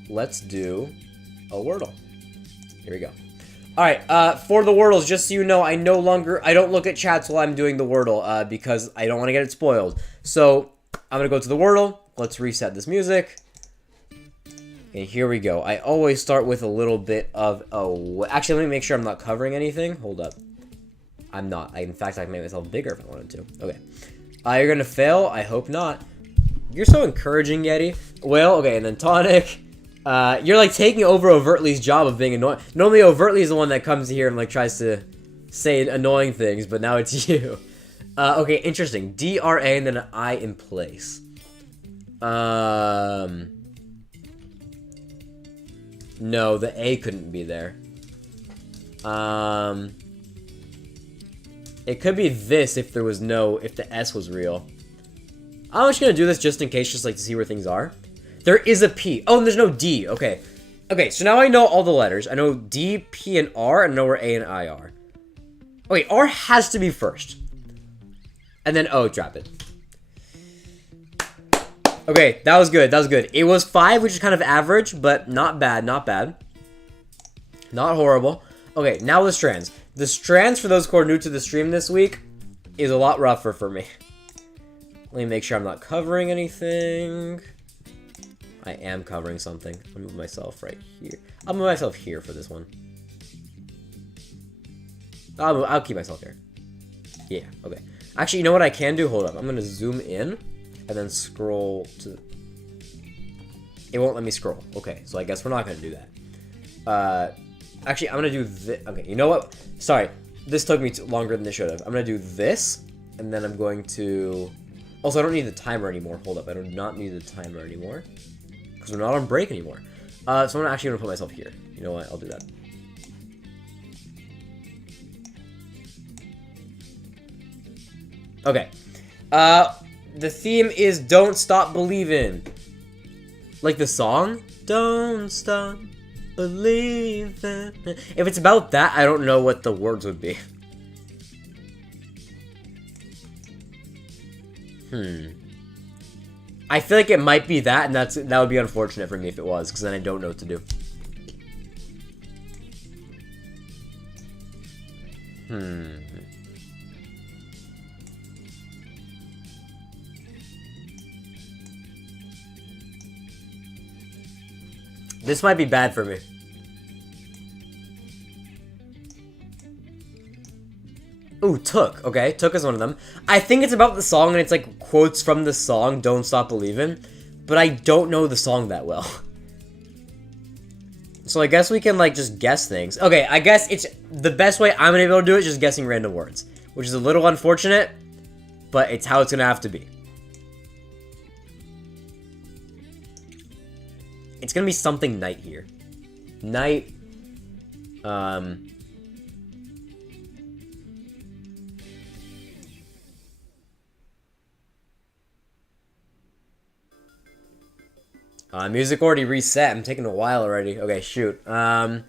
let's do a Wordle. Here we go. Alright, for the Wordles, just so you know, I don't look at chats while I'm doing the Wordle, because I don't want to get it spoiled. So, I'm gonna go to the Wordle. Let's reset this music. And here we go. I always start with a little bit of actually, let me make sure I'm not covering anything. Hold up. I'm not. In fact, I can make myself bigger if I wanted to. Okay. You're gonna fail? I hope not. You're so encouraging, Yeti. Well, okay, and then Tonic. You're like taking over Overtly's job of being annoying. Normally, Overtly is the one that comes here and like tries to say annoying things, but now it's you. Okay, interesting. D-R-A and then an I in place. No, the A couldn't be there. It could be this if there was if the S was real. I'm just gonna do this just in case, just like to see where things are. There is a P. Oh, and there's no D. Okay. Okay, so now I know all the letters. I know D, P, and R, and I know where A and I are. Okay, R has to be first. And then O, drop it. Okay, that was good. That was good. It was 5, which is kind of average, but not bad. Not bad. Not horrible. Okay, now the strands. The strands, for those who are new to the stream this week, is a lot rougher for me. Let me make sure I'm not covering anything. I am covering something. I'll move myself right here. I'll move myself here for this one. I'll keep myself here. Yeah, okay. Actually, you know what I can do? Hold up. I'm going to zoom in and then scroll to... It won't let me scroll. Okay, so I guess we're not going to do that. Actually, I'm going to do this. Okay, you know what? Sorry. This took me longer than it should have. I'm going to do this, and then I'm going to... Also, I don't need the timer anymore. Hold up. I do not need the timer anymore. Because we're not on break anymore. So I'm actually going to put myself here. You know what? I'll do that. Okay. The theme is Don't Stop Believin'. Like the song? Don't stop believin'. If it's about that, I don't know what the words would be. I feel like it might be that, and that would be unfortunate for me if it was, because then I don't know what to do. This might be bad for me. Ooh, Took. Okay, Took is one of them. I think it's about the song, and it's like quotes from the song, Don't Stop Believin', but I don't know the song that well. So I guess we can, like, just guess things. Okay, I guess it's the best way I'm gonna be able to do it is just guessing random words, which is a little unfortunate, but it's how it's gonna have to be. It's gonna be something night here. Night. Music already reset. I'm taking a while already. Okay, shoot. I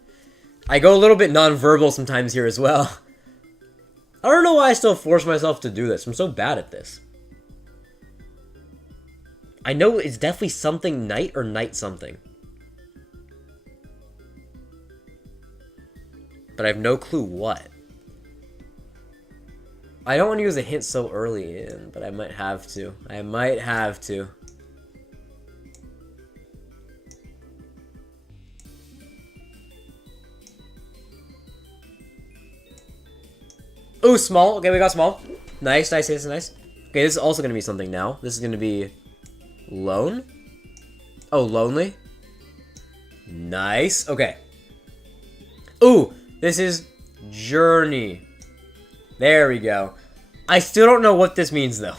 go a little bit non-verbal sometimes here as well. I don't know why I still force myself to do this. I'm so bad at this. I know it's definitely something night or night something. But I have no clue what. I don't want to use a hint so early in, but I might have to. I might have to. Oh, small. Okay, we got small. Nice, nice, nice, nice. Okay, this is also gonna be something now. This is gonna be lone. Oh, lonely. Nice. Okay. Ooh, this is journey. There we go. I still don't know what this means though.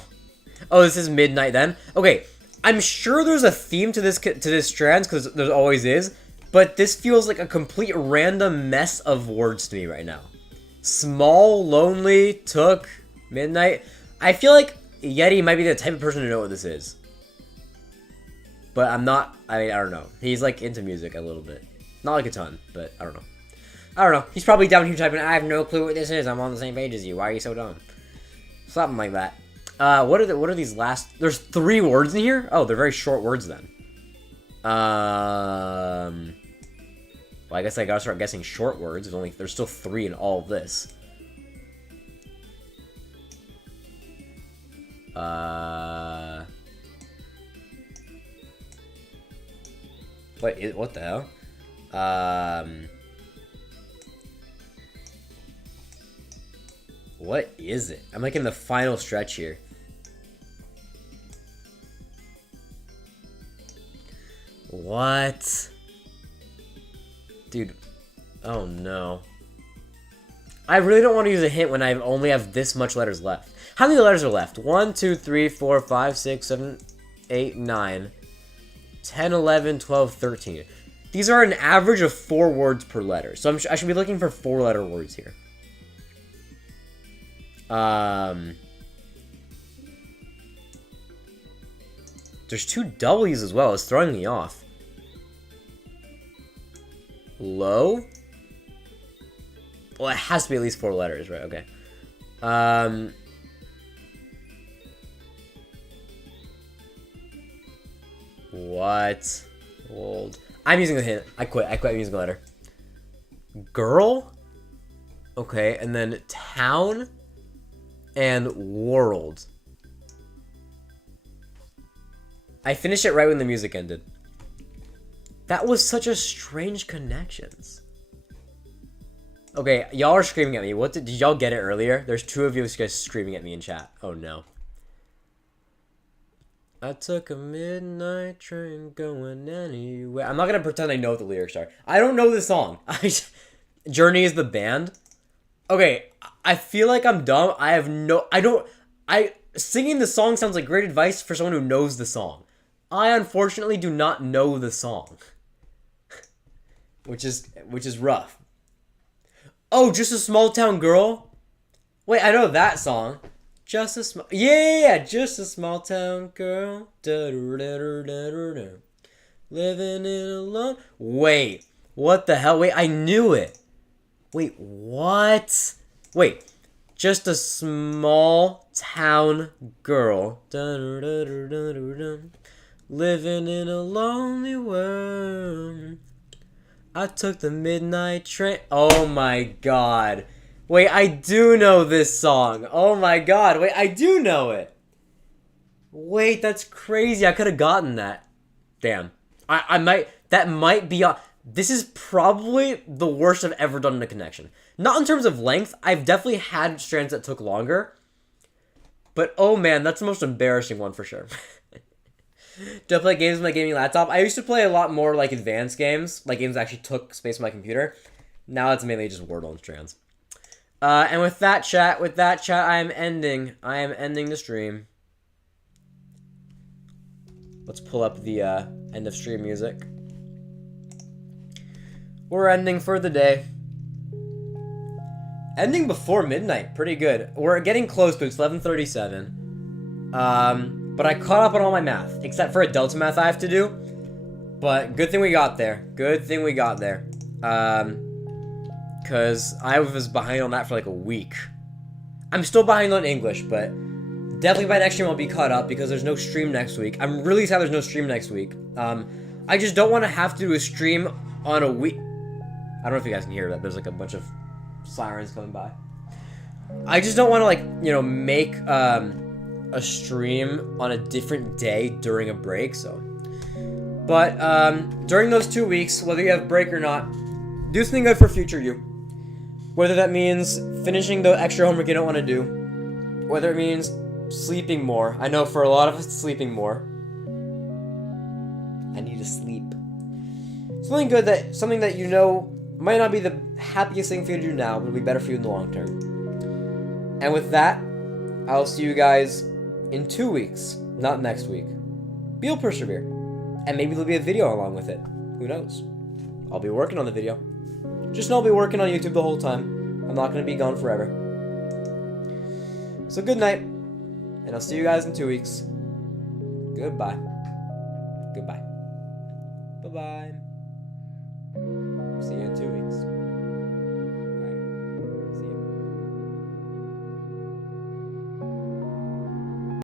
Oh, this is midnight then. Okay, I'm sure there's a theme to this strands because there always is, but this feels like a complete random mess of words to me right now. Small, lonely, took, midnight. I feel like Yeti might be the type of person to know what this is. But I'm not, I mean, I don't know. He's like into music a little bit. Not like a ton, but I don't know. I don't know. He's probably down here typing, I have no clue what this is. I'm on the same page as you. Why are you so dumb? Something like that. What are these last? There's 3 words in here? Oh, they're very short words then. Well, I guess I gotta start guessing short words. There's still 3 in all of this. Wait, what the hell? What is it? I'm like in the final stretch here. What? Dude. Oh no. I really don't want to use a hint when I only have this much letters left. How many letters are left? 1, 2, 3, 4, 5, 6, 7, 8, 9, 10, 11, 12, 13. These are an average of 4 words per letter. So I should be looking for 4-letter words here. There's 2 W's as well. It's throwing me off. Low? Well, it has to be at least 4 letters, right? Okay. What? Old. I'm using the hint. I quit. I'm using the letter. Girl? Okay, and then town and world. I finished it right when the music ended. That was such a strange connections. Okay, y'all are screaming at me. What did y'all get it earlier? There's 2 of you guys screaming at me in chat. Oh no. I took a midnight train going anywhere. I'm not gonna pretend I know what the lyrics are. I don't know this song. Journey is the band. Okay, I feel like I'm dumb. Singing the song sounds like great advice for someone who knows the song. I unfortunately do not know the song. which is rough. Oh, Just a Small Town Girl? Wait, I know that song. Just a small... Yeah, Just a Small Town Girl. Living in alone. Wait, what the hell? Wait, I knew it. Wait, what? Wait, Just a Small Town Girl. Living in a lonely world. I took the midnight train. Oh my god. Wait, I do know this song. Oh my god. Wait, I do know it. Wait, that's crazy. I could have gotten that. Damn. I might... That might be... This is probably the worst I've ever done in a connection. Not in terms of length. I've definitely had strands that took longer. But oh man, that's the most embarrassing one for sure. Do I play games on my gaming laptop? I used to play a lot more like advanced games. Like games that actually took space on my computer. Now it's mainly just Wordle and strands. And with that chat, I am ending the stream. Let's pull up the end of stream music. We're ending for the day. Ending before midnight, pretty good. We're getting close, but it's 11:37. But I caught up on all my math, except for a delta math I have to do. But good thing we got there. Because I was behind on that for like a week. I'm still behind on English, but definitely by next stream I'll be caught up because there's no stream next week. I'm really sad there's no stream next week. I just don't want to have to do a stream on a week. I don't know if you guys can hear that. There's like a bunch of sirens coming by. I just don't want to, like, you know, make a stream on a different day during a break, so. But during those 2 weeks, whether you have break or not, do something good for future you. Whether that means finishing the extra homework you don't want to do, whether it means sleeping more. I know for a lot of us, sleeping more. I need to sleep. Something that you know might not be the happiest thing for you to do now, but will be better for you in the long term. And with that, I'll see you guys in 2 weeks, not next week. But you'll persevere. And maybe there'll be a video along with it. Who knows? I'll be working on the video. Just know I'll be working on YouTube the whole time. I'm not going to be gone forever. So good night. And I'll see you guys in 2 weeks. Goodbye. Goodbye. Bye-bye. See you in 2